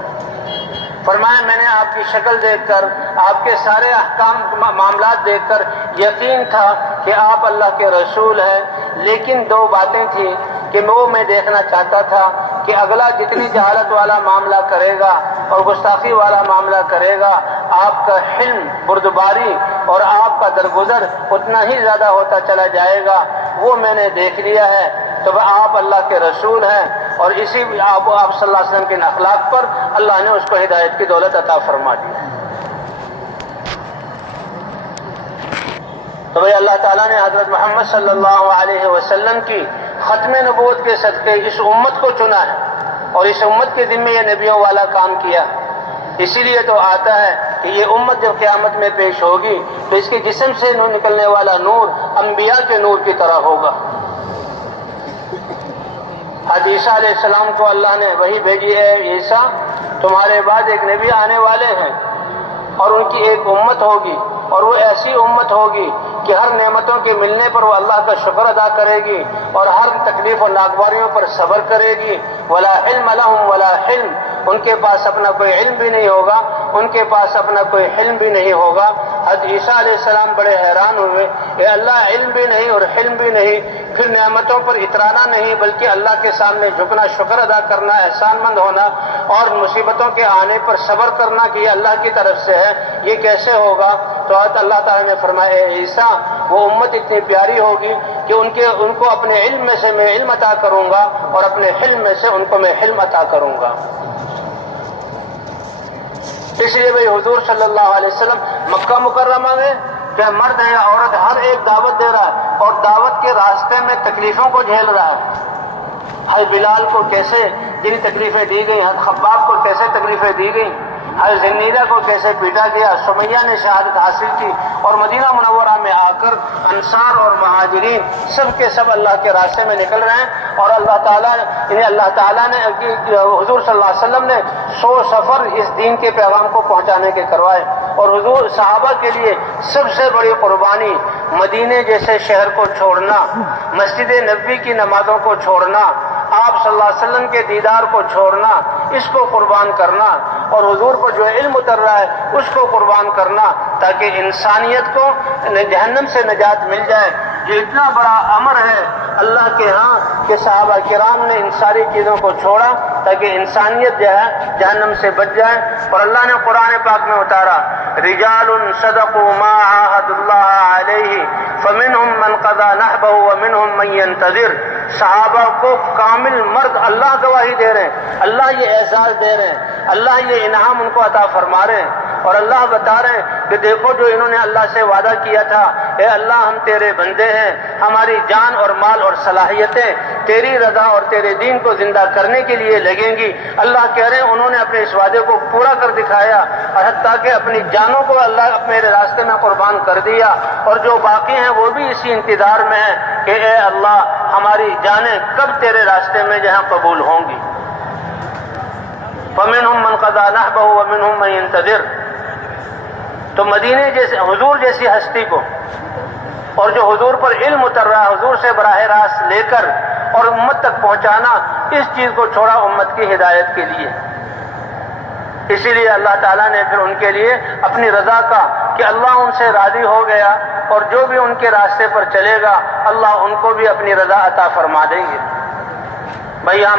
فرمایا میں نے آپ کی شکل دیکھ کر، آپ کے سارے احکام معاملات دیکھ کر یقین تھا کہ آپ اللہ کے رسول ہیں، لیکن 2 باتیں تھیں کہ وہ میں دیکھنا چاہتا تھا کہ اگلا جتنی جہالت والا معاملہ کرے گا اور گستاخی والا معاملہ کرے گا، آپ کا حلم بردباری اور آپ کا درگزر اتنا ہی زیادہ ہوتا چلا جائے گا، وہ میں نے دیکھ لیا ہے۔ تو آپ اللہ کے رسول ہیں اور اسی آپ صلی اللہ علیہ وسلم کے اخلاق پر اللہ نے اس کو ہدایت کی دولت عطا فرما دی۔ تو بھئی اللہ تعالیٰ نے حضرت محمد صلی اللہ علیہ وسلم کی ختم نبوت کے صدقے اس امت کو چنا ہے اور اس امت کے ذمے یہ نبیوں والا کام کیا۔ اسی لیے تو آتا ہے کہ یہ امت جب قیامت میں پیش ہوگی تو اس کے جسم سے نکلنے والا نور انبیاء کے نور کی طرح ہوگا۔ حضرت عیسیٰ علیہ السلام کو اللہ نے وحی بھیجی ہے، عیسیٰ تمہارے بعد ایک نبی آنے والے ہیں اور ان کی ایک امت ہوگی، اور وہ ایسی امت ہوگی کہ ہر نعمتوں کے ملنے پر وہ اللہ کا شکر ادا کرے گی اور ہر تکلیف و ناگواریوں پر صبر کرے گی۔ ولا علم لهم ولا حلم، ان کے پاس اپنا کوئی علم بھی نہیں ہوگا، ان کے پاس اپنا کوئی حلم بھی نہیں ہوگا۔ حضرت عیسیٰ علیہ السلام بڑے حیران ہوئے، اے اللہ علم بھی نہیں اور حلم بھی نہیں، پھر نعمتوں پر اترانا نہیں بلکہ اللہ کے سامنے جھکنا، شکر ادا کرنا، احسان مند ہونا اور مصیبتوں کے آنے پر صبر کرنا کہ یہ اللہ کی طرف سے ہے، یہ کیسے ہوگا؟ تو اللہ تعالیٰ نے فرمایا اے عیسیٰ وہ امت اتنی پیاری ہوگی کہ ان کو اپنے علم میں سے میں علم عطا کروں گا اور اپنے حلم میں سے ان کو میں حلم عطا کروں گا۔ اس لیے بھائی حضور صلی اللہ علیہ وسلم مکہ مکرمہ میں کہ مرد ہے یا عورت ہر ایک دعوت دے رہا ہے اور دعوت کے راستے میں تکلیفوں کو جھیل رہا ہے۔ حضرت بلال کو کیسے جن تکلیفیں دی گئیں، حضرت خباب کو کیسے تکلیفیں دی گئیں، حضرت زنیرہ کو کیسے پیٹا گیا، سمیہ نے شہادت حاصل کی اور مدینہ منورہ میں آ کر انصار اور مہاجرین سب کے سب اللہ کے راستے میں نکل رہے ہیں اور اللہ تعالیٰ نے حضور صلی اللہ علیہ وسلم نے 100 سفر اس دین کے پیغام کو پہنچانے کے کروائے، اور حضور صحابہ کے لیے سب سے بڑی قربانی مدینے جیسے شہر کو چھوڑنا، مسجد نبوی کی نمازوں کو چھوڑنا، آپ صلی اللہ علیہ وسلم کے دیدار کو چھوڑنا، اس کو قربان کرنا اور حضور پر جو علم اتر رہا ہے اس کو قربان کرنا تاکہ انسانیت کو جہنم سے نجات مل جائے۔ یہ اتنا بڑا امر ہے اللہ کے ہاں کہ صحابہ کرام نے ان ساری چیزوں کو چھوڑا تاکہ انسانیت جو ہے جہنم سے بچ جائے۔ اور اللہ نے قرآن پاک میں اتارا رجال صدقوا ما عاهدوا الله عليه فمنهم من قضى نحبه ومنهم من ينتظر۔ صحابہ کو کامل مرد اللہ گواہی دے رہے ہیں، اللہ یہ اعزاز دے رہے ہیں، اللہ یہ انعام ان کو عطا فرما رہے ہیں اور اللہ بتا رہے ہیں کہ دیکھو جو انہوں نے اللہ سے وعدہ کیا تھا، اے اللہ ہم تیرے بندے ہیں، ہماری جان اور مال اور صلاحیتیں تیری رضا اور تیرے دین کو زندہ کرنے کے لیے لگیں گی۔ اللہ کہہ رہے ہیں انہوں نے اپنے اس وعدے کو پورا کر دکھایا اور حتیٰ کہ اپنی جانوں کو اللہ میرے راستے میں قربان کر دیا، اور جو باقی ہیں وہ بھی اسی انتظار میں ہیں کہ اے اللہ ہماری جانیں کب تیرے راستے میں جہاں قبول ہوں گی۔ فَمِنْهُمْ مَنْ قَضَى نَحْبَهُ وَمِنْهُمْ مَنْ يَنْتَظِرُ۔ تو مدینے جیسے حضور جیسی ہستی کو اور جو حضور پر علم اتر رہا ہے حضور سے براہ راست لے کر اور امت تک پہنچانا، اس چیز کو چھوڑا امت کی ہدایت کے لیے۔ اسی لیے اللہ تعالیٰ نے پھر ان کے لیے اپنی رضا کا کہ اللہ ان سے راضی ہو گیا اور جو بھی ان کے راستے پر چلے گا اللہ ان کو بھی اپنی رضا عطا فرما دیں گے۔ بھائی یہاں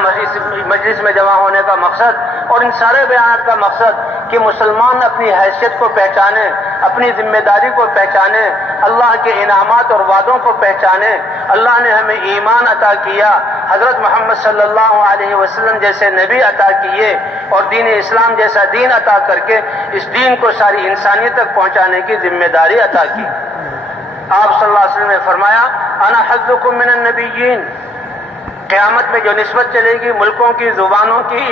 مجلس میں جمع ہونے کا مقصد اور ان سارے بیانات کا مقصد کہ مسلمان اپنی حیثیت کو پہچانے، اپنی ذمہ داری کو پہچانے، اللہ کے انعامات اور وعدوں کو پہچانے۔ اللہ نے ہمیں ایمان عطا کیا، حضرت محمد صلی اللہ علیہ وسلم جیسے نبی عطا کیے اور دین اسلام جیسا دین عطا کر کے اس دین کو ساری انسانیت تک پہنچانے کی ذمہ داری عطا کی۔ آپ صلی اللہ علیہ وسلم نے فرمایا انا حظکم من النبیین، قیامت میں جو نسبت چلے گی ملکوں کی، زبانوں کی،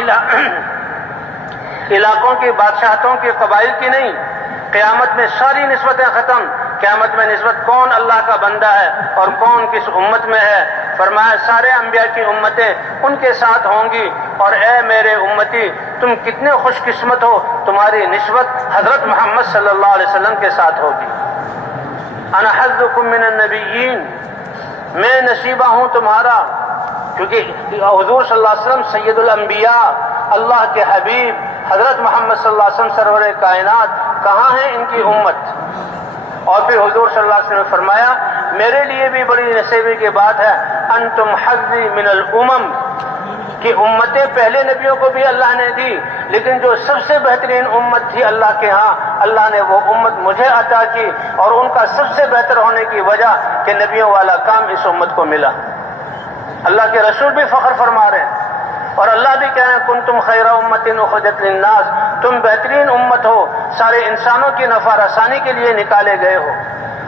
علاقوں کی، بادشاہتوں کی، قبائل کی نہیں، قیامت میں ساری نسبتیں ختم۔ قیامت میں نسبت کون اللہ کا بندہ ہے اور کون کس امت میں ہے، فرمایا سارے انبیاء کی امتیں ان کے ساتھ ہوں گی، اور اے میرے امتی تم کتنے خوش قسمت ہو، تمہاری نسبت حضرت محمد صلی اللہ علیہ وسلم کے ساتھ ہوگی۔ انا حظکم من النبیین، میں نصیبہ ہوں تمہارا، کیونکہ حضور صلی اللہ علیہ وسلم سید الانبیاء، اللہ کے حبیب حضرت محمد صلی اللہ علیہ وسلم سرور کائنات، کہاں ہے ان کی امت؟ اور پھر حضور صلی اللہ علیہ وسلم نے فرمایا میرے لیے بھی بڑی نصیبی کی بات ہے، انتم حظی من الامم، کہ امتیں پہلے نبیوں کو بھی اللہ نے دی، لیکن جو سب سے بہترین امت تھی اللہ کے ہاں، اللہ نے وہ امت مجھے عطا کی، اور ان کا سب سے بہتر ہونے کی وجہ کہ نبیوں والا کام اس امت کو ملا۔ اللہ کے رسول بھی فخر فرما رہے ہیں اور اللہ بھی کہہ رہے ہیں کنتم خیر امت اخرجت للناس، تم بہترین امت ہو، سارے انسانوں کی نفع رسانی کے لیے نکالے گئے ہو۔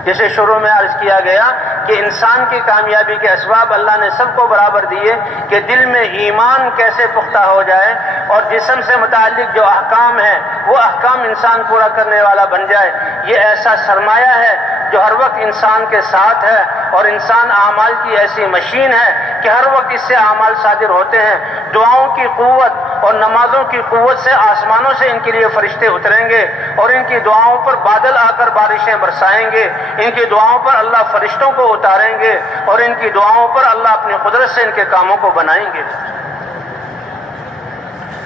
جسے شروع میں عرض کیا گیا کہ انسان کی کامیابی کے اسباب اللہ نے سب کو برابر دیے کہ دل میں ایمان کیسے پختہ ہو جائے اور جسم سے متعلق جو احکام ہیں وہ احکام انسان پورا کرنے والا بن جائے۔ یہ ایسا سرمایہ ہے جو ہر وقت انسان کے ساتھ ہے، اور انسان اعمال کی ایسی مشین ہے کہ ہر وقت اس سے اعمال صادر ہوتے ہیں۔ دعاؤں کی قوت اور نمازوں کی قوت سے آسمانوں سے ان کے لیے فرشتے اتریں گے اور ان کی دعاؤں پر بادل آ کر بارشیں برسائیں گے، ان کی دعاؤں پر اللہ فرشتوں کو اتاریں گے اور ان کی دعاؤں پر اللہ اپنی قدرت سے ان کے کاموں کو بنائیں گے۔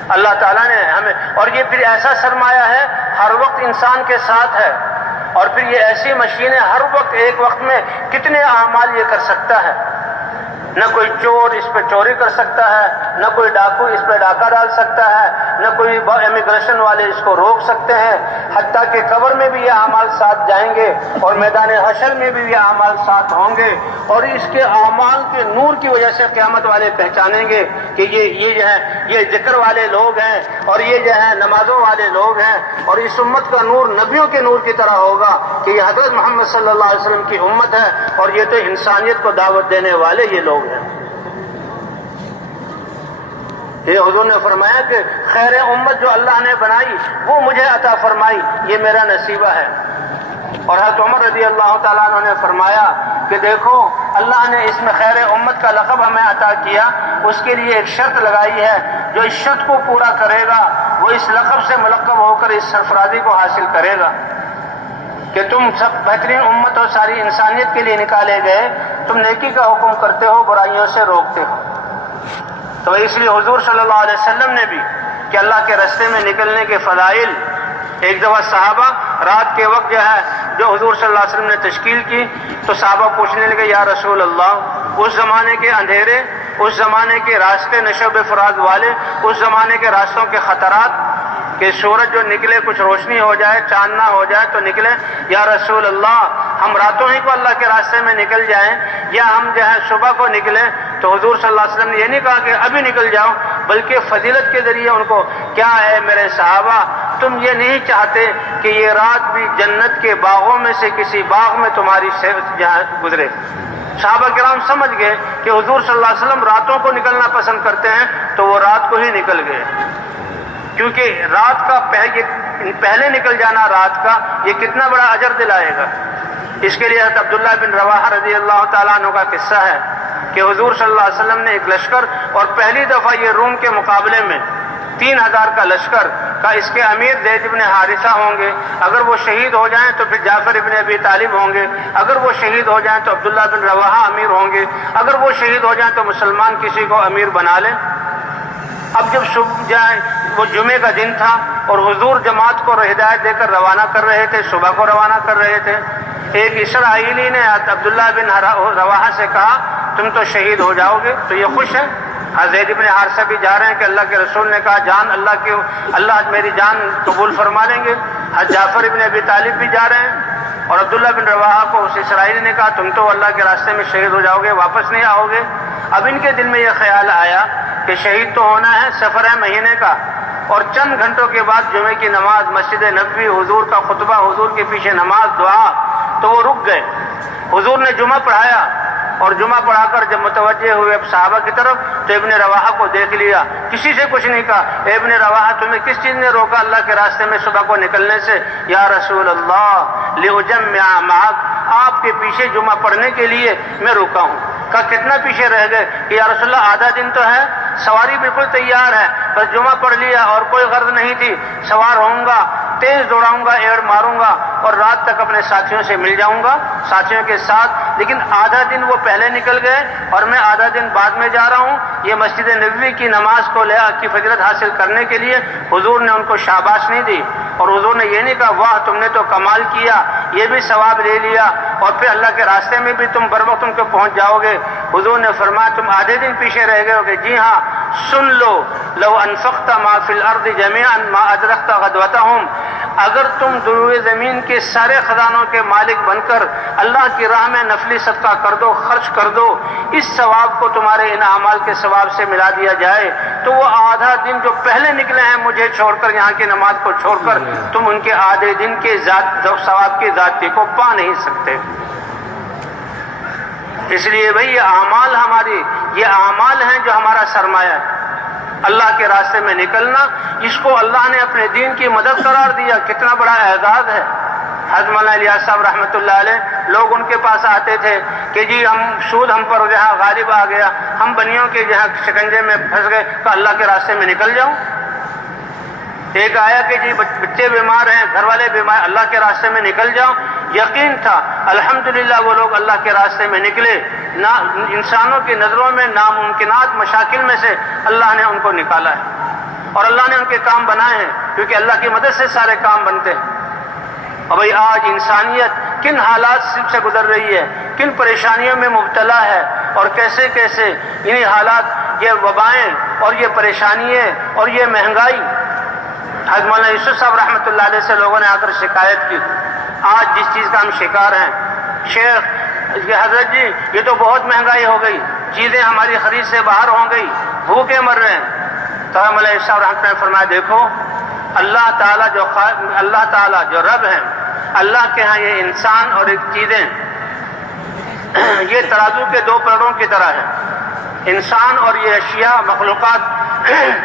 اللہ تعالیٰ نے ہمیں، اور یہ پھر ایسا سرمایہ ہے ہر وقت انسان کے ساتھ ہے، اور پھر یہ ایسی مشین ہے ہر وقت ایک وقت میں کتنے اعمال یہ کر سکتا ہے۔ نہ کوئی چور اس پہ چوری کر سکتا ہے، نہ کوئی ڈاکو اس پہ ڈاکہ ڈال سکتا ہے، نہ کوئی امیگریشن والے اس کو روک سکتے ہیں، حتیٰ کہ قبر میں بھی یہ اعمال ساتھ جائیں گے اور میدان حشر میں بھی یہ اعمال ساتھ ہوں گے، اور اس کے اعمال کے نور کی وجہ سے قیامت والے پہچانیں گے کہ یہ جو ہے یہ ذکر والے لوگ ہیں اور یہ جو ہے نمازوں والے لوگ ہیں، اور اس امت کا نور نبیوں کے نور کی طرح ہوگا کہ یہ حضرت محمد صلی اللہ علیہ وسلم کی امت ہے اور یہ تو انسانیت کو دعوت دینے والے یہ لوگ ہیں۔ یہ حضور نے فرمایا کہ خیر امت جو اللہ نے بنائی وہ مجھے عطا فرمائی، یہ میرا نصیبہ ہے۔ اور حضرت عمر رضی اللہ تعالیٰ عنہ نے فرمایا کہ دیکھو اللہ نے اس میں خیر امت کا لقب ہمیں عطا کیا، اس کے لیے ایک شرط لگائی ہے، جو اس شرط کو پورا کرے گا وہ اس لقب سے ملقب ہو کر اس سرفرازی کو حاصل کرے گا کہ تم سب بہترین امت اور ساری انسانیت کے لیے نکالے گئے، تم نیکی کا حکم کرتے ہو، برائیوں سے روکتے ہو۔ تو اس لیے حضور صلی اللہ علیہ وسلم نے بھی کہ اللہ کے راستے میں نکلنے کے فضائل، ایک دفعہ صحابہ رات کے وقت جو ہے جو حضور صلی اللہ علیہ وسلم نے تشکیل کی تو صحابہ پوچھنے لگے یا رسول اللہ، اس زمانے کے اندھیرے، اس زمانے کے راستے نشو فراز والے، اس زمانے کے راستوں کے خطرات کہ سورج جو نکلے کچھ روشنی ہو جائے، چاند نہ ہو جائے تو نکلے، یا رسول اللہ ہم راتوں ہی کو اللہ کے راستے میں نکل جائیں یا ہم جو ہے صبح کو نکلیں؟ تو حضور صلی اللہ علیہ وسلم نے یہ نہیں کہا کہ ابھی نکل جاؤ، بلکہ فضیلت کے ذریعے ان کو، کیا ہے میرے صحابہ تم یہ نہیں چاہتے کہ یہ رات بھی جنت کے باغوں میں سے کسی باغ میں تمہاری جہاں گزرے؟ صحابہ کرام سمجھ گئے کہ حضور صلی اللہ علیہ وسلم راتوں کو نکلنا پسند کرتے ہیں، تو وہ رات کو ہی نکل گئے، کیونکہ رات کا پہلے نکل جانا رات کا یہ کتنا بڑا اجر دلائے گا۔ اس کے لیے حضرت عبداللہ بن رواحہ رضی اللہ تعالیٰ عنہ کا قصہ ہے کہ حضور صلی اللہ علیہ وسلم نے ایک لشکر، اور پہلی دفعہ یہ روم کے مقابلے میں 3000 کا لشکر کا اس کے امیر زید بن حارثہ ہوں گے، اگر وہ شہید ہو جائیں تو پھر جعفر ابن ابی طالب ہوں گے، اگر وہ شہید ہو جائیں تو عبداللہ بن رواحہ امیر ہوں گے، اگر وہ شہید ہو جائیں تو مسلمان کسی کو امیر بنا لیں۔ اب جب صبح جائیں، وہ جمعے کا دن تھا اور حضور جماعت کو ہدایت دے کر روانہ کر رہے تھے، صبح کو روانہ کر رہے تھے، ایک اسرائیلی نے عبداللہ بن رواحہ سے کہا تم تو شہید ہو جاؤ گے، تو یہ خوش ہے۔ زید بن حارثہ بھی جا رہے ہیں کہ اللہ کے رسول نے کہا جان اللہ میری جان قبول فرما لیں گے۔ جعفر ابن ابی طالب بھی جا رہے ہیں، اور عبداللہ بن رواحہ کو اس اسرائیلی نے کہا تم تو اللہ کے راستے میں شہید ہو جاؤ گے، واپس نہیں آؤ گے۔ اب ان کے دل میں یہ خیال آیا کہ شہید تو ہونا ہے، سفر ہے مہینے کا، اور چند گھنٹوں کے بعد جمعے کی نماز، مسجد نبوی، حضور کا خطبہ، حضور کے پیچھے نماز، دعا، تو وہ رک گئے۔ حضور نے جمعہ پڑھایا اور جمعہ پڑھا کر جب متوجہ ہوئے اب صحابہ کی طرف تو ابن رواحہ کو دیکھ لیا، کسی سے کچھ نہیں کہا، ابن رواحہ تمہیں کس چیز نے روکا اللہ کے راستے میں صبح کو نکلنے سے؟ یا رسول اللہ لأجمع معک، آپ کے پیچھے جمعہ پڑھنے کے لیے میں رکا ہوں۔ کہا کتنا پیچھے رہ گئے؟ کہ یا رسول اللہ آدھا دن تو ہے، سواری بالکل تیار ہے، بس جمعہ پڑھ لیا اور کوئی غرض نہیں تھی، سوار ہوں گا، تیز دوڑاؤں گا، ایڑ ماروں گا اور رات تک اپنے ساتھیوں سے مل جاؤں گا، ساتھیوں کے ساتھ، لیکن آدھا دن وہ پہلے نکل گئے اور میں آدھا دن بعد میں جا رہا ہوں۔ یہ مسجد نبوی کی نماز کو کی فضیلت حاصل کرنے کے لیے حضور نے ان کو شاباش نہیں دی، اور حضور نے یہ نہیں کہا واہ تم نے تو کمال کیا، یہ بھی ثواب لے لیا اور پھر اللہ کے راستے میں بھی تم بروقت ان کو پہنچ جاؤ گے۔ حضور نے فرمایا تم آدھے دن پیچھے رہ گئے ہو گے، جی ہاں سن لو لو انفقت ما فی الارض جميعا ما ادرکت غدوتهم، اگر تم دروئے زمین کے سارے خزانوں کے مالک بن کر اللہ کی راہ میں نفلی صدقہ کر دو، خرچ کر دو، اس ثواب کو تمہارے ان اعمال کے ثواب سے ملا دیا جائے تو وہ آدھا دن جو پہلے نکلے ہیں مجھے چھوڑ کر، یہاں کی نماز کو چھوڑ کر، تم ان کے آدھے دن کے ثواب کی ذاتی کو پا نہیں سکتے۔ اس لیے بھئی یہ اعمال ہیں جو ہمارا سرمایہ ہے۔ اللہ کے راستے میں نکلنا، اس کو اللہ نے اپنے دین کی مدد قرار دیا، کتنا بڑا اعزاز ہے۔ حضرت مولانا الیاس صاحب رحمۃ اللہ علیہ، لوگ ان کے پاس آتے تھے کہ جی سود ہم پر جہاں غالب آ گیا، ہم بنیوں کے جہاں شکنجے میں پھنس گئے، تو اللہ کے راستے میں نکل جاؤں۔ ایک آیا کہ جی بچے بیمار ہیں، گھر والے بیمار، اللہ کے راستے میں نکل جاؤ۔ یقین تھا الحمدللہ وہ لوگ اللہ کے راستے میں نکلے، انسانوں کی نظروں میں ناممکنات مشاکل میں سے اللہ نے ان کو نکالا ہے، اور اللہ نے ان کے کام بنائے ہیں، کیونکہ اللہ کی مدد سے سارے کام بنتے ہیں۔ اور بھائی آج انسانیت کن حالات سے گزر رہی ہے، کن پریشانیوں میں مبتلا ہے، اور کیسے کیسے انہی حالات، یہ وبائیں اور یہ پریشانیاں اور یہ مہنگائی۔ حضرت مولانا یوسف صاحب رحمۃ اللہ علیہ سے لوگوں نے آ کر شکایت کی، آج جس چیز کا ہم شکار ہیں، شیخ حضرت جی یہ تو بہت مہنگائی ہو گئی، چیزیں ہماری خرید سے باہر ہو گئی، بھوکے مر رہے ہیں۔ تو مولانا یوسف صاحب رحمۃ اللہ نے فرمایا دیکھو اللہ تعالیٰ جو رب ہیں، اللہ کے ہاں یہ انسان اور ایک چیزیں یہ ترازو کے دو پلڑوں کی طرح ہے۔ انسان اور یہ اشیاء مخلوقات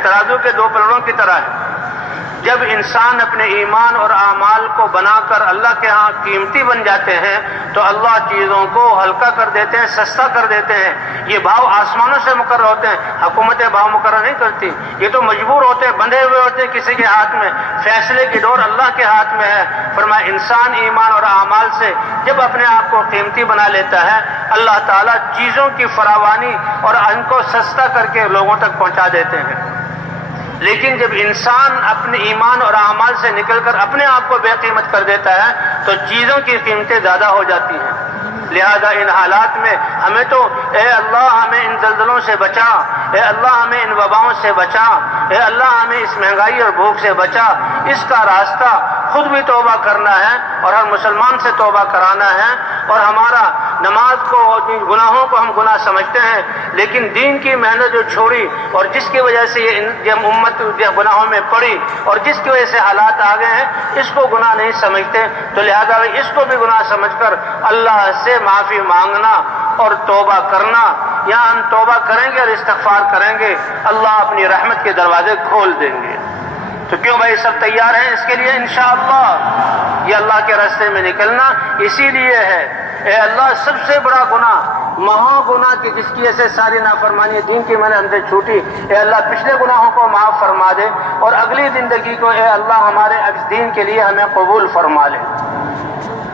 ترازو کے دو پلڑوں کی طرح ہے۔ جب انسان اپنے ایمان اور اعمال کو بنا کر اللہ کے ہاں قیمتی بن جاتے ہیں تو اللہ چیزوں کو ہلکا کر دیتے ہیں، سستا کر دیتے ہیں۔ یہ بھاؤ آسمانوں سے مقرر ہوتے ہیں، حکومتیں بھاؤ مقرر نہیں کرتی، یہ تو مجبور ہوتے ہیں، بندھے ہوئے ہوتے ہیں کسی کے ہاتھ میں، فیصلے کی ڈور اللہ کے ہاتھ میں ہے۔ فرمایا انسان ایمان اور اعمال سے جب اپنے آپ کو قیمتی بنا لیتا ہے، اللہ تعالیٰ چیزوں کی فراوانی اور ان کو سستا کر کے لوگوں تک پہنچا دیتے ہیں۔ لیکن جب انسان اپنے ایمان اور اعمال سے نکل کر اپنے آپ کو بے قیمت کر دیتا ہے تو چیزوں کی قیمتیں زیادہ ہو جاتی ہیں۔ لہذا ان حالات میں ہمیں تو اے اللہ ہمیں ان زلزلوں سے بچا، اے اللہ ہمیں ان وباؤں سے بچا، اے اللہ ہمیں اس مہنگائی اور بھوک سے بچا، اس کا راستہ خود بھی توبہ کرنا ہے اور ہر مسلمان سے توبہ کرانا ہے۔ اور ہمارا نماز کو، گناہوں کو ہم گناہ سمجھتے ہیں، لیکن دین کی محنت جو چھوڑی اور جس کی وجہ سے یہ امت گناہوں میں پڑی اور جس کی وجہ سے حالات آ گئے ہیں، اس کو گناہ نہیں سمجھتے، تو لہذا اس کو بھی گناہ سمجھ کر اللہ سے معافی مانگنا اور توبہ کرنا۔ یہاں ہم توبہ کریں گے اور استغفار کریں گے، اللہ اپنی رحمت کے دروازے کھول دیں گے۔ تو کیوں بھائی سب تیار ہیں اس کے لیے انشاءاللہ؟ یہ اللہ کے راستے میں نکلنا اسی لیے ہے۔ اے اللہ سب سے بڑا گناہ، مہا گناہ کی جس کی وجہ سے ساری نافرمانی دین کی میں نے ہم سے چھوٹی، اے اللہ پچھلے گناہوں کو معاف فرما دے اور اگلی زندگی کو اے اللہ ہمارے دین کے لیے ہمیں قبول فرما لے۔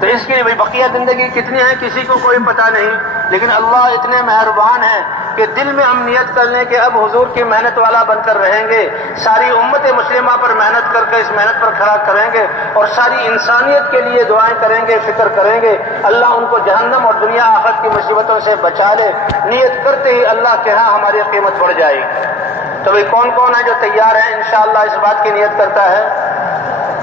تو اس کے لیے بھائی بقیہ زندگی کتنی ہے کسی کو کوئی پتہ نہیں، لیکن اللہ اتنے مہربان ہیں کہ دل میں ہم نیت کر لیں کہ اب حضور کی محنت والا بن کر رہیں گے، ساری امت مسلمہ پر محنت کر کے اس محنت پر کھڑا کریں گے اور ساری انسانیت کے لیے دعائیں کریں گے، فکر کریں گے، اللہ ان کو جہنم اور دنیا آخرت کی مصیبتوں سے بچا لے۔ نیت کرتے ہی اللہ کے ہاں ہماری قیمت بڑھ جائے گی۔ تو بھائی کون کون ہے جو تیار ہے انشاءاللہ اس بات کی نیت کرتا ہے؟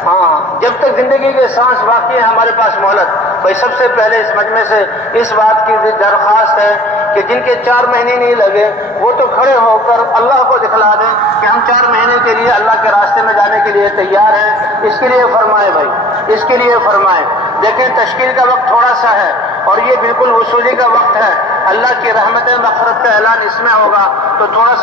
ہاں، جب تک زندگی کے سانس باقی ہے ہمارے پاس مہلت۔ بھائی سب سے پہلے اس مجمع سے اس بات کی درخواست ہے کہ جن کے 4 مہینے نہیں لگے وہ تو کھڑے ہو کر اللہ کو دکھلا دیں کہ ہم 4 مہینے کے لیے اللہ کے راستے میں جانے کے لیے تیار ہیں۔ اس کے لیے فرمائیں بھائی، اس کے لیے فرمائیں۔ دیکھیں تشکیل کا وقت تھوڑا سا ہے اور یہ بالکل وصولی کا وقت ہے، اللہ کی رحمت مغفرت کا اعلان اس میں ہوگا، تو تھوڑا سا